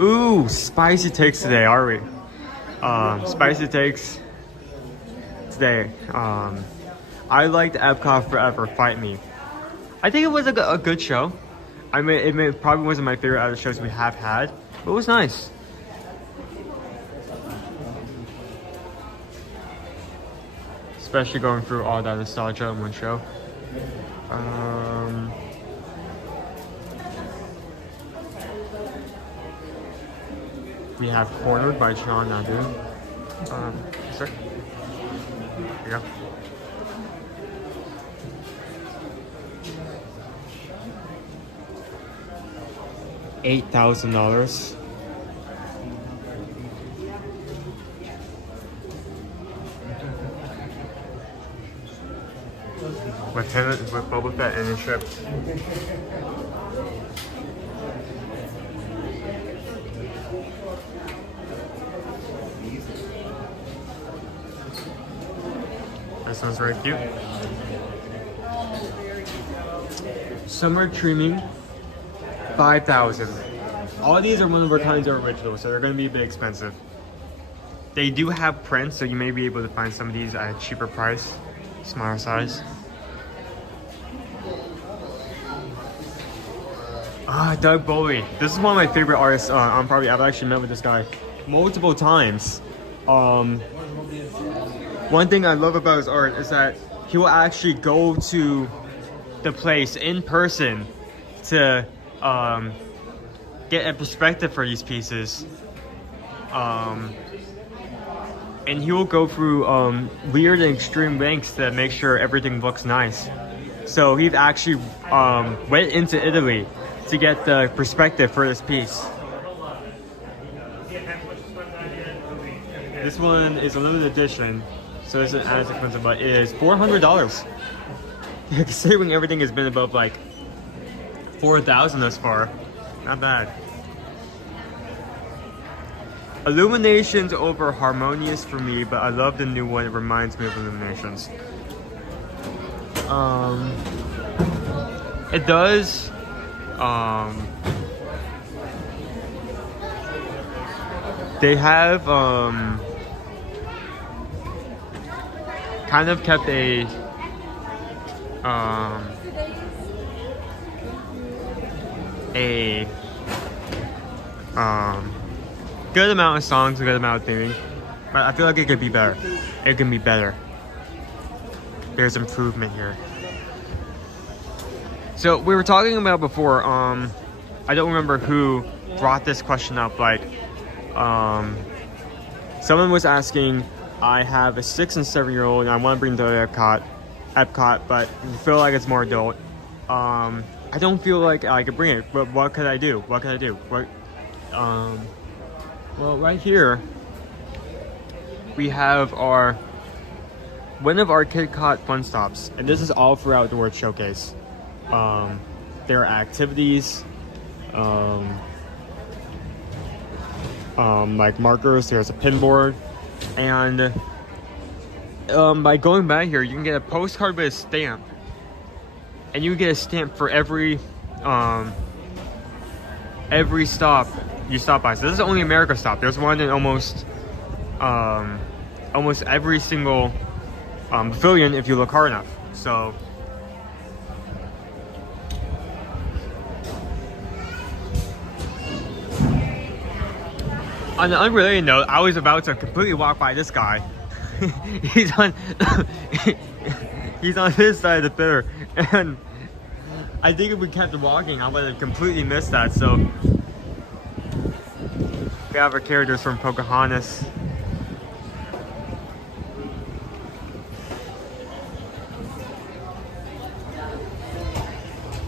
Ooh, spicy takes today, are we? Spicy takes today. I liked Epcot Forever, Fight Me. I think it was a good show. I mean, it probably wasn't my favorite out of the shows we have had, but it was nice. Especially going through all that nostalgia in one show. We have Cornered by John Nadu. Sir? Here you go. $8,000. With Boba Fett and his ship. This one's very cute. Summer Trimming, 5,000. All these are one of our kinds of original, so they're going to be a bit expensive. They do have prints, so you may be able to find some of these at a cheaper price, smaller size. Doug Bowie. This is one of my favorite artists. I've actually met with this guy multiple times. One thing I love about his art is that he will actually go to the place in person to get a perspective for these pieces. And he will go through weird and extreme lengths to make sure everything looks nice. So he actually went into Italy to get the perspective for this piece. This one is a limited edition, so it isn't as expensive, but it is $400. Considering everything has been above like $4,000 thus far, not bad. Illuminations over Harmonious for me, but I love the new one. It reminds me of Illuminations. It does. They have kind of kept a good amount of songs, a good amount of theming, but I feel like it could be better. It can be better. There's improvement here. So we were talking about before, I don't remember who brought this question up, like, someone was asking, I have a 6 and 7 year old and I want to bring them to Epcot, but I feel like it's more adult. I don't feel like I could bring it, but what could I do? What could I do? Well, right here, we have one of our KidCot fun stops, and this is all throughout the Word Showcase. There are activities, like markers. There's a pin board, and by going by here, you can get a postcard with a stamp, and you get a stamp for every stop you stop by. So this is only America stop. There's one in almost every single pavilion if you look hard enough. So on an unrelated note, I was about to completely walk by this guy. He's on his side of the pillar, and I think if we kept walking, I would have completely missed that. So we have our characters from Pocahontas.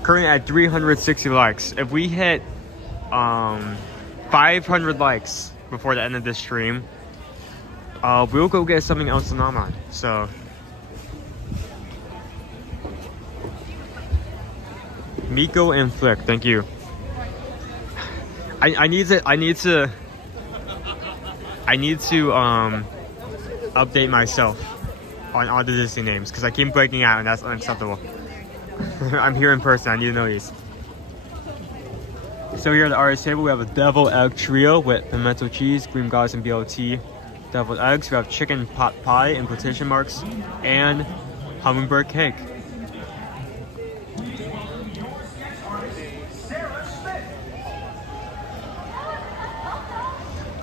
Currently at 360 likes. If we hit 500 likes before the end of this stream, we'll go get something else to nom on. So Miko and Flick, thank you. I need to update myself on all the Disney names because I keep breaking out and that's unacceptable. I'm here in person. I need to know these. So here at the artist table, we have a deviled egg trio with pimento cheese, green gauze, and BLT deviled eggs. We have chicken pot pie in quotation marks and hummingbird cake.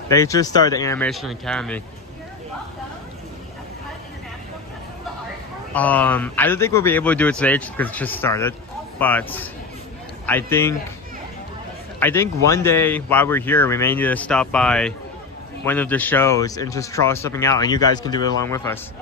They just started the Animation Academy. I don't think we'll be able to do it today because it just started, but I think one day while we're here, we may need to stop by one of the shows and just try something out, and you guys can do it along with us.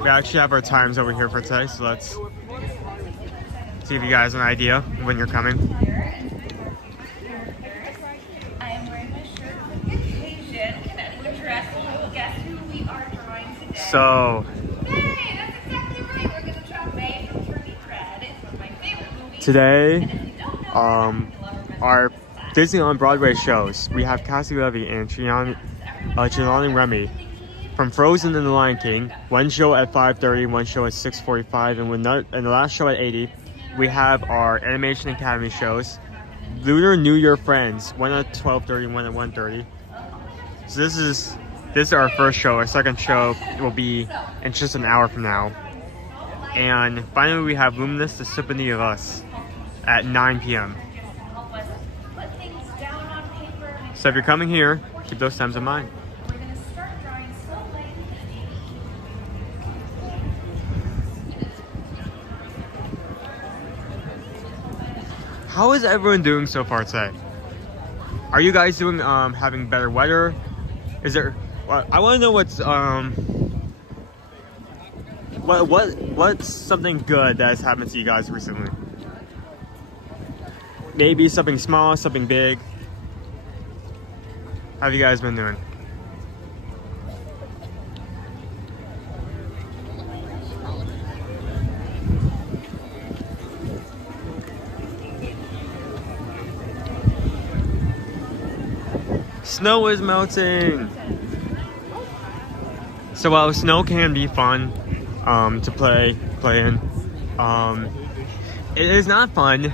We actually have our times over here for today, so let's see if you guys have an idea when you're coming. I am wearing my shirt for the occasion. Can anyone dress who? Guess who we are drawing today? So, Hey, that's exactly right. We're going to draw May from Turning Red. It's one of my favorite movies. today, our Disney on Broadway shows, we have Cassie Levy and Jelani Remy from Frozen and The Lion King. One show at 5:30, one show at 6:45, and the last show at 80. We have our Animation Academy shows. Lunar New Year Friends, one at 12:30, one at 1:30. So this is our first show. Our second show will be in just an hour from now. And finally we have Luminous, The Symphony of Us at 9 p.m. So if you're coming here, keep those times in mind. How is everyone doing so far today? Are you guys doing having better weather? Is there? I want to know what's something good that has happened to you guys recently? Maybe something small, something big. How have you guys been doing? Snow is melting. So while snow can be fun to play in, it is not fun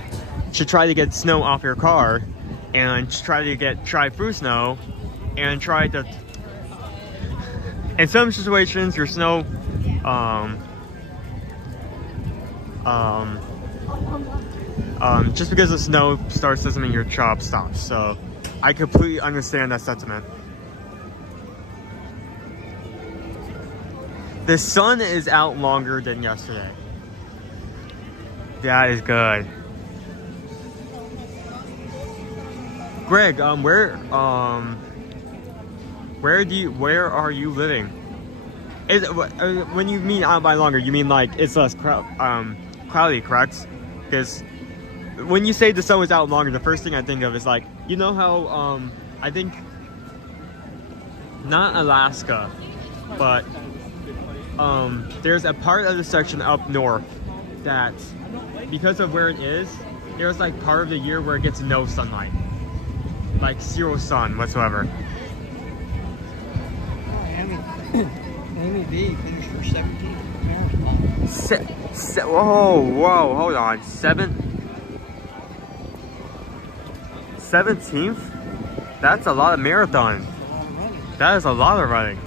to try to get snow off your car and try to drive through snow and try to. In some situations, your snow just because the snow starts doesn't mean your job stops. So I completely understand that sentiment. The sun is out longer than yesterday. That is good. Greg, where are you living? When you mean out by longer, you mean like it's less cloudy, correct? Because when you say the sun was out longer, the first thing I think of is like, you know how I think not Alaska, but there's a part of the section up north that because of where it is, there's like part of the year where it gets no sunlight, like zero sun whatsoever. Amy B finished her 17th marathon. Whoa, hold on. 17th? That's a lot of marathon. That is a lot of running.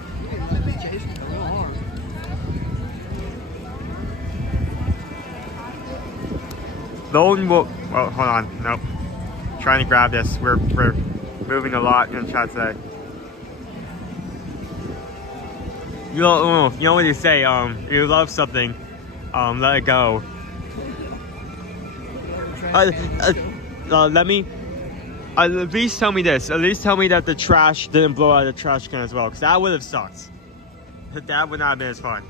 Lone Wolf. Oh, hold on. Nope. Trying to grab this. We're moving a lot in chat today. You know what they say, you love something, let it go. Let me, at least tell me this. At least tell me that the trash didn't blow out of the trash can as well, because that would have sucked. That would not have been as fun.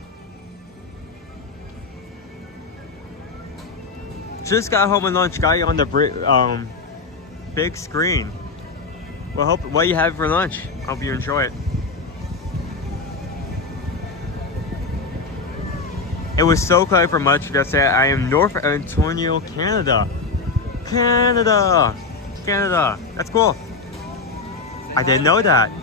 Just got home and lunch, got you on the big screen. Well, what you have for lunch. Hope you enjoy it. It was so clever for much that said I am North Ontario, Canada. Canada. That's cool. I didn't know that. I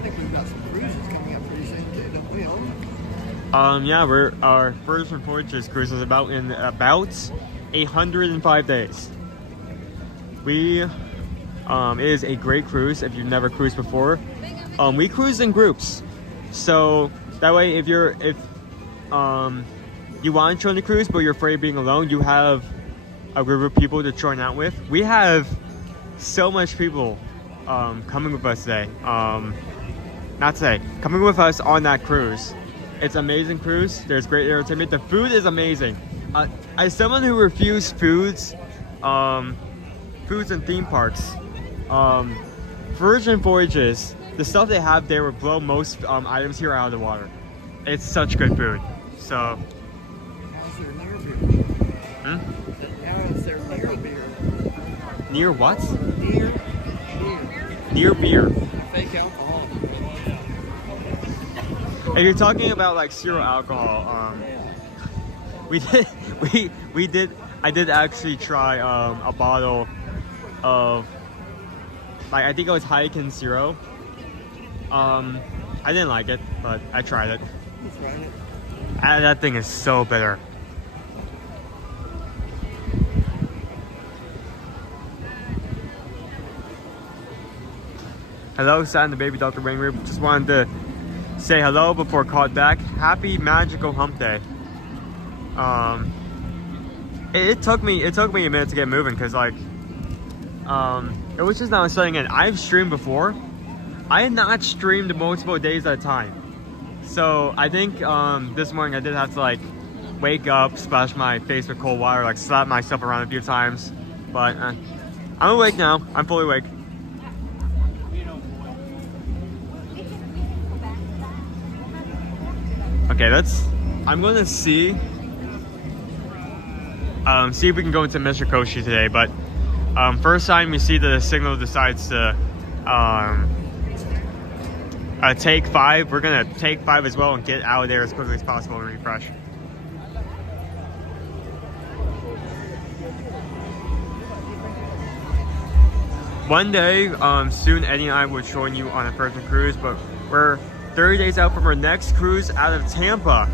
think we've got some cruises coming up pretty soon too, don't we, Owen? Yeah, our first and Fortress cruise is about 105 days. We it is a great cruise if you've never cruised before. We cruise in groups, so that way if you want to join the cruise but you're afraid of being alone, you have a group of people to join out with. We have so much people coming with us today. Coming with us on that cruise. It's an amazing cruise. There's great entertainment. The food is amazing. As someone who refused foods and theme parks, Virgin Voyages, the stuff they have there will blow most items here out of the water. It's such good food. So. How's their near beer? How's their near beer? Near what? Near Near beer. fake alcohol. If you're talking about like zero alcohol, I did actually try a bottle of, like, I think it was Heineken Zero. I didn't like it, but I tried it. You tried it? And that thing is so bitter. Hello, Sat and the baby Dr. Wayne Group. Just wanted to say hello before called back. Happy magical hump day. It took me a minute to get moving because like it was just not setting in. I've streamed before. I had not streamed multiple days at a time. So I think this morning I did have to like wake up, splash my face with cold water, like slap myself around a few times. But I'm awake now. I'm fully awake. Okay, I'm gonna see if we can go into Mr. Koshi today, but first time we see the signal decides to take 5, we're gonna take 5 as well and get out of there as quickly as possible and refresh. One day, soon Eddie and I will join you on a Virgin cruise, but we're 30 days out from our next cruise out of Tampa.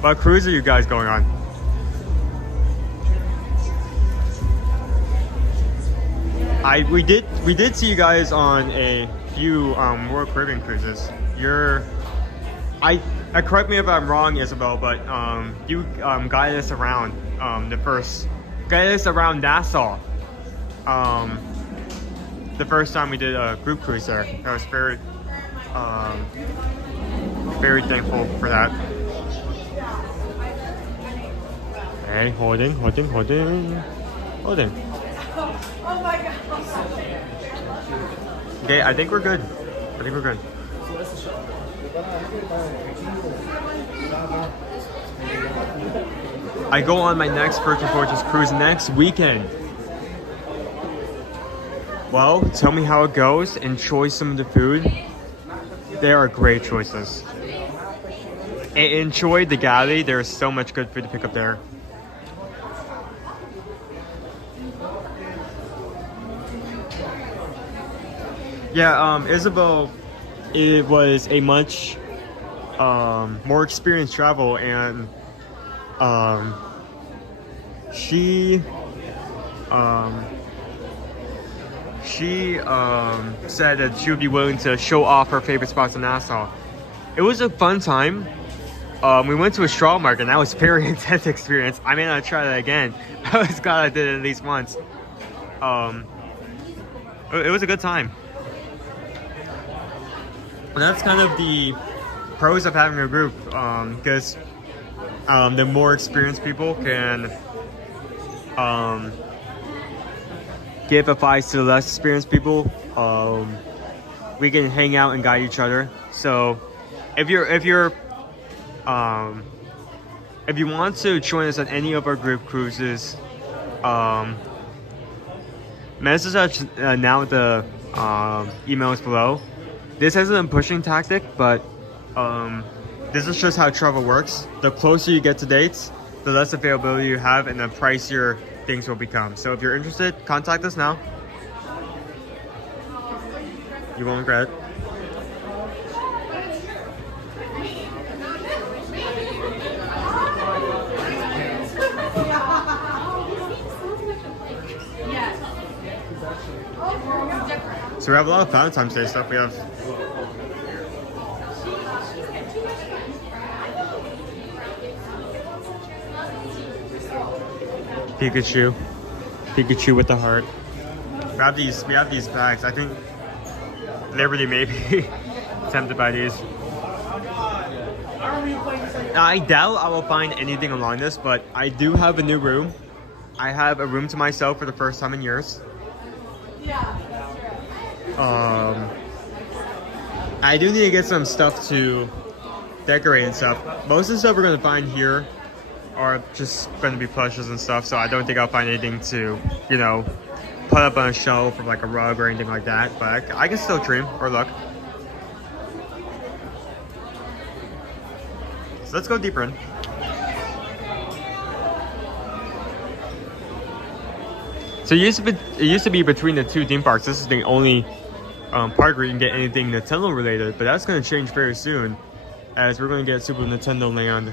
What cruise are you guys going on? We did see you guys on a few Royal Caribbean cruises. Correct me if I'm wrong, Isabel, but you guided us around guided us around Nassau. The first time we did a group cruise there. I was very thankful for that. Hey, holding. Oh my god. Okay, I think we're good. I go on my next Virgin Fortress cruise next weekend. Well, tell me how it goes. Enjoy some of the food. There are great choices. And enjoy the galley. There's so much good food to pick up there. Yeah, Isabel, it was a much more experienced travel, and she said that she would be willing to show off her favorite spots in Nassau. It was a fun time. We went to a straw market, and that was a very intense experience. I may not try that again. I was glad I did it at least once. It was a good time. And that's kind of the pros of having a group, because the more experienced people can give advice to the less experienced people. We can hang out and guide each other. So if you're if you want to join us on any of our group cruises, message us now with the emails below. This isn't a pushing tactic, but this is just how travel works. The closer you get to dates, the less availability you have and the pricier things will become. So if you're interested, contact us now. You won't regret it. So we have a lot of Valentine's Day stuff. We have Pikachu with the heart. We have these bags. I think Liberty may be tempted by these. I doubt I will find anything along this, but I do have a new room. I have a room to myself for the first time in years. I do need to get some stuff to decorate and stuff. Most of the stuff we're gonna find here are just gonna be plushes and stuff, so I don't think I'll find anything to, you know, put up on a shelf or like a rug or anything like that, but I can still dream or look. So let's go deeper in. So it used to be between the two theme parks. This is the only park where you can get anything Nintendo related, but that's going to change very soon, as we're going to get Super Nintendo Land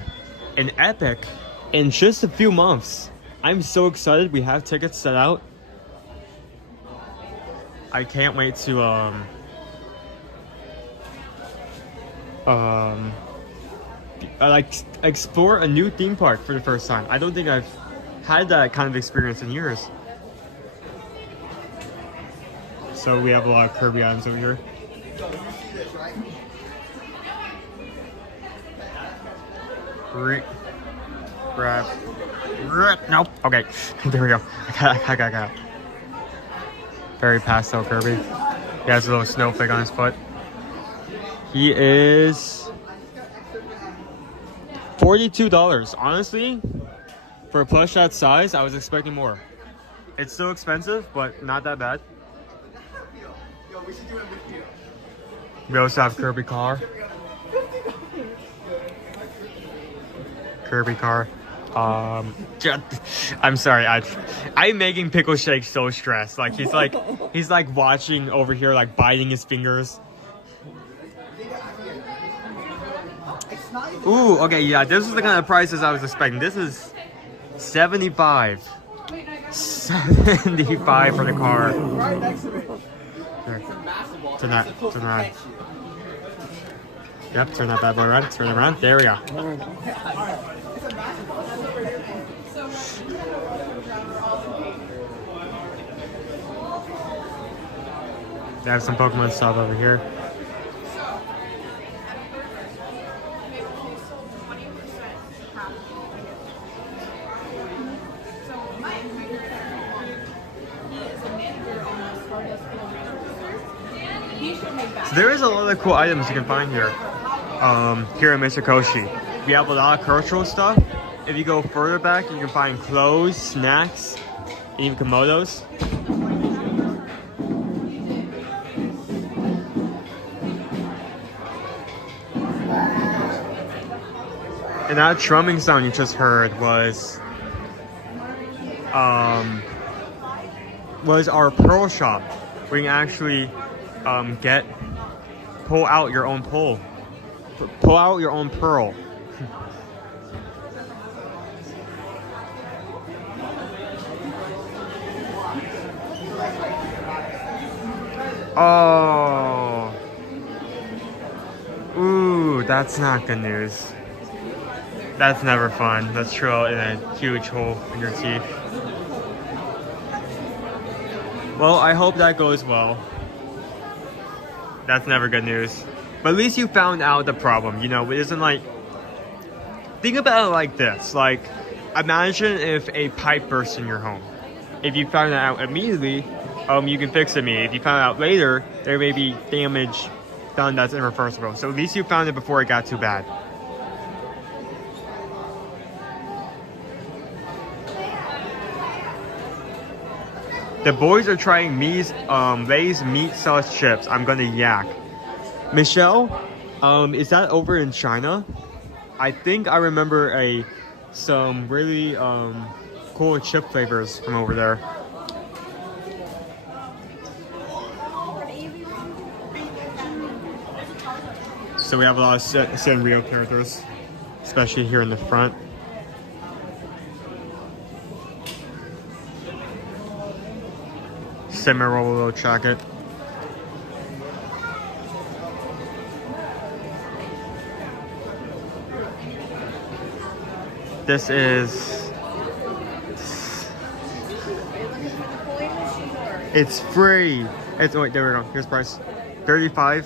in Epic in just a few months. I'm so excited. We have tickets set out. I can't wait to like explore a new theme park for the first time. I don't think I've had that kind of experience in years. So we have a lot of Kirby items over here. Grab. Nope. Okay. There we go. I got it. Very pastel Kirby. He has a little snowflake on his foot. He is $42. Honestly, for a plush that size, I was expecting more. It's still expensive, but not that bad. We also have Kirby car. I'm sorry, I'm making Pickle Shake so stressed. Like he's like watching over here, like biting his fingers. Ooh, okay, yeah, this is the kind of prices I was expecting. This is $75 for the car. Right next to it. Turn that. Yep, turn that bad boy around. Turn it around. There we go. They have some Pokemon stuff over here. So there is a lot of cool items you can find here. Here in Mitsukoshi. We have a lot of cultural stuff. If you go further back, you can find clothes, snacks, even komodos. And that drumming sound you just heard was our pearl shop, where you can actually pull out your own pearl. Oh. Ooh, that's not good news. That's never fun. Let's drill in a huge hole in your teeth. Well, I hope that goes well. That's never good news. But at least you found out the problem. You know, it isn't like... Think about it like this. Like, imagine if a pipe burst in your home. If you found it out immediately, you can fix it immediately. If you found out later, there may be damage done that's irreversible. So at least you found it before it got too bad. The boys are trying Lay's meat sauce chips. I'm gonna yak. Michelle, is that over in China? I think I remember some really cool chip flavors from over there. So we have a lot of Sanrio characters, especially here in the front. Cimarron jacket. This is... It's free. It's, wait, there we go. Here's price. 35.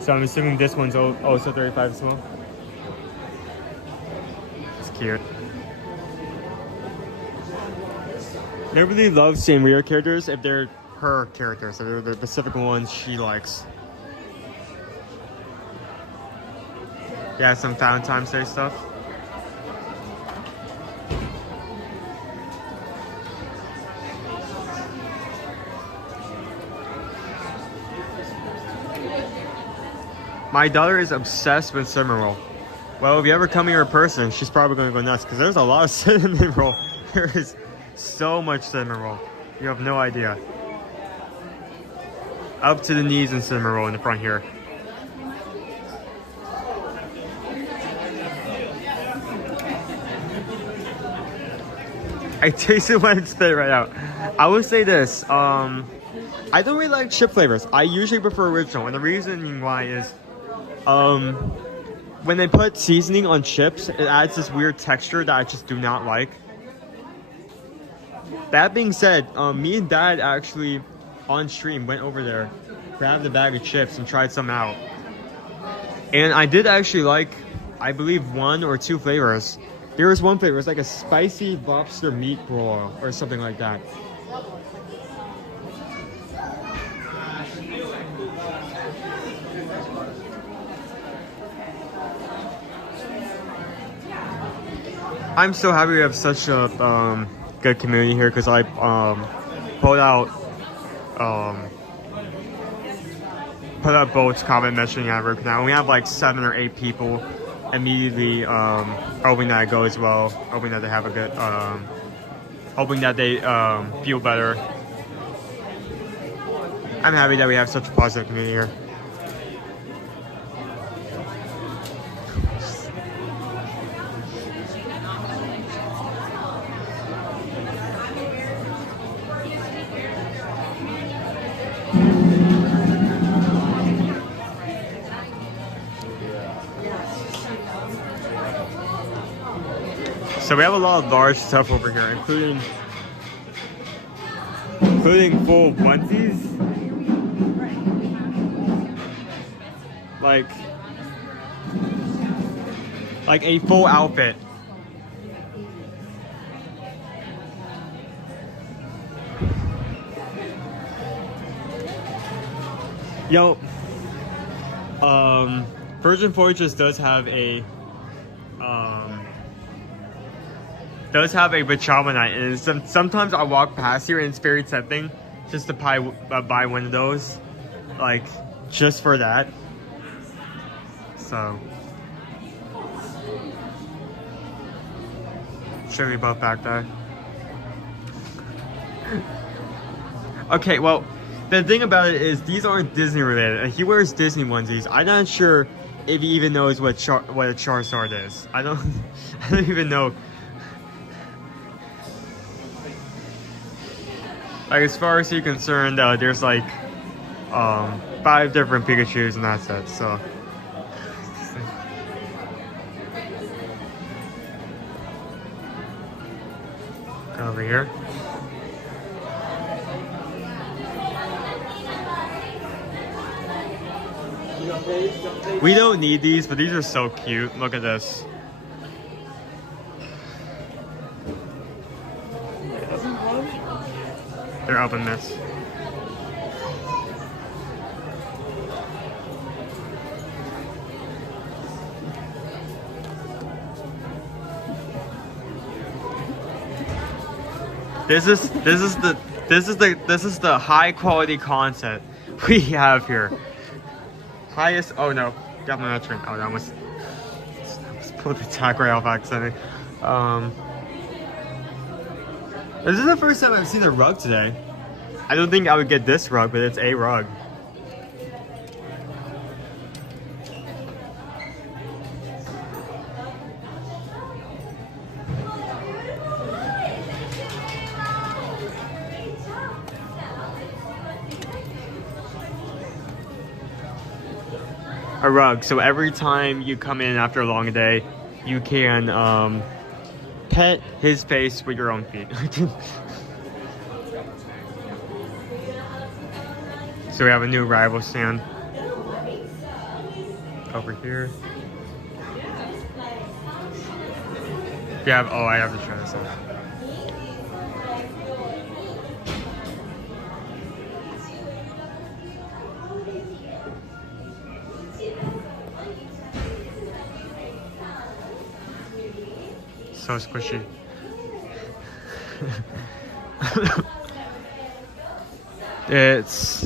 So I'm assuming this one's also 35 as well. It's cute. I really love Sanrio characters if they're her characters, if they're the specific ones she likes. Yeah, some Valentine's Day stuff. My daughter is obsessed with cinnamon roll. Well, if you ever come here in person, she's probably going to go nuts because there's a lot of cinnamon roll. There is so much cinnamon roll. You have no idea. Up to the knees in cinnamon roll in the front here. I taste it when it's spit right out. I would say this. I don't really like chip flavors. I usually prefer original, and the reason why is when they put seasoning on chips, it adds this weird texture that I just do not like. That being said, me and Dad actually on stream went over there, grabbed a bag of chips and tried some out. And I did actually like, I believe, 1 or 2 flavors. There was one flavor, it was like a spicy lobster meat roll or something like that. I'm so happy we have such a good community here because I pulled out Bolt's comment mentioning at root canal. We have like 7 or 8 people immediately hoping that it goes well, hoping that they have a good, hoping that they feel better. I'm happy that we have such a positive community here. So we have a lot of large stuff over here, including full onesies, like a full outfit. Yo, Virgin Fortress does have a pajama night, and sometimes I walk past here and it's very tempting just to buy one of those, like just for that. So show me both back there. Okay, well, the thing about it is these aren't Disney related. He wears Disney onesies. I'm not sure if he even knows what a Charizard is. I don't even know. Like, as far as he's concerned, there's like 5 different Pikachus and that's it. So over here. We don't need these, but these are so cute. Look at this. They're open this. This is the high quality content we have here. Highest. Oh no, got my nut ring. Oh, that almost pulled the tag right off accidentally. This is the first time I've seen a rug today. I don't think I would get this rug, but it's a rug. A rug, so every time you come in after a long day, you can pet his face with your own feet. So we have a new arrival stand over here. Yeah, oh, I have to try this out. So squishy. It's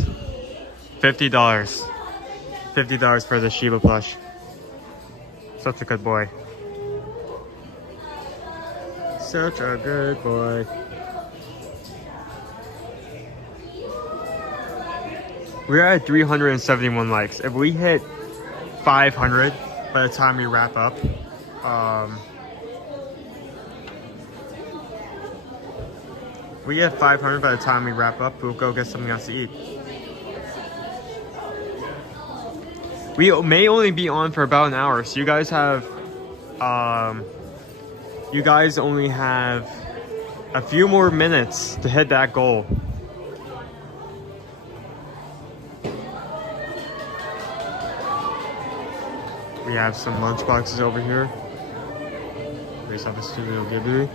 $50. $50 for the Shiba plush. Such a good boy. Such a good boy. We're at 371 likes. If we hit 500 by the time we wrap up, we get 500 by the time we wrap up, we'll go get something else to eat. We may only be on for about an hour, so you guys have, you guys only have a few more minutes to hit that goal. We have some lunch boxes over here. We have a Studio Ghibli.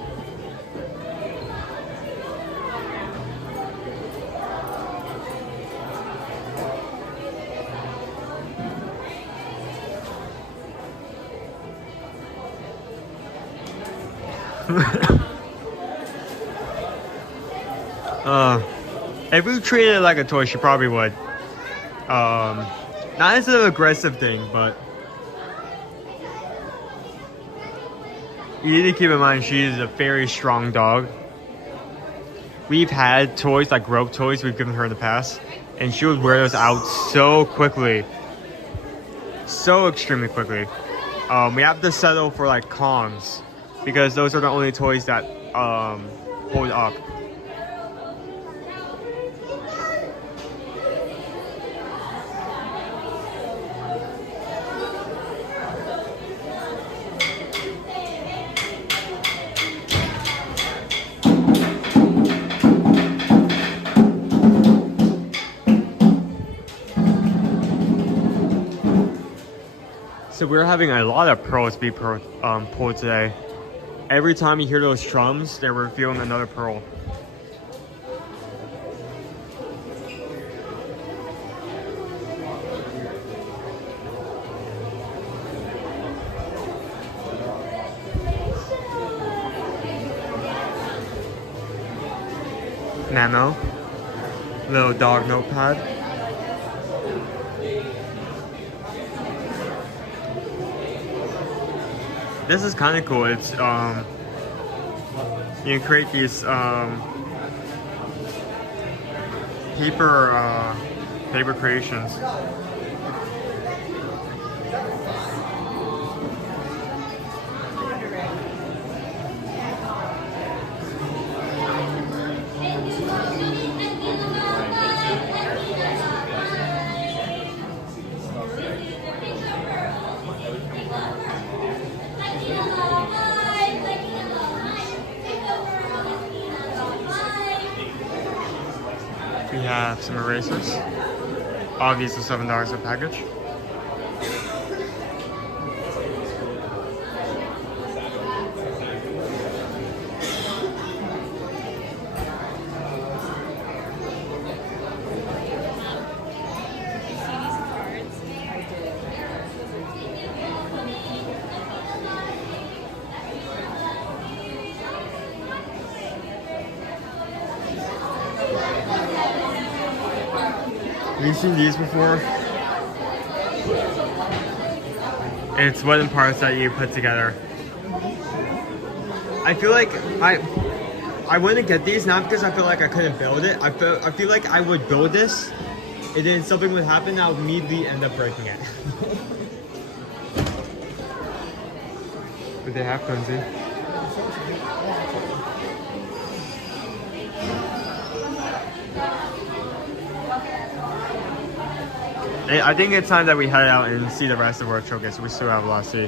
If we treated it like a toy, she probably would. Not as an aggressive thing, but you need to keep in mind she is a very strong dog. We've had toys like rope toys we've given her in the past, and she would wear those out so quickly, so extremely quickly. We have to settle for like Kongs because those are the only toys that hold up. So we're having a lot of pearls be pulled today. Every time you hear those drums, they're revealing another pearl. Nano, little dog notepad. This is kind of cool. It's you can create these paper creations. We have some erasers. All these are $7 a package. Have you seen these before? It's wooden parts that you put together. I feel like I wouldn't get these, not because I feel like I couldn't build it. I feel like I would build this, and then something would happen, and I would immediately end up breaking it. But they have frenzy. I think it's time that we head out and see the rest of our showcase. We still have a lot to see.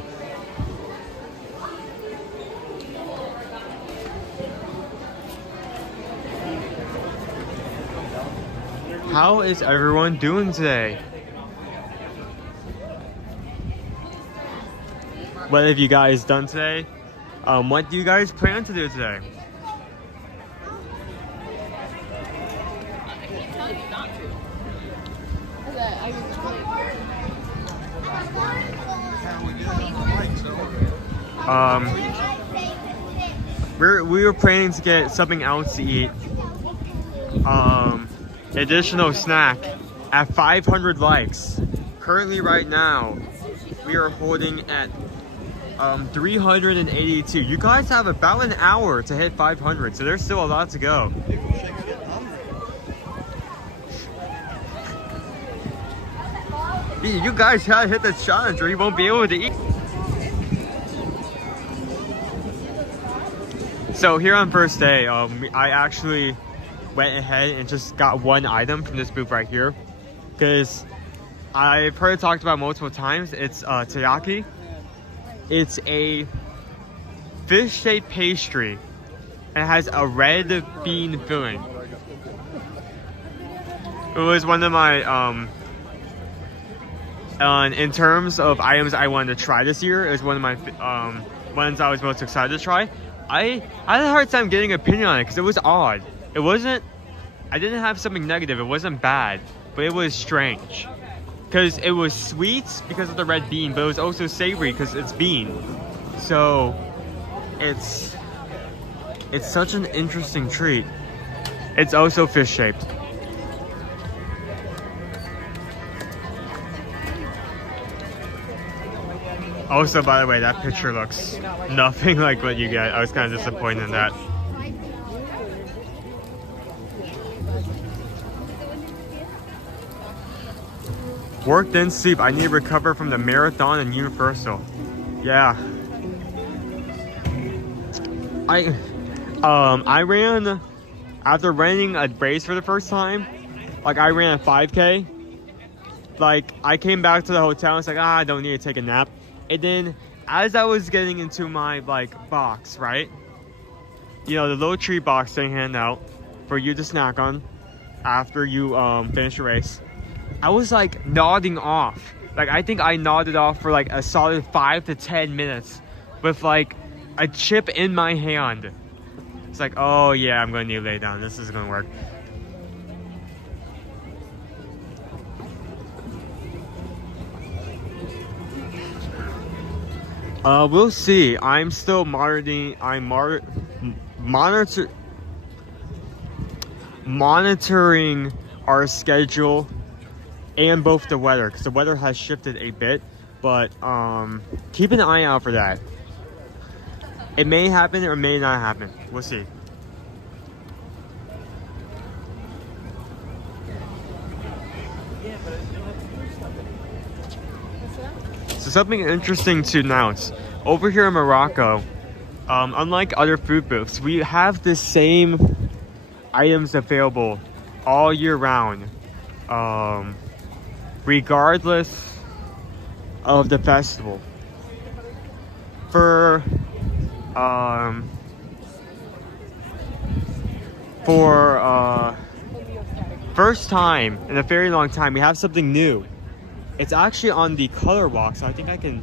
How is everyone doing today? What have you guys done today? What do you guys plan to do today? We were planning to get something else to eat. Additional snack at 500 likes. Currently right now, we are holding at 382. You guys have about an hour to hit 500, so there's still a lot to go. You guys gotta hit the challenge or you won't be able to eat. So here on first day, I actually went ahead and just got one item from this booth right here, because I've heard it talked about multiple times. It's teriyaki. It's a fish-shaped pastry and it has a red bean filling. It was one of my in terms of items I wanted to try this year, it was one of my ones I was most excited to try. I had a hard time getting an opinion on it because it was odd. It wasn't, I didn't have something negative, it wasn't bad, but it was strange. Because it was sweet because of the red bean, but it was also savory because it's bean. So, it's such an interesting treat. It's also fish-shaped. Also, by the way, that picture looks nothing like what you get. I was kind of disappointed in that. Work then sleep. I need to recover from the marathon and Universal. Yeah. I ran, after running a race for the first time, like I ran a 5K. Like I came back to the hotel and was like, I don't need to take a nap. And then as I was getting into my like box, right? You know, the little treat box they hand out for you to snack on after you finish your race. I was like nodding off. Like I think I nodded off for like a solid 5 to 10 minutes with like a chip in my hand. It's like, oh yeah, I'm gonna need to lay down. This isn't gonna work. We'll see. I'm still monitoring our schedule and both the weather, because the weather has shifted a bit, but keep an eye out for that. It may happen or may not happen. We'll see. So something interesting to announce. Over here in Morocco, unlike other food booths, we have the same items available all year round, regardless of the festival. For first time in a very long time, we have something new. It's actually on the color walk, so I think I can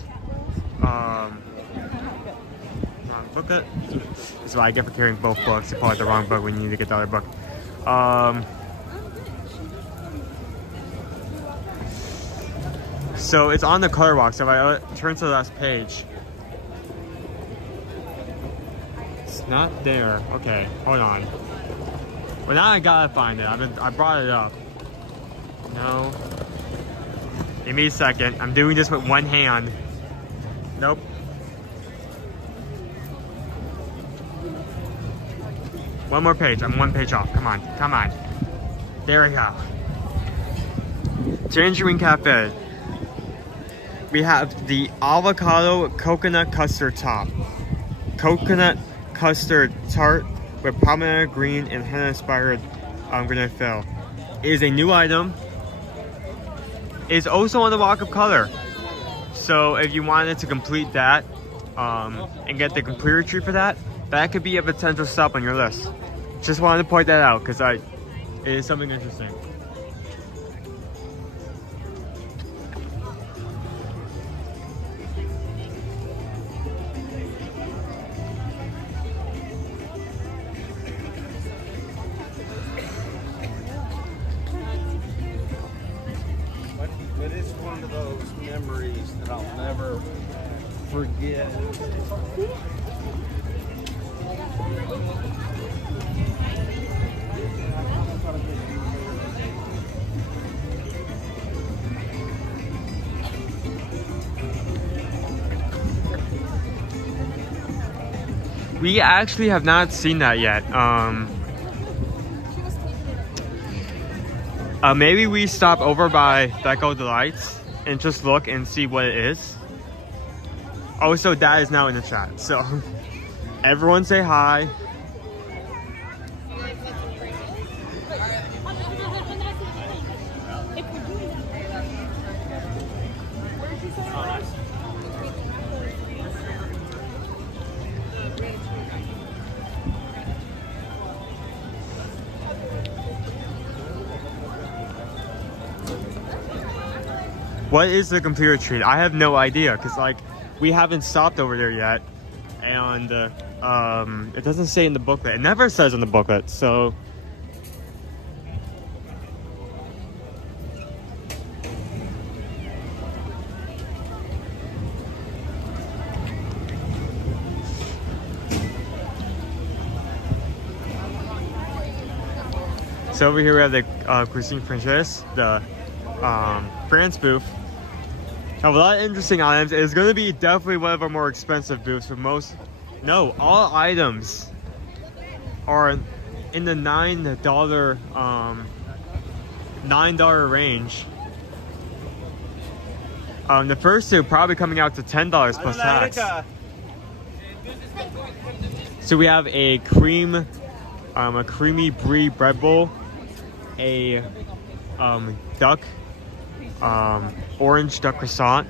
book it. This is what I get for carrying both books. I call it the wrong book when you need to get the other book. So it's on the color walk, so if I turn to the last page, it's not there. Okay, hold on. Well, now I gotta find it. I brought it up. No. Give me a second. I'm doing this with one hand. Nope. One more page. I'm one page off. Come on. Come on. There we go. Tangerine Cafe. We have the avocado coconut custard top. Coconut custard tart with pomegranate green and henna inspired granite fill. It is a new item. It is also on the Walk of Color. So if you wanted to complete that and get the completer tree for that, that could be a potential stop on your list. Just wanted to point that out because it is something interesting. But it's one of those memories that I'll never forget. We actually have not seen that yet. Maybe we stop over by Becco Delights and just look and see what it is. Oh, so Dad is now in the chat. So everyone say hi. What is the computer treat? I have no idea because like we haven't stopped over there yet, and it doesn't say in the booklet. It never says in the booklet, so. So over here we have the Cuisine Française, the France booth. Have a lot of interesting items. It's going to be definitely one of our more expensive booths. For all items are in the $9 range. The first two probably coming out to $10 plus tax. So we have a creamy brie bread bowl, a duck. Orange duck croissant,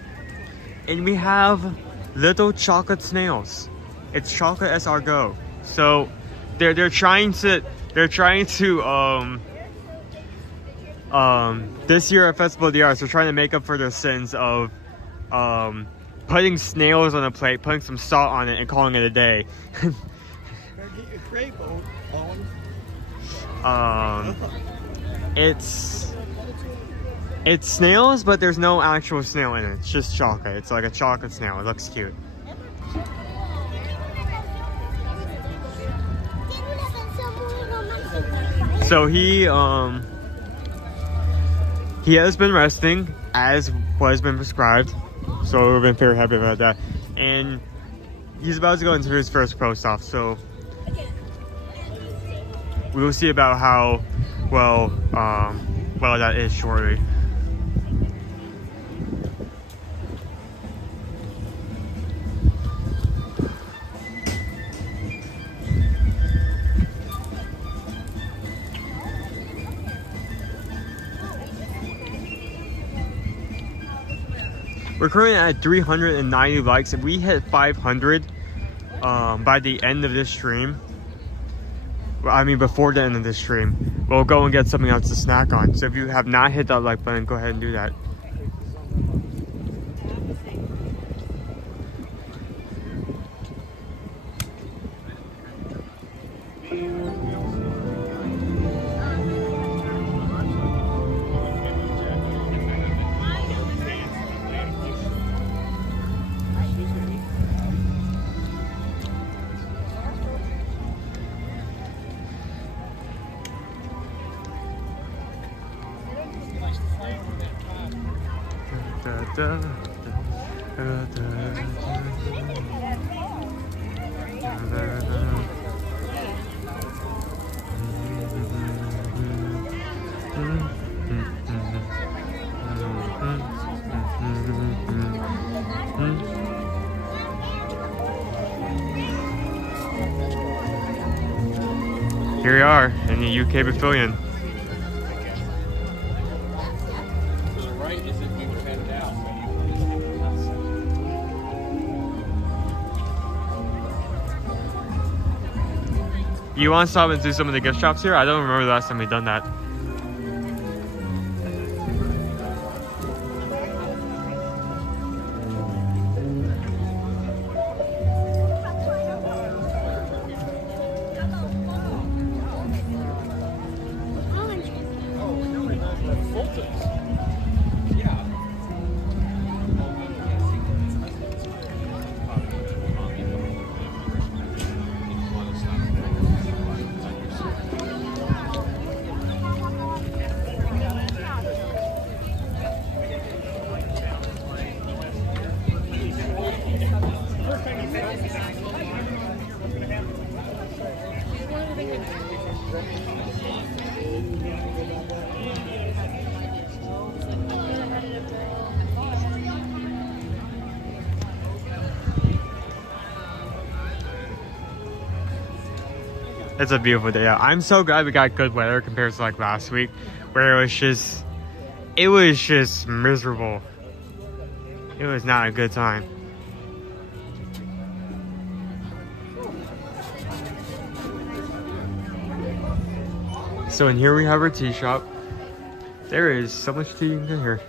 and we have little chocolate snails. It's chocolate escargot. So they're trying to this year at Festival of the Arts, they're trying to make up for their sins of putting snails on a plate, putting some salt on it, and calling it a day. It's snails, but there's no actual snail in it. It's just chocolate. It's like a chocolate snail. It looks cute. So he has been resting as what has been prescribed. So we've been very happy about that. And he's about to go into his first post off. So we will see about how well that is shortly. We're currently at 390 likes. If we hit 500 by the end of this stream, I mean before the end of this stream, we'll go and get something else to snack on. So if you have not hit that like button, go ahead and do that. Here we are in the UK pavilion. To the right is if we were headed out. You want to stop and do some of the gift shops here? I don't remember the last time we've done that. It's a beautiful day out. I'm so glad we got good weather compared to like last week where it was just miserable. It was not a good time. So in here we have our tea shop. There is so much tea you can get here.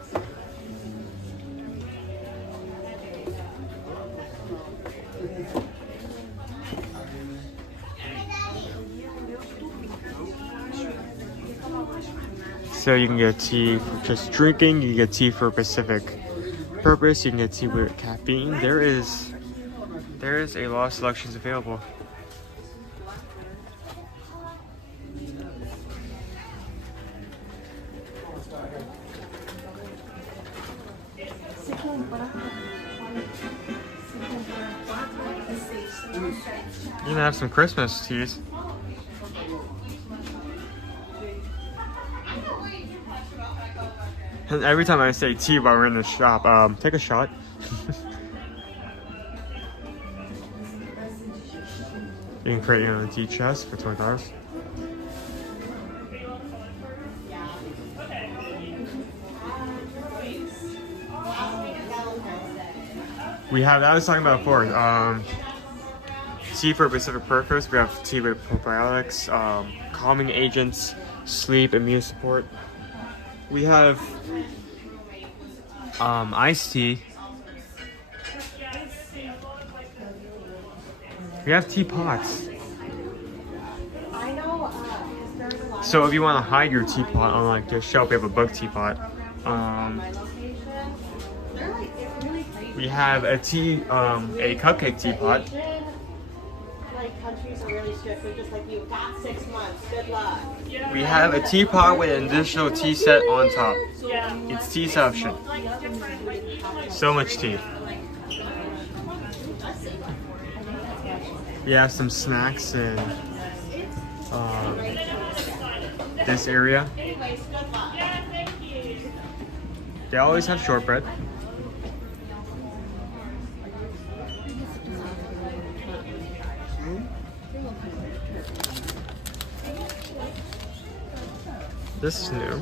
So you can get tea for just drinking, you can get tea for a specific purpose, you can get tea with caffeine. There is a lot of selections available. You can have some Christmas teas. And every time I say tea while we're in the shop, take a shot. You can create your own tea chest for $20. We have, that I was talking about before, tea for a specific purpose. We have tea with probiotics, calming agents, sleep, immune support. We have iced tea. We have teapots. So if you want to hide your teapot on like your shelf, we have a book teapot. We have a cupcake teapot. Countries are really strict. They're just like, you've got 6 months. Good luck. We have a teapot with an additional tea set on top. It's tea option. So much tea. We have some snacks in this area. They always have shortbread. This is new.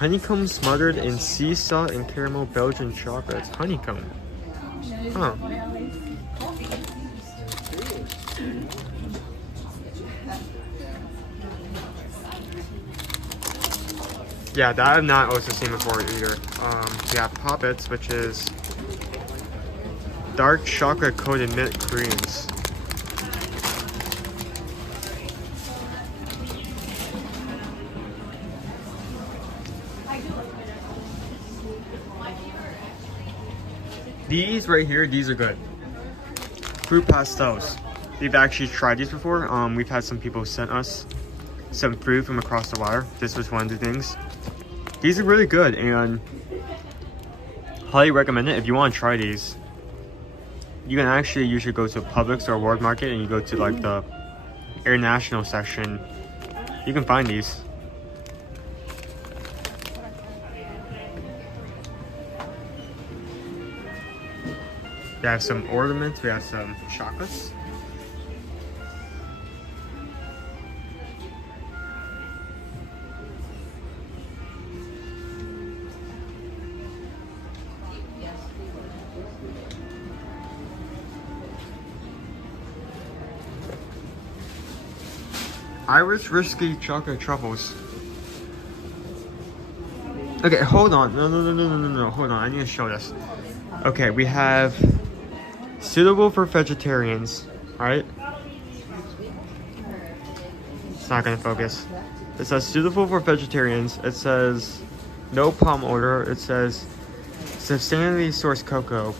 Honeycomb smothered in sea salt and caramel Belgian chocolates. Honeycomb. Huh. Yeah, that I've not also seen before either. We have poppets, which is dark chocolate coated mint creams. These right here, these are good. Fruit pastels. We've actually tried these before. We've had some people send us some fruit from across the water. This was one of the things. These are really good, and highly recommend it if you want to try these. You can actually usually go to a Publix or a World Market and you go to like the international section. You can find these. We have some ornaments, we have some chocolates. Irish Whiskey Chocolate Truffles. Okay, hold on. No, hold on. I need to show this. Okay, we have suitable for vegetarians, right? It's not gonna focus. It says suitable for vegetarians. It says no palm oil. It says sustainably sourced cocoa.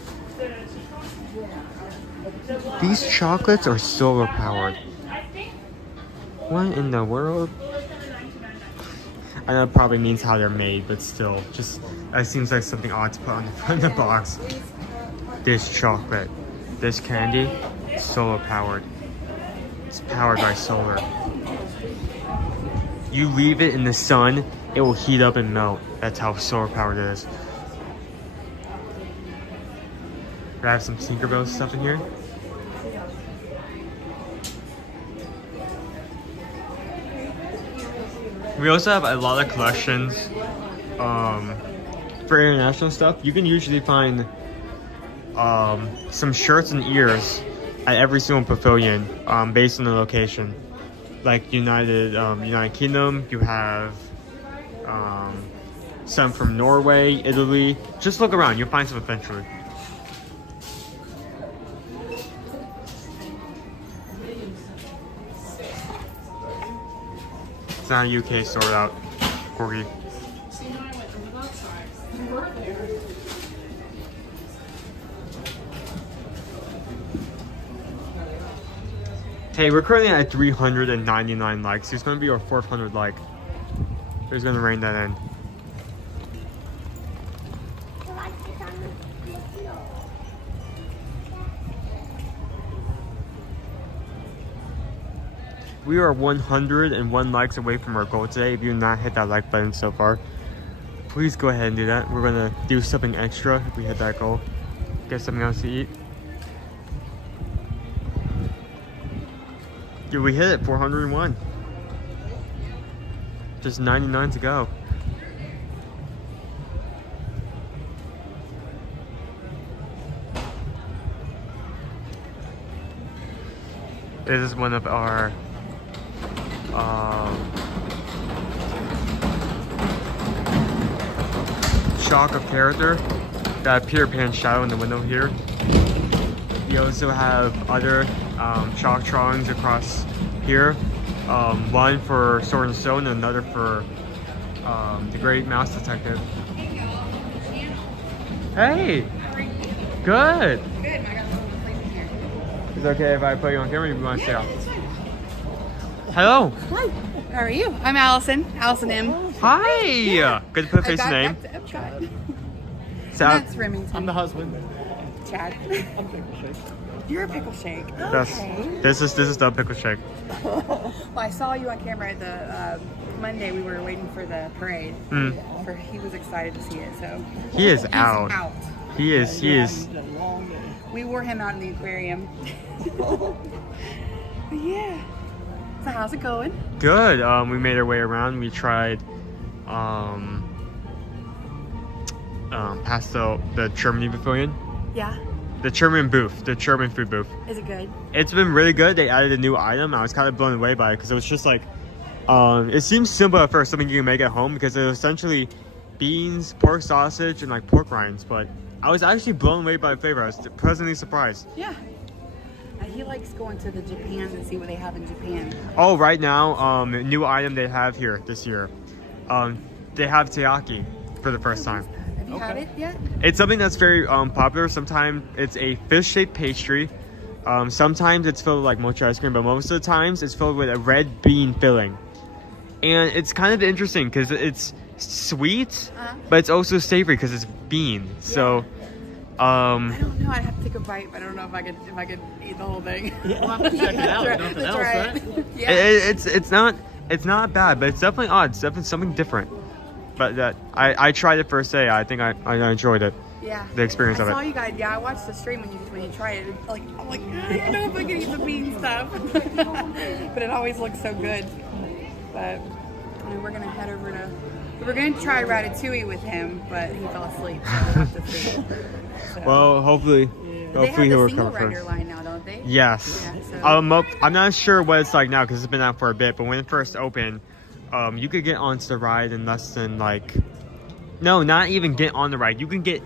These chocolates are solar powered. What in the world? I know it probably means how they're made, but still, just that seems like something odd to put on the front of the box. This chocolate, this candy, solar powered. It's powered by solar. You leave it in the sun, it will heat up and melt. That's how solar powered it is. I have some Tinkerbell stuff in here. We also have a lot of collections for international stuff. You can usually find some shirts and ears at every single pavilion based on the location. Like United Kingdom, you have some from Norway, Italy. Just look around, you'll find some eventually. It's not a UK sold out, Corgi. Hey, we're currently at 399 likes. It's gonna be our 400th like. We're just gonna rein that in. We are 101 likes away from our goal today. If you've not hit that like button so far, please go ahead and do that. We're gonna do something extra if we hit that goal. Get something else to eat. Dude, we hit it, 401. Just 99 to go. This is one of our shock of character, that Peter Pan shadow in the window here. We also have other shock drawings across here. One for Sword and Stone and another for the Great Mouse Detective. Hey! Good! Is it okay if I put you on camera or do you want to stay off? Hello! Hi! How are you? I'm Allison. Allison M. Hi! Good to put a face and name. That's Remington. I'm the husband. Chad. I'm Pickle Shake. You're a Pickle Shake. Okay. This is the Pickle Shake. Well, I saw you on camera at the Monday. We were waiting for the parade. He was excited to see it, so he is he's out. He is. We wore him out in the aquarium. Yeah. So how's it going? Good. We made our way around. We tried past the Germany pavilion. Yeah. The German booth, the German food booth. Is it good? It's been really good. They added a new item. I was kind of blown away by it because it was just like, it seems simple at first, something you can make at home because it was essentially beans, pork sausage, and like pork rinds. But I was actually blown away by the flavor. I was pleasantly surprised. Yeah. He likes going to the Japan and see what they have in Japan. Oh, right now, new item they have here this year. They have taiyaki for the first time. Have you had it yet? It's something that's very popular. Sometimes it's a fish-shaped pastry. Sometimes it's filled with like mochi ice cream, but most of the times it's filled with a red bean filling. And it's kind of interesting because sweet, but it's also savory because it's bean. So, I don't know. I'd have to take a bite, but I don't know if I could eat the whole thing. We'll have to check it out. That's Nothing else, right. Yeah. it's not bad, but it's definitely odd. It's definitely something different. But that I tried it first day. I think I enjoyed it. Yeah. The experience of it. I saw you guys. Yeah, I watched the stream when you tried it. Like I'm like, I don't know if I can eat the bean stuff, but it always looks so good. But we're gonna head over to. We're gonna try ratatouille with him, but he fell asleep. So we'll have to see. So. Well, hopefully They have he'll the single recover rider first. line now, don't they? Yes. Yeah, so. I'm not sure what it's like now because it's been out for a bit. But when it first opened, you could get onto the ride in less than not even get on the ride. You can get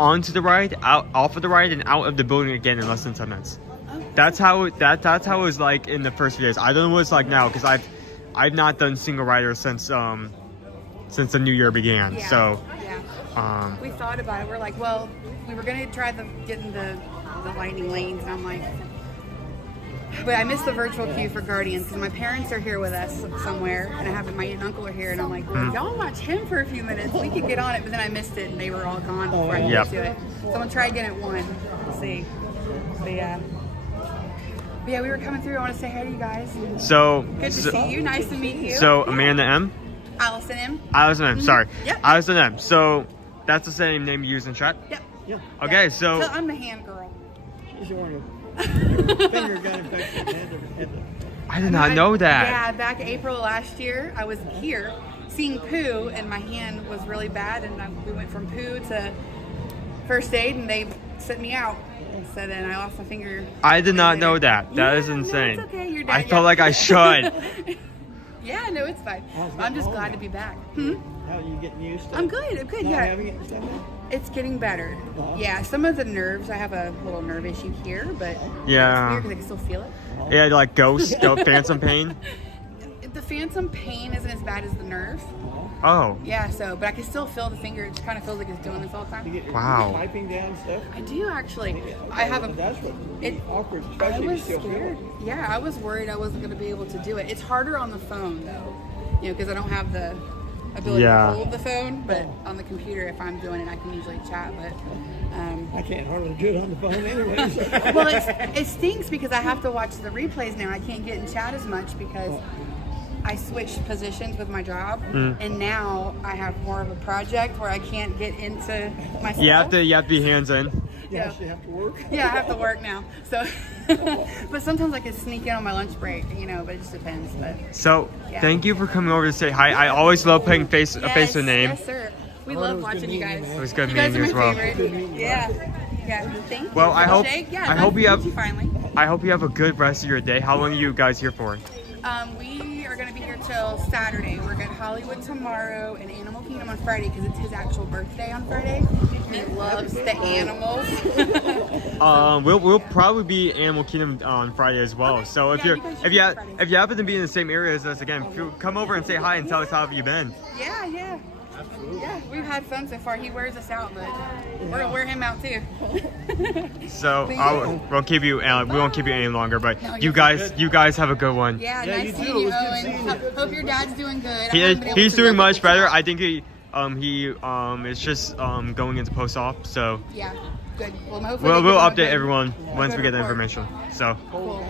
onto the ride, off of the ride, and out of the building again in less than 10 minutes. Okay. That's how it was like in the first few days. I don't know what it's like now because I've not done single rider since the new year began. Yeah. So We thought about it. We're like, well, we were gonna try getting the lightning lanes, and I'm like, but I missed the virtual queue for Guardians because my parents are here with us somewhere, and I have my aunt and uncle are here, and I'm like, well, y'all watch him for a few minutes. We could get on it, but then I missed it, and they were all gone before I could get to it. So I'm gonna try again at 1. We'll see. But yeah, we were coming through. I want to say hi to you guys. So good to see you. Nice to meet you. So Amanda M. Allison M. Allison M. Sorry. Yep. Allison M. So that's the same name you use in chat? Yep. Yeah. Okay, so I'm the hand girl. Your finger got infected. I did not know that. Yeah, back April last year, I was here seeing poo, and my hand was really bad, and we went from poo to first aid, and they sent me out. So then I lost my finger. I did not know that. That is insane. No, it's okay. Your dad, I felt like I should. Yeah, no, it's fine. I'm just glad to be back. How are you getting used to it? I'm good. Yeah. It's getting better. Yeah, some of the nerves, I have a little nerve issue here, but yeah, it's weird because I can still feel it. Yeah, like phantom pain. The phantom pain isn't as bad as the nerve. Oh. Yeah, but I can still feel the finger. It kind of feels like it's doing this all the time. Wow. Wiping down stuff. I do actually. I have a. That's what awkward. I was scared. Yeah, I was worried I wasn't going to be able to do it. It's harder on the phone though, because I don't have the ability to hold the phone. But on the computer, if I'm doing it, I can usually chat. But I can't hardly do it on the phone anyway. Well, it stinks because I have to watch the replays now. I can't get in chat as much because I switched positions with my job, and now I have more of a project where I can't get into my stuff. You have to be hands in. Yeah, you have to work. Yeah, I have to work now. So, but sometimes I can sneak in on my lunch break, but it just depends. But so, thank you for coming over to say hi. I always love putting a face to name. Yes, sir. We love watching you guys. It was good meeting you as well. Yeah. Thank you. Well, I hope finally. I hope you have a good rest of your day. How long are you guys here for? We are going to be here till Saturday. We're going to Hollywood tomorrow and Animal Kingdom on Friday because it's his actual birthday on Friday. He loves the animals. We'll probably be Animal Kingdom on Friday as well. Okay. So if you happen to be in the same area as us again, come over and say hi and tell us how have you been. Yeah. Absolutely. Yeah, we've had fun so far. He wears us out, but we're gonna wear him out too. So we won't keep you any longer. But you guys have a good one. Yeah, nice seeing you, Owen. Hope your dad's doing good. He's doing much better. I think he is just going into post-op. So yeah, good. Well, we'll update everyone once we get the information. So. Cool.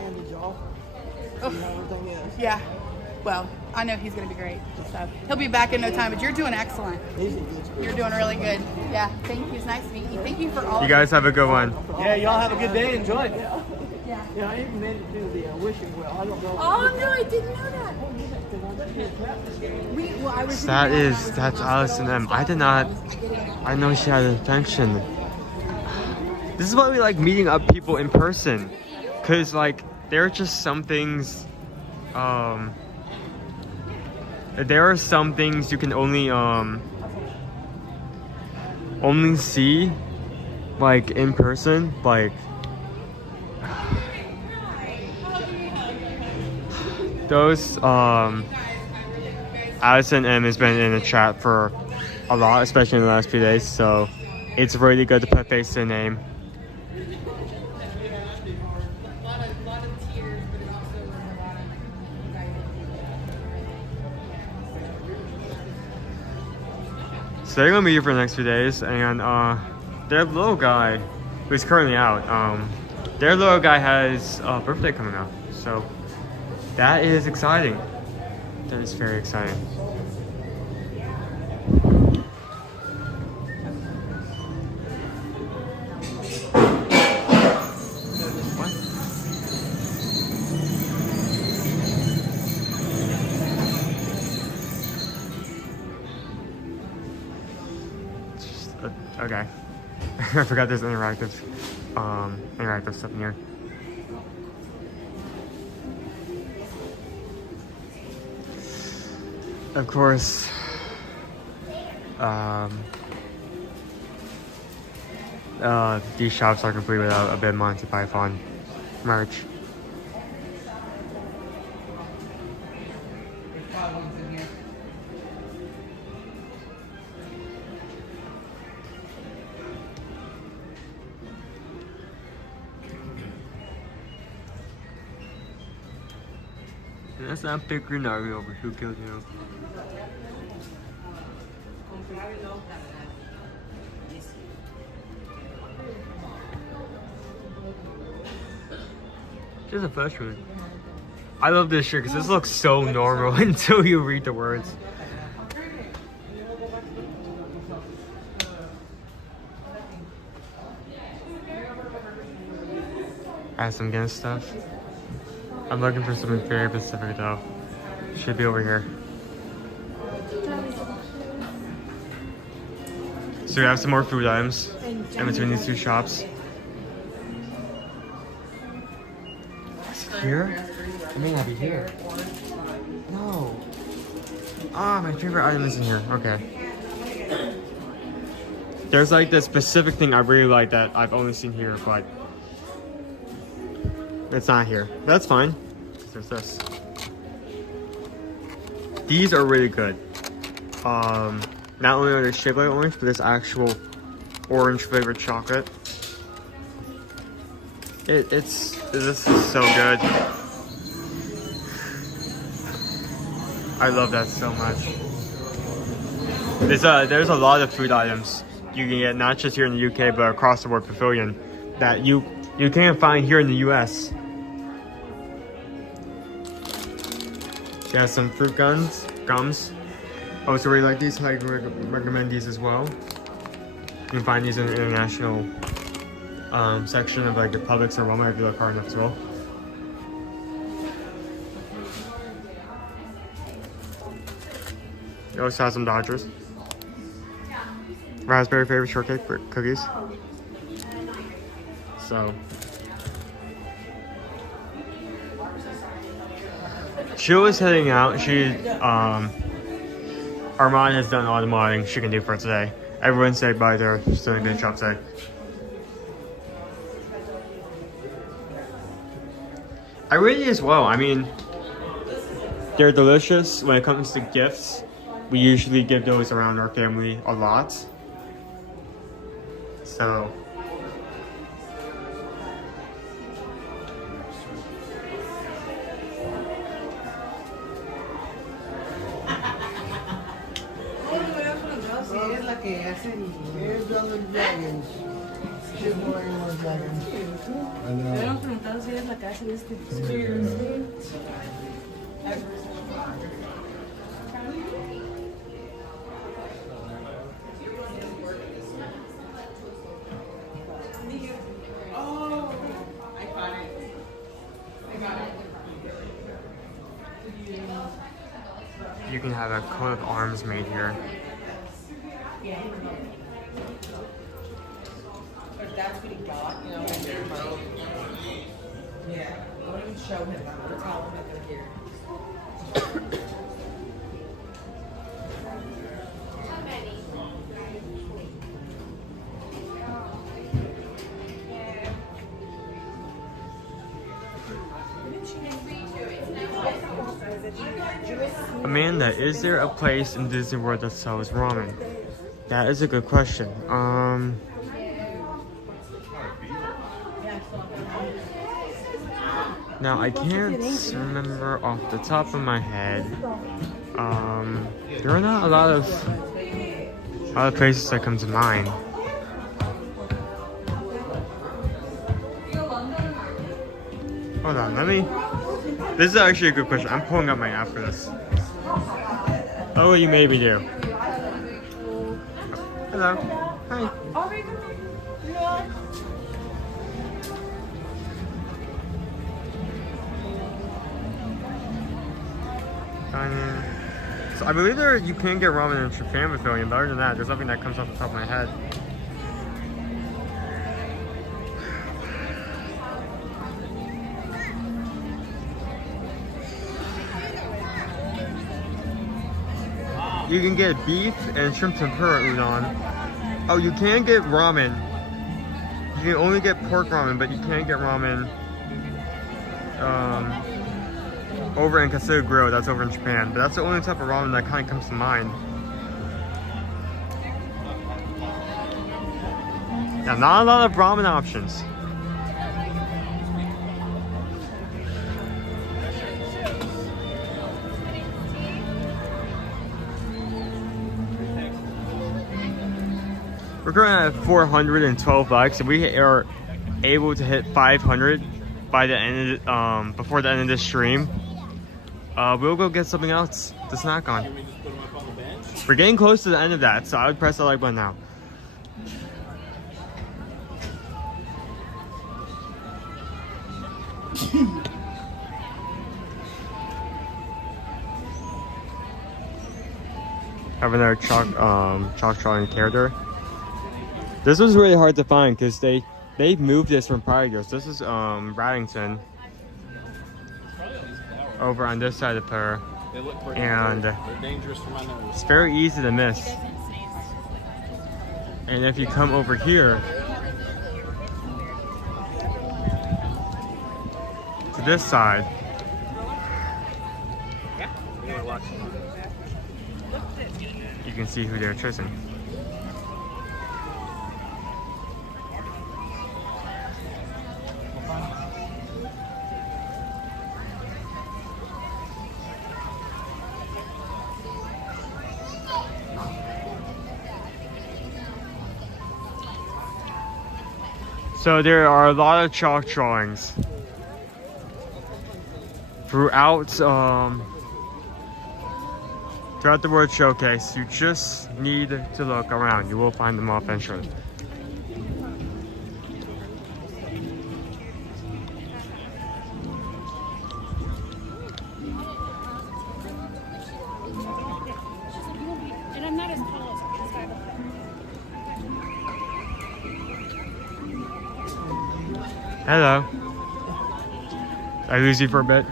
Yeah. Well, I know he's going to be great. So he'll be back in no time, but you're doing excellent. You're doing really good. Yeah, thank you. It's nice to meet you. Thank you for all. You guys have a good one. Yeah, y'all have a good day. Enjoy. Yeah. Yeah, I even meant to do the wishing well. I don't know. Oh, no, I didn't know that. That's Allison M. I know she had an infection. This is why we like meeting up people in person. Cause like, there are just some things, there are some things you can only see like in person, like those Allison M has been in the chat for a lot, especially in the last few days, so it's really good to put a face to a name. So they're gonna be here for the next few days, and their little guy, who's currently out, their little guy has a birthday coming up. So that is exciting. That is very exciting. Okay. I forgot there's interactive stuff in here. Of course, these shops are complete without a bit of Monty Python merch. That's not big green army over. Who killed you? Just a first one. I love this shirt because this looks so normal until you read the words. I have some Guinness stuff. I'm looking for something very specific though. Should be over here. So we have some more food items in between these two shops. Is it here? It may not be here. No. Ah, my favorite item is in here. Okay. There's like this specific thing I really like that I've only seen here, but it's not here. That's fine. There's this. These are really good. Not only are they shaped like orange, but there's actual orange flavored chocolate. This is so good. I love that so much. There's a lot of food items you can get, not just here in the UK, but across the board pavilion that you can't find here in the US. Got some fruit gums. Also really like these, I recommend these as well. You can find these in the international section of like the Publix or Walmart if you look hard enough as well. You also have some Dodgers. Raspberry favorite shortcake for cookies. So Jill is heading out. Armand has done all the modding she can do for today. Everyone say bye there. She's doing a good job today. I really as well. I mean, they're delicious. When it comes to gifts, we usually give those around our family a lot. So you can have a coat of arms made here. If that's what he got, you know, yeah. Don't even show him that. We'll tell him that they're here. Amanda, is there a place in Disney World that sells ramen? That is a good question. Now I can't remember off the top of my head. There are not a lot of Other places that come to mind. Hold on, let me. This is actually a good question. I'm pulling up my app for this. Oh, you maybe do. Hello. Hi. So I believe you can get ramen in Japan Pavilion, but other than that, there's nothing that comes off the top of my head. You can get beef and shrimp tempura udon. Oh, you can get ramen. You can only get pork ramen, but you can get ramen over in Kasuga Grill. That's over in Japan. But that's the only type of ramen that kind of comes to mind. Yeah, not a lot of ramen options. We're currently at 412 bucks. If we are able to hit 500 by the end of before the end of this stream, we'll go get something else to snack on. We're getting close to the end of that, so I would press the like button now. Have another chalk drawing character. This was really hard to find because they moved this from prior years. This is Radington over on this side of the pier, and it's very easy to miss. And if you come over here to this side, you can see who they're chasing. So there are a lot of chalk drawings throughout the World Showcase. You just need to look around. You will find them all eventually. And I'm not as tall as this guy. Hello. Did I lose you for a bit?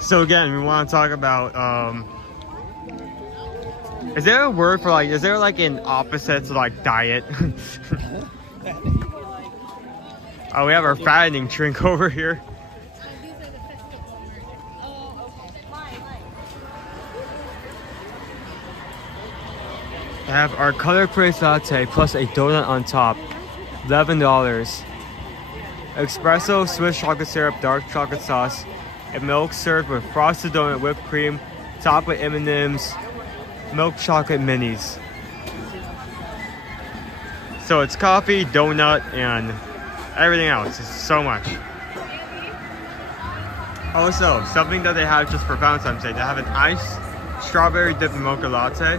So again, we want to talk about, is there a word for is there an opposite to diet? Oh, we have our fattening drink over here. I have our color craze latte plus a donut on top, $11. Espresso, Swiss chocolate syrup, dark chocolate sauce, and milk served with frosted donut, whipped cream, topped with M&Ms, milk chocolate minis. So it's coffee, donut, and everything else. It's so much. Also, something that they have just for Valentine's Day, they have an iced strawberry dipped mocha latte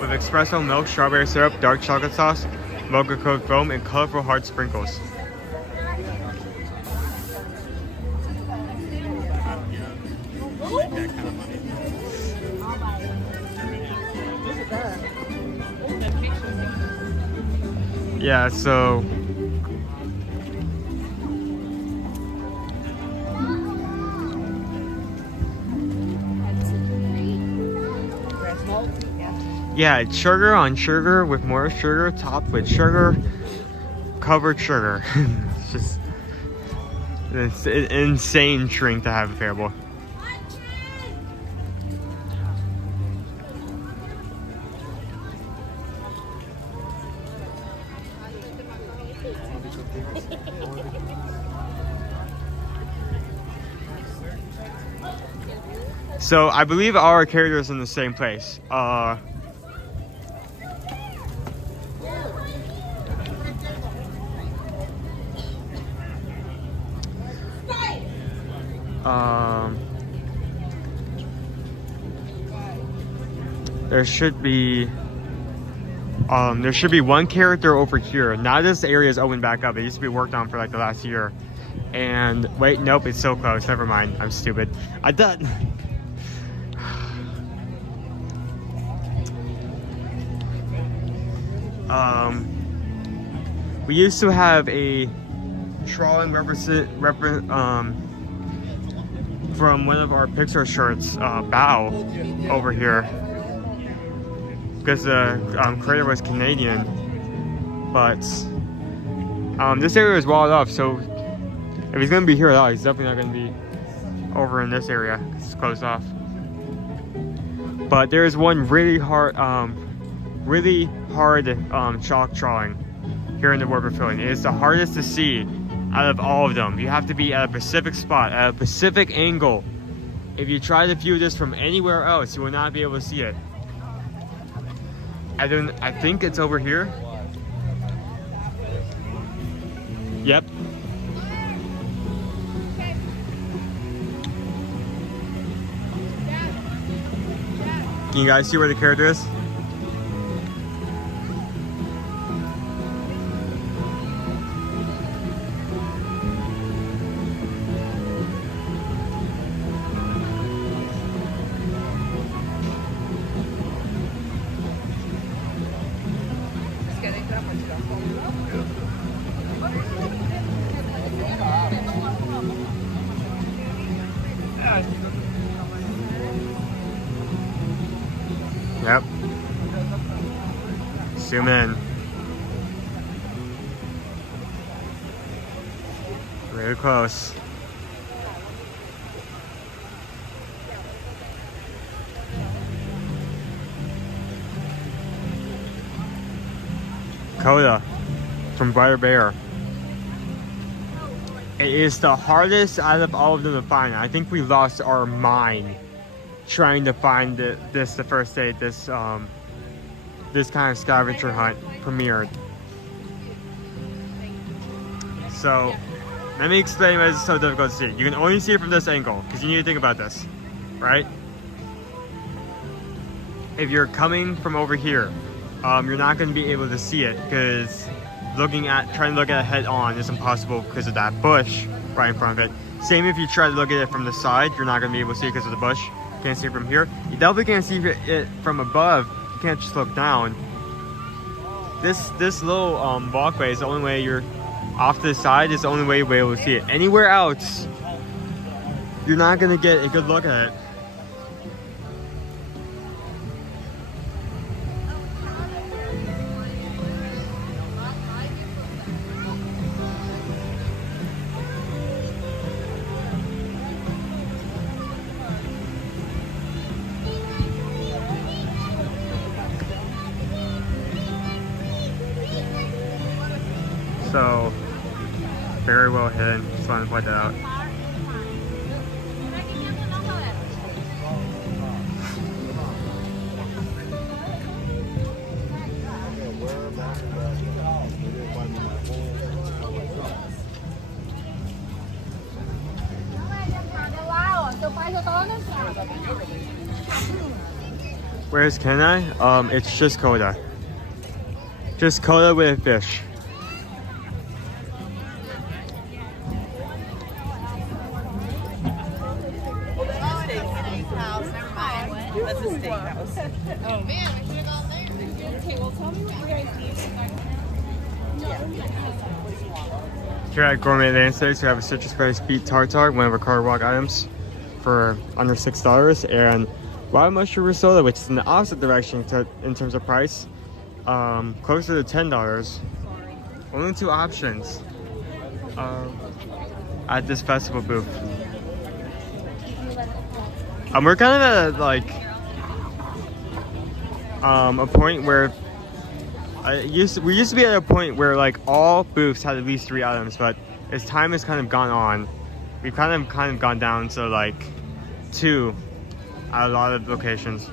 with espresso, milk, strawberry syrup, dark chocolate sauce, mocha coated foam, and colorful heart sprinkles. Yeah, so yeah, it's sugar on sugar with more sugar, topped with sugar, covered sugar. It's an insane drink to have available. So I believe our character is in the same place. There should be one character over here. Now this area is opened back up. It used to be worked on for like the last year. And wait, nope, it's so close. Never mind. I'm stupid. I done. We used to have a drawing from one of our Pixar shirts, Bow, over here. Because the creator was Canadian. But this area is walled off, so if he's gonna be here at all, he's definitely not gonna be over in this area. It's closed off. But there is one really hard chalk drawing here in the Word Pavilion. It is the hardest to see out of all of them. You have to be at a specific spot, at a specific angle. If you try to view this from anywhere else, you will not be able to see it. I think it's over here. Yep. Can you guys see where the character is? Yep. Zoom in. Really close. Coda from Brighter Bear. It is the hardest out of all of them to find. I think we lost our mind trying to find this the first day this kind of scavenger hunt premiered. So let me explain why it's so difficult to see. You can only see it from this angle because you need to think about this, right? If you're coming from over here, you're not going to be able to see it because trying to look at it head on is impossible because of that bush right in front of it. Same if you try to look at it from the side, you're not going to be able to see it because of the bush. You can't see it from here. You definitely can't see it from above. You can't just look down. This little walkway is the only way you're off to the side. Is the only way you'll be able to see it. Anywhere else, you're not going to get a good look at it. So, very well hidden. Just wanted to point that out. Where's Kenai? It's just Coda. Just Coda with a fish. Oh man, I should have gone there. Okay, well tell me what you guys need. Here at Gourmet Landscapes, we have a citrus berry beet tartare, one of our car walk items, for under $6, and wild mushroom risotto, which is in the opposite direction in terms of price, closer to $10. Only two options at this festival booth. We're kind of at like a point where we used to be at a point where like all booths had at least 3 items, but as time has kind of gone on, we've kind of gone down to like 2 at a lot of locations.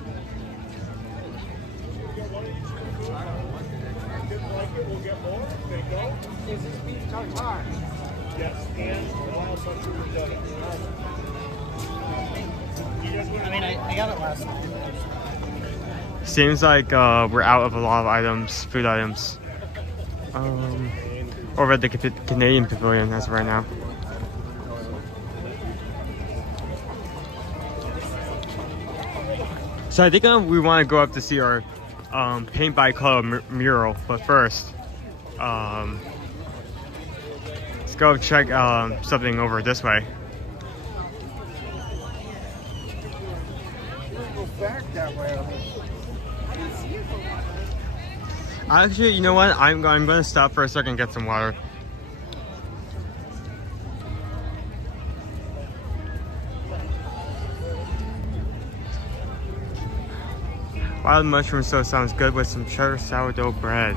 I mean, I got it last night. Seems like we're out of a lot of items, food items. Over at the Canadian pavilion as of right now. So I think we want to go up to see our Paint by Color mural, but first, let's go check something over this way. Go back that way. Actually, you know what? I'm going to stop for a second and get some water. Wild mushroom sauce sounds good with some cheddar sourdough bread.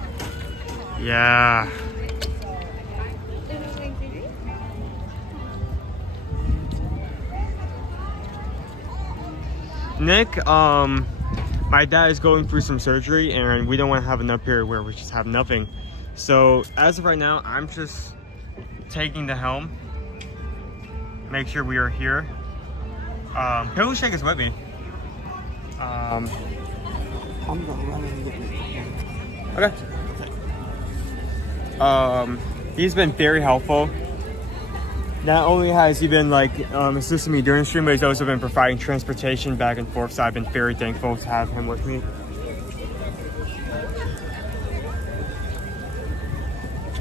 Yeah. Nick, my dad is going through some surgery and we don't want to have enough period where we just have nothing. So as of right now, I'm just taking the helm. Make sure we are here. Pillow Shake is with me. I'm gonna run and get it. Okay. He's been very helpful. Not only has he been like assisting me during the stream, but he's also been providing transportation back and forth. So I've been very thankful to have him with me.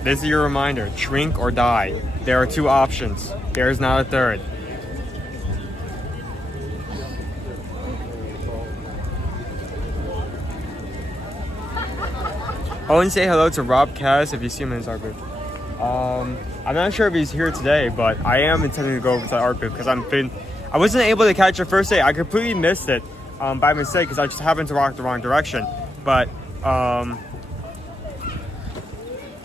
This is your reminder: drink or die. There are two options. There is not a third. Owen, say hello to Rob Kaz if you see him in his art booth. I'm not sure if he's here today, but I am intending to go over to the art booth because I wasn't able to catch it first day. I completely missed it by mistake because I just happened to walk the wrong direction. But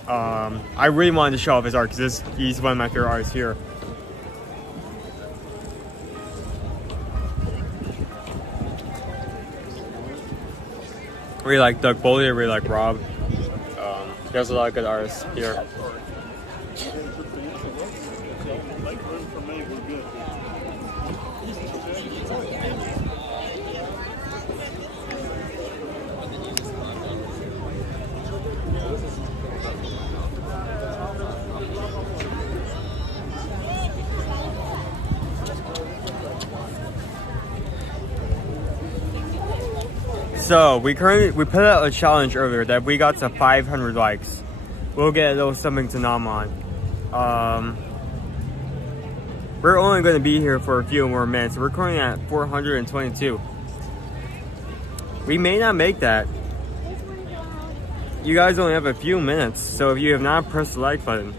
I really wanted to show off his art because he's one of my favorite artists here. Really like Doug Bollier, really like Rob. There's a lot of good artists here. So we put out a challenge earlier that we got to 500 likes. We'll get a little something to nom on. We're only going to be here for a few more minutes. We're currently at 422. We may not make that. You guys only have a few minutes, so if you have not pressed the like button,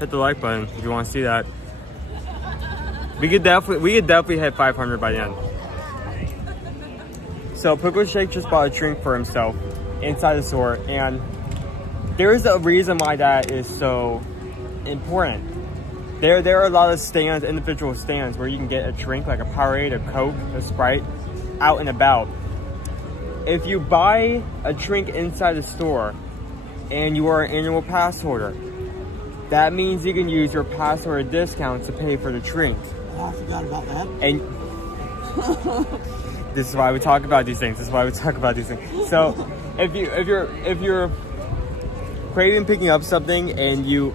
hit the like button if you want to see that. We could definitely hit 500 by the end. So Pickle Shake just bought a drink for himself inside the store, and there is a reason why that is so important. There are a lot of stands, individual stands, where you can get a drink like a Powerade, a Coke, a Sprite, out and about. If you buy a drink inside the store and you are an annual pass holder, that means you can use your pass holder discount to pay for the drink. Oh, I forgot about that. And this is why we talk about these things. So if you're craving picking up something and you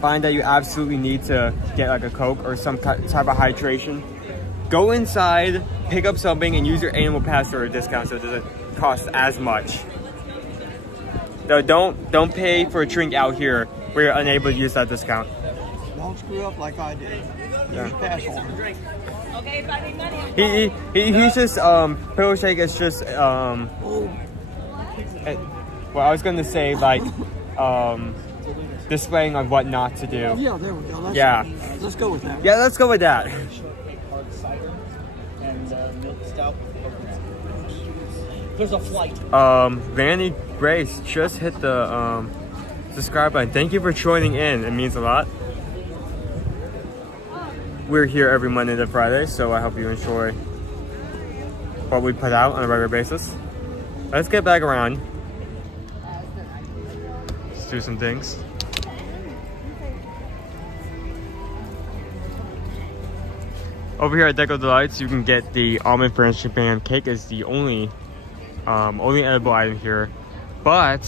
find that you absolutely need to get like a Coke or some type of hydration, go inside, pick up something, and use your annual pass or a discount so it doesn't cost as much. So don't pay for a drink out here where you're unable to use that discount. Don't screw up like I did. Use pass holder. He's just Pillow Shake is just well, I was gonna say like displaying on what not to do. Yeah, there we go. Let's go with that. Yeah, let's go with that. There's a flight. Vanny Grace just hit the subscribe button. Thank you for joining in. It means a lot. we're here every Monday to Friday, so I hope you enjoy what we put out on a regular basis. Let's get back around. Let's do some things. Over here at Deco Delights, you can get the almond frangipan cake. Is the only edible item here, but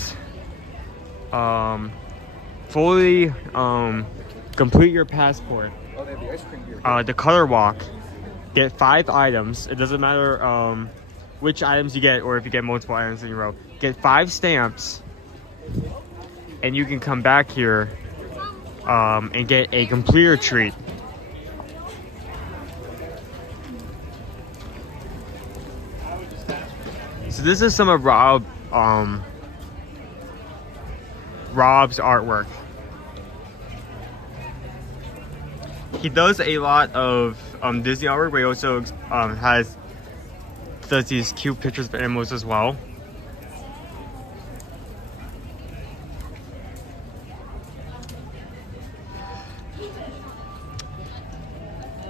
fully complete your passport. Oh, they have the ice cream here. The color walk. Get 5 items. It doesn't matter which items you get or if you get multiple items in a row. Get 5 stamps, and you can come back here and get a completer treat. So this is some of Rob's artwork. He does a lot of Disney artwork, but he also does these cute pictures of animals as well.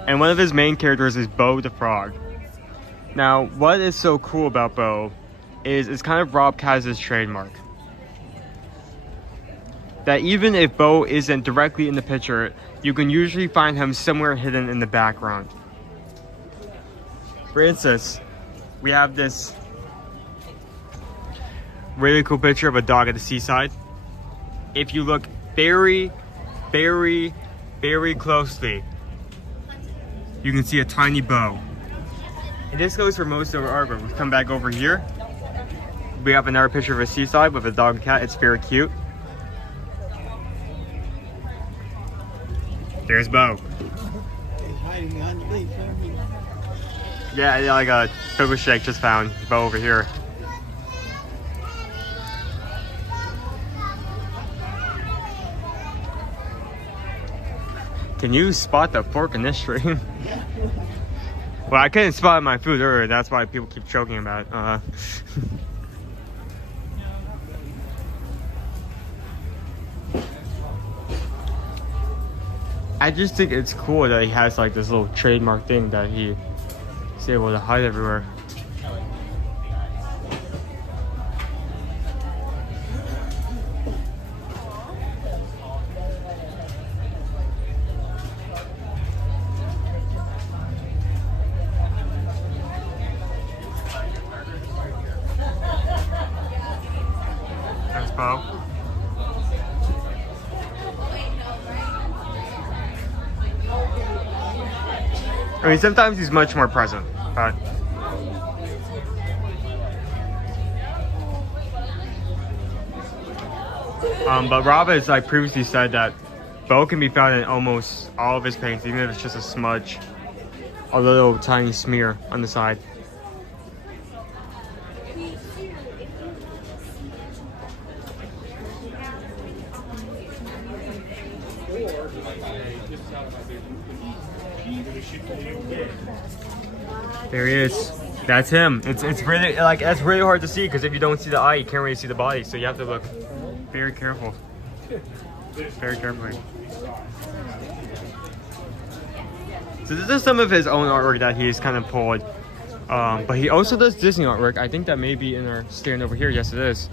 And one of his main characters is Bo the Frog. Now, what is so cool about Bo is it's kind of Rob Kaz's trademark. That even if Bo isn't directly in the picture, you can usually find him somewhere hidden in the background. For instance, we have this really cool picture of a dog at the seaside. If you look very, very, very closely, you can see a tiny Bo. And this goes for most of our artwork. We come back over here. We have another picture of a seaside with a dog and cat. It's very cute. There's Bo. He's hiding underneath. Yeah, like a Coco Shake just found Bo over here. Can you spot the fork in this stream? Well, I couldn't spot my food earlier. That's why people keep joking about it. I just think it's cool that he has like this little trademark thing that he's able to hide everywhere. That's Bo. I mean, sometimes he's much more present, but Rob has like previously said that Bo can be found in almost all of his paintings, even if it's just a smudge, a little tiny smear on the side. There he is. That's him. It's really like that's really hard to see because if you don't see the eye, you can't really see the body. So you have to look very careful. Very carefully. So this is some of his own artwork that he's kind of pulled. But he also does Disney artwork. I think that may be in our stand over here. Yes, it is.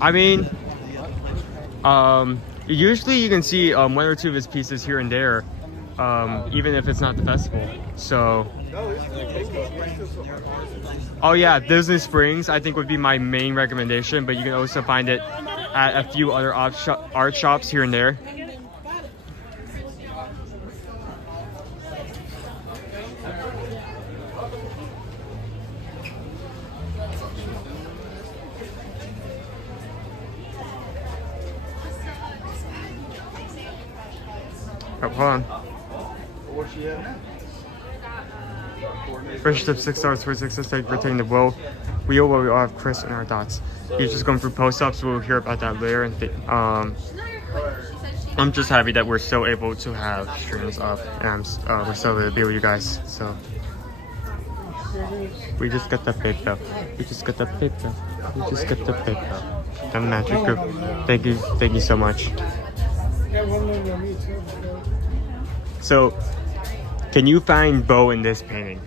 I mean, usually you can see 1 or 2 of his pieces here and there, even if it's not the festival. So, oh yeah, Disney Springs I think would be my main recommendation, but you can also find it at a few other art shops here and there. Oh, hold on. First step 6 stars for success take retain the wheel where we all have Chris and our dots. He's just going through post-ups. We'll hear about that later. And I'm just happy that we're still able to have streams up, and we're still able to be with you guys. So We just got the paper. We just got the paper. We just got the paper. The magic group. Thank you so much. So, can you find Bo in this painting?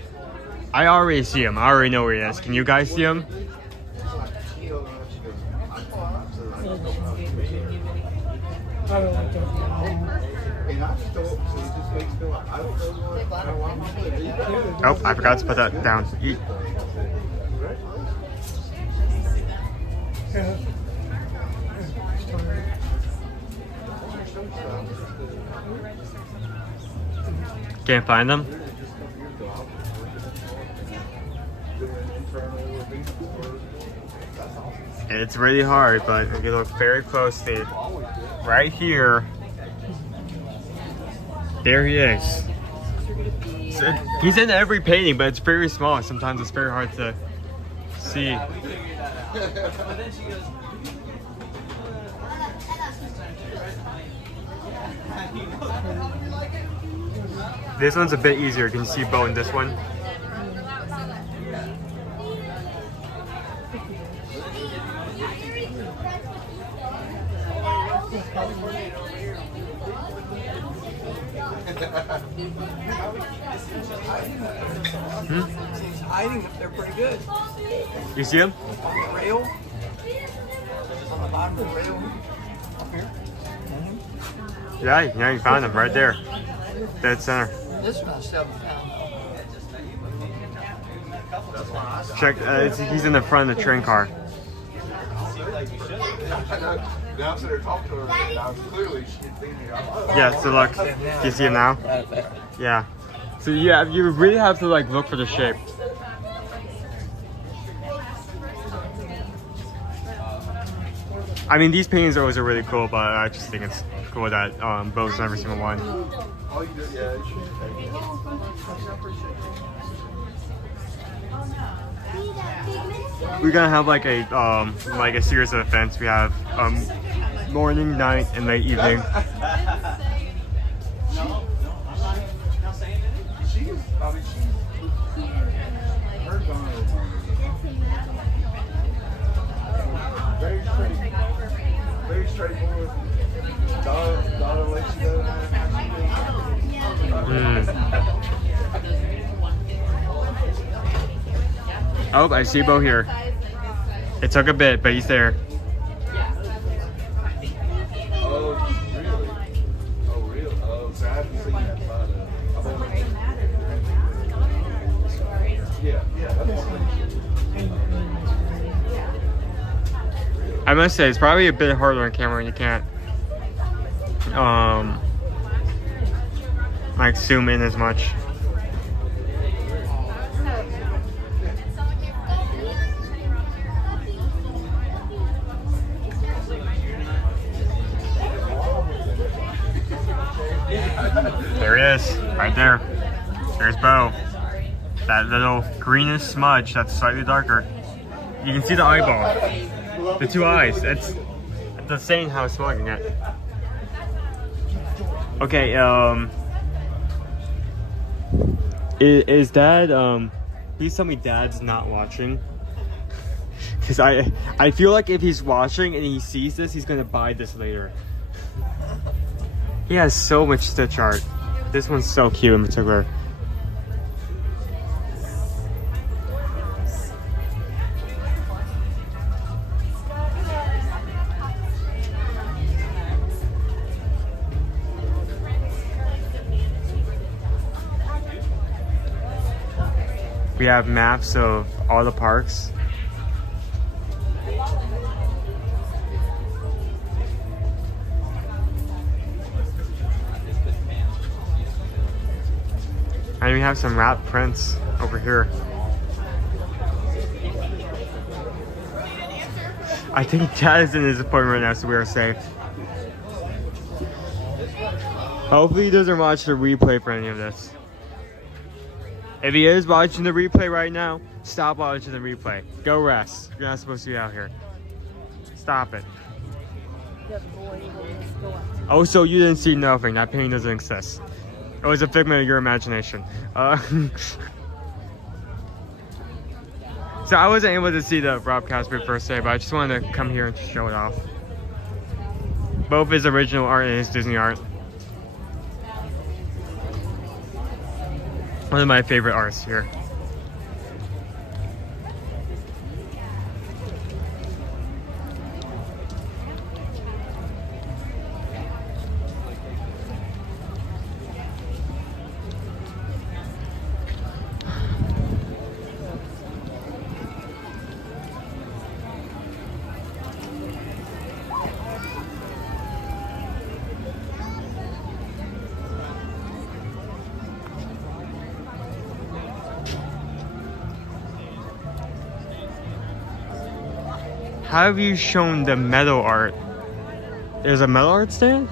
I already see him. I already know where he is. Can you guys see him? Oh, I forgot to put that down. Eat. Can't find them? It's really hard, but if you look very closely, right here, there he is. So he's in every painting, but it's very small. Sometimes it's very hard to see. This one's a bit easier. Can you see Bo in this one? He's hiding up there pretty good. You see him? On the rail. On the bottom of the rail. Up here. Yeah, you found him right there. Dead center. This one's 7 pounds. Check, he's in the front of the train car. Now I'm sitting there talking to her, and I was clearly thinking, Yeah, so look, do you see him now? Yeah. So yeah, you really have to like look for the shape. I mean, these paintings always are really cool, but I just think it's cool that Bo's never seen one. all you do, yeah, it should We're gonna have like a series of events. We have morning, night, and late evening. Very straightforward. Donna lets you go Oh, I see Bo here. It took a bit, but he's there. Oh, really? Oh, really? Oh, so I haven't seen that photo. Yeah, that's I must say, it's probably a bit harder on camera when you can't like zoom in as much. There he is, right there. There's Bo. That little greenish smudge that's slightly darker. You can see the eyeball. The two eyes. It's insane how it's smoking it. Okay, is Dad, please tell me Dad's not watching. Because I feel like if he's watching and he sees this, he's gonna buy this later. He has so much stitch art. This one's so cute in particular. We have maps of all the parks. And we have some wrap prints over here. I think Dad is in his appointment right now, so we are safe. Hopefully he doesn't watch the replay for any of this. If he is watching the replay right now, stop watching the replay. Go rest. You're not supposed to be out here. Stop it. Oh, so you didn't see nothing. That painting doesn't exist. It was a figment of your imagination. So I wasn't able to see the Rob Casper first day, but I just wanted to come here and show it off. Both his original art and his Disney art. One of my favorite artists here. Have you shown the metal art? There's a metal art stand?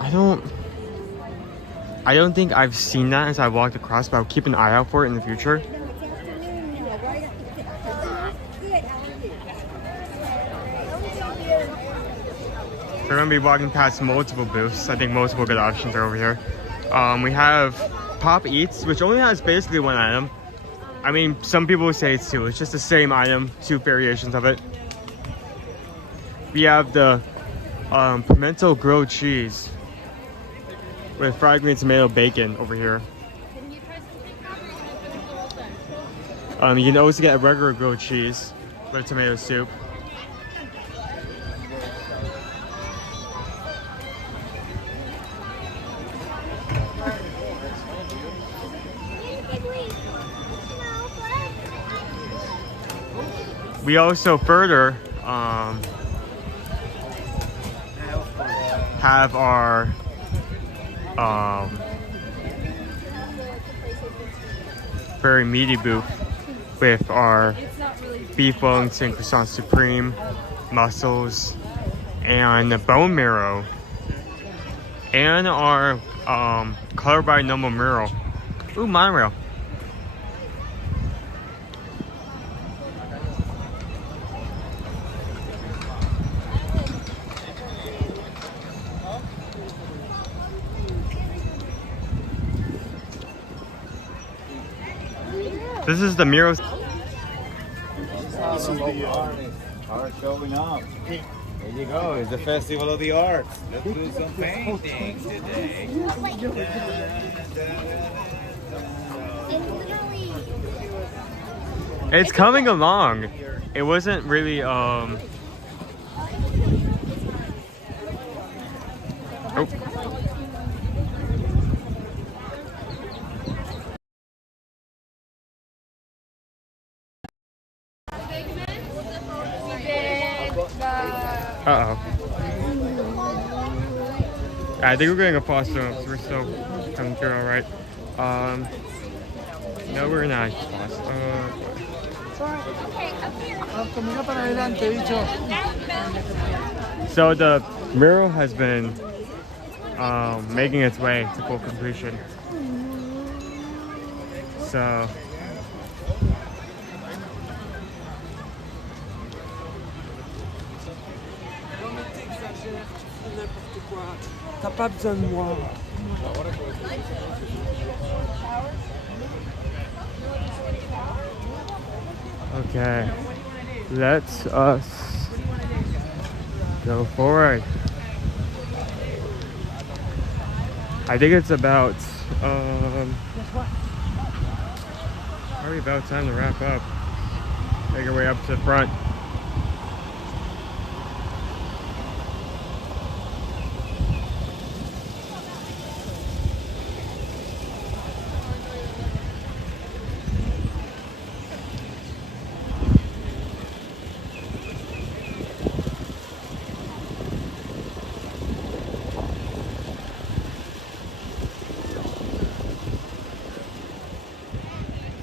I don't think I've seen that as I walked across, but I'll keep an eye out for it in the future. We're gonna be walking past multiple booths. I think multiple good options are over here. We have Pop Eats, which only has basically one item. I mean, some people would say it's two. It's just the same item, two variations of it. We have the pimento grilled cheese with fried green tomato bacon over here. You can also get a regular grilled cheese with tomato soup. We also further have our very meaty booth with our beef Wellington croissant supreme, mussels, and the bone marrow, and our color by number mural. Ooh, monorail. This is the murals. Art showing up. There you go. It's the Festival of the Arts. Let's do some painting today. It's coming along. It wasn't really oh. Uh-oh. I think we're getting a Pastoral, so we're still coming through alright. No, we're not. So the mural has been making its way to full completion. So t'as pas besoin de moi. Okay, let us go forward. I think it's about probably about time to wrap up. Make our way up to the front.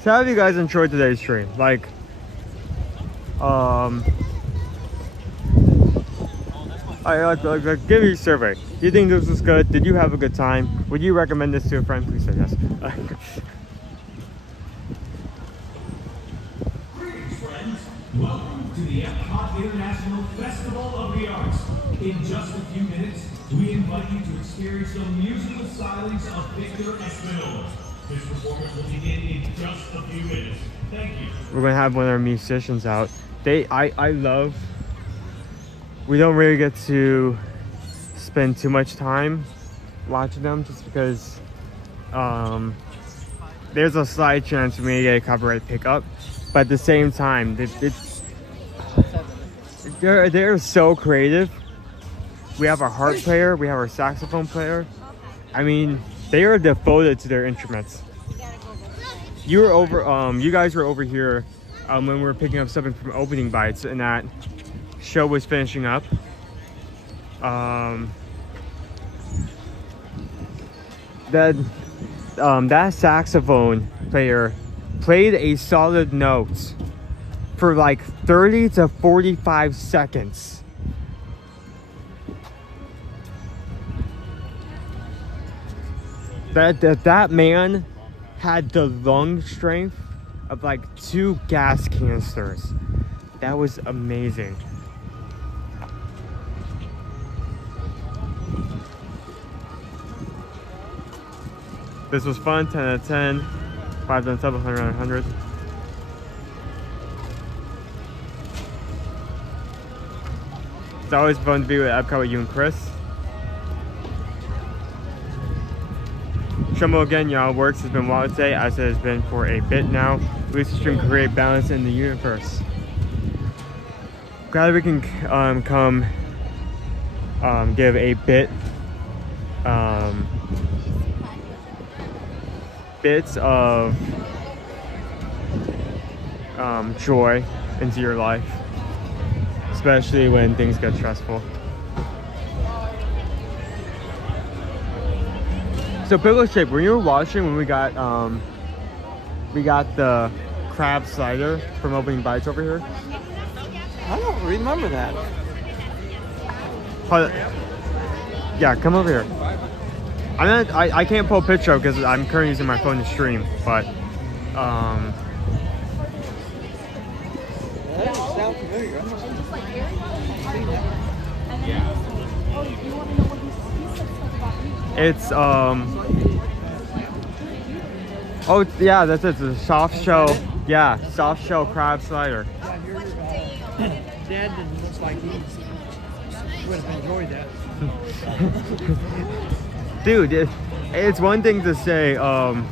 So how have you guys enjoyed today's stream? Like, give me a survey. Do you think this was good? Did you have a good time? Would you recommend this to a friend? Please say yes. Greetings, friends. Welcome to the Epcot International Festival of the Arts. In just a few minutes, we invite you to experience the musical silence of Victor Espinola. This performance will begin in just a few We're gonna have one of our musicians out. I love. We don't really get to spend too much time watching them just because there's a slight chance we may get a copyright pickup, but at the same time, they're so creative. We have our harp player, we have our saxophone player. I mean, they are devoted to their instruments. You guys were over here when we were picking up something from Opening Bites, and that show was finishing up. That saxophone player played a solid note for like 30 to 45 seconds. That man had the lung strength of like 2 gas canisters. That was amazing. This was fun. 10 out of 10. 5 done sub, 100 out of 100. It's always fun to be with Epcot with you and Chris. Shumbo again, y'all. Works has been wild today, as it has been for a bit now. Lucid Stream can create balance in the universe. Glad we can come give a bits of joy into your life, especially when things get stressful. So Pickle Shape, when you were watching when we got the crab slider from Opening Bites over here? I don't remember that. Yeah, come over here. I can't pull a picture up because I'm currently using my phone to stream, but That sounds familiar. it's oh yeah, that's it. It's a soft shell. Yeah, soft shell crab slider. Dad didn't look like he would have enjoyed that. Dude, it's one thing to say one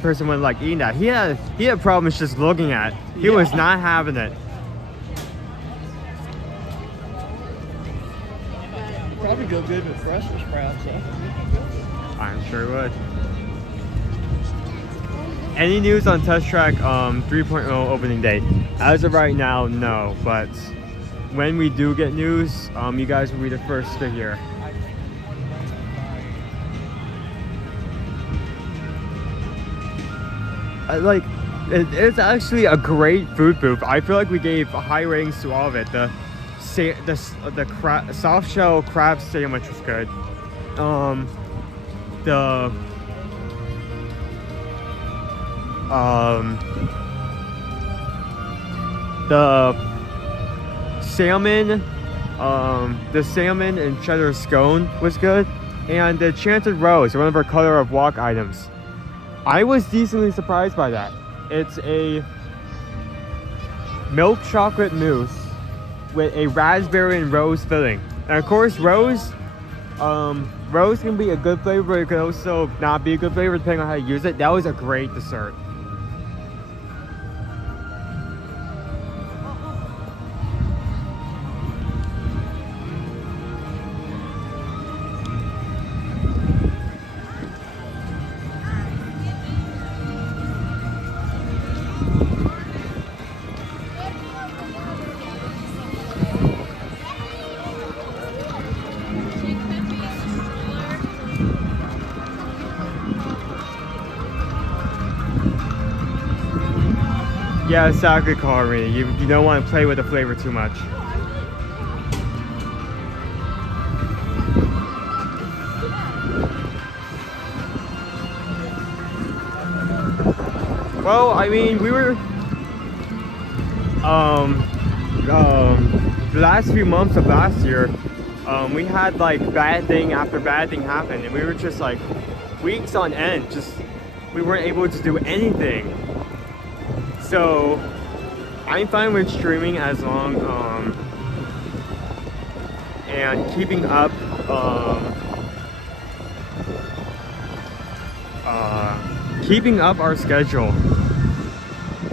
person wouldn't like eating that. He had problems just looking at it. He was not having it. Probably go good with Brussels sprouts, huh? I'm sure it would. Any news on Test Track 3.0 opening day? As of right now, no. But when we do get news, you guys will be the first to hear. It's actually a great food booth. I feel like we gave high ratings to all of it. The soft shell crab sandwich was good. The salmon and cheddar scone was good, and the Enchanted Rose, one of our color of walk items. I was decently surprised by that. It's a milk chocolate mousse with a raspberry and rose filling. And of course, rose can be a good flavor, but it can also not be a good flavor depending on how you use it. That was a great dessert. Yeah, exactly, Corey. You don't want to play with the flavor too much. Well, I mean, we were the last few months of last year, we had like bad thing after bad thing happen, and we were just like weeks on end just we weren't able to do anything. So I'm fine with streaming as long and keeping up our schedule,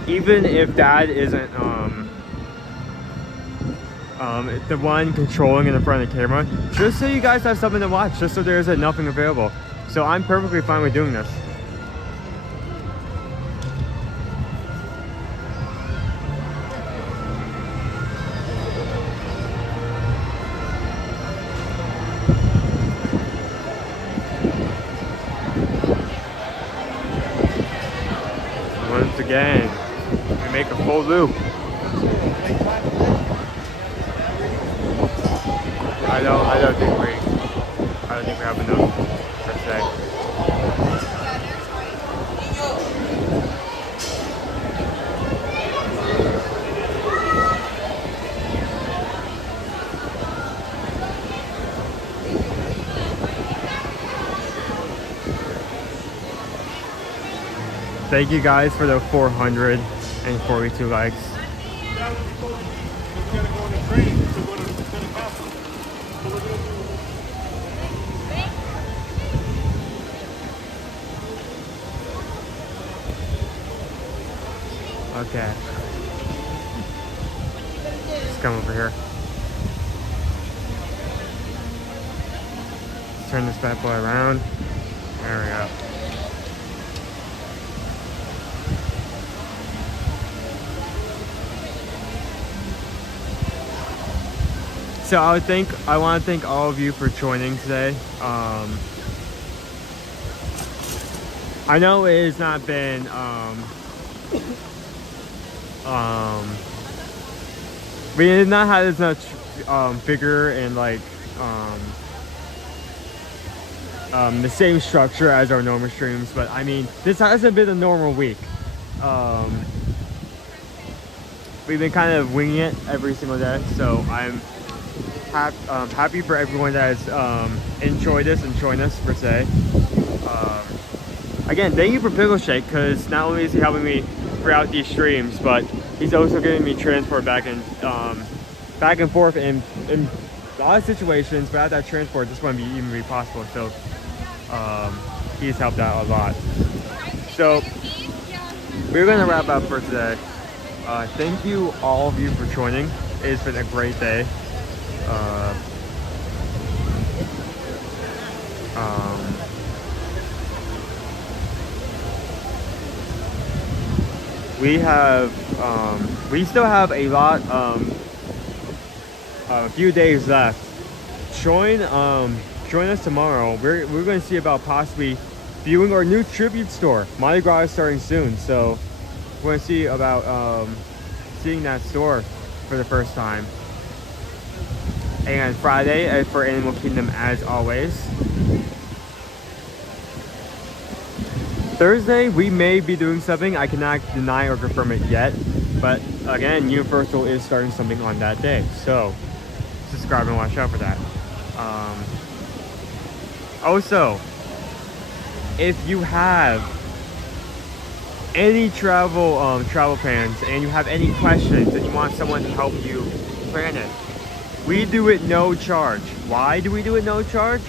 even if Dad isn't the one controlling in the front of the camera, just so you guys have something to watch, just so there isn't nothing available. So I'm perfectly fine with doing this. Once again, we make a full loop. I don't think we have enough per se. Thank you guys for the 442 likes. Okay. Let's come over here. Let's turn this bad boy around. There we go. So I want to thank all of you for joining today. I know it has not been we did not have as much vigor and like the same structure as our normal streams, but I mean, this hasn't been a normal week. We've been kind of winging it every single day, so I'm happy for everyone that has enjoyed this and joined us per se. Again, thank you for Pickle Shake, because not only is he helping me throughout these streams, but he's also giving me transport back and forth in a lot of situations. Without that transport, this wouldn't even be possible. So he's helped out a lot. So we're gonna wrap up for today. Thank you all of you for joining. It's been a great day. We still have a lot, a few days left. Join us tomorrow. We're going to see about possibly viewing our new tribute store. Mardi Gras is starting soon, so we're going to see about seeing that store for the first time. And Friday for Animal Kingdom as always. Thursday we may be doing something. I cannot deny or confirm it yet, but again, Universal is starting something on that day, so subscribe and watch out for that. Also, if you have any travel plans and you have any questions and you want someone to help you plan it, we do it no charge. Why do we do it no charge?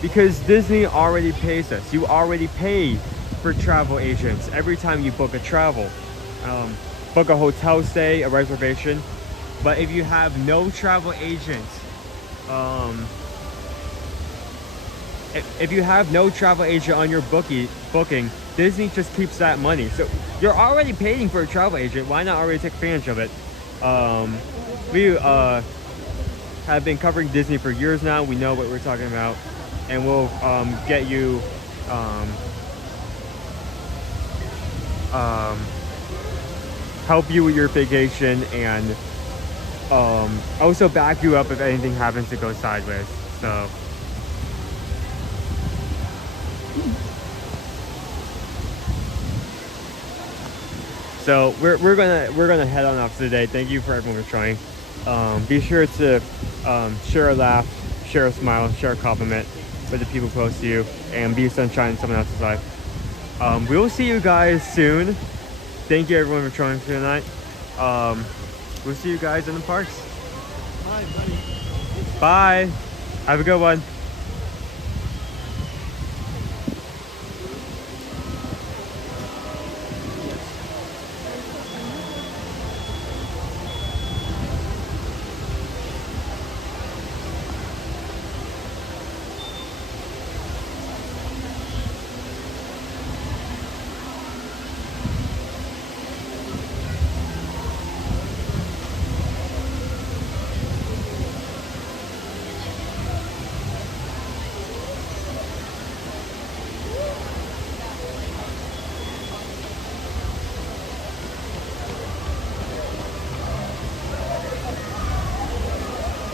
Because Disney already pays us. You already pay for travel agents every time you book a travel, book a hotel stay, a reservation. But if you have no travel agent, if you have no travel agent on your booking, Disney just keeps that money. So you're already paying for a travel agent. Why not already take advantage of it? We have been covering Disney for years now. We know what we're talking about, and we'll get you help you with your vacation, and also back you up if anything happens to go sideways. So we're gonna head on off today. Thank you for everyone for trying. Be sure to share a laugh, share a smile, share a compliment with the people close to you, and be a sunshine in someone else's life. We will see you guys soon. Thank you everyone for joining tonight. We'll see you guys in the parks. Bye, buddy. Bye. Have a good one.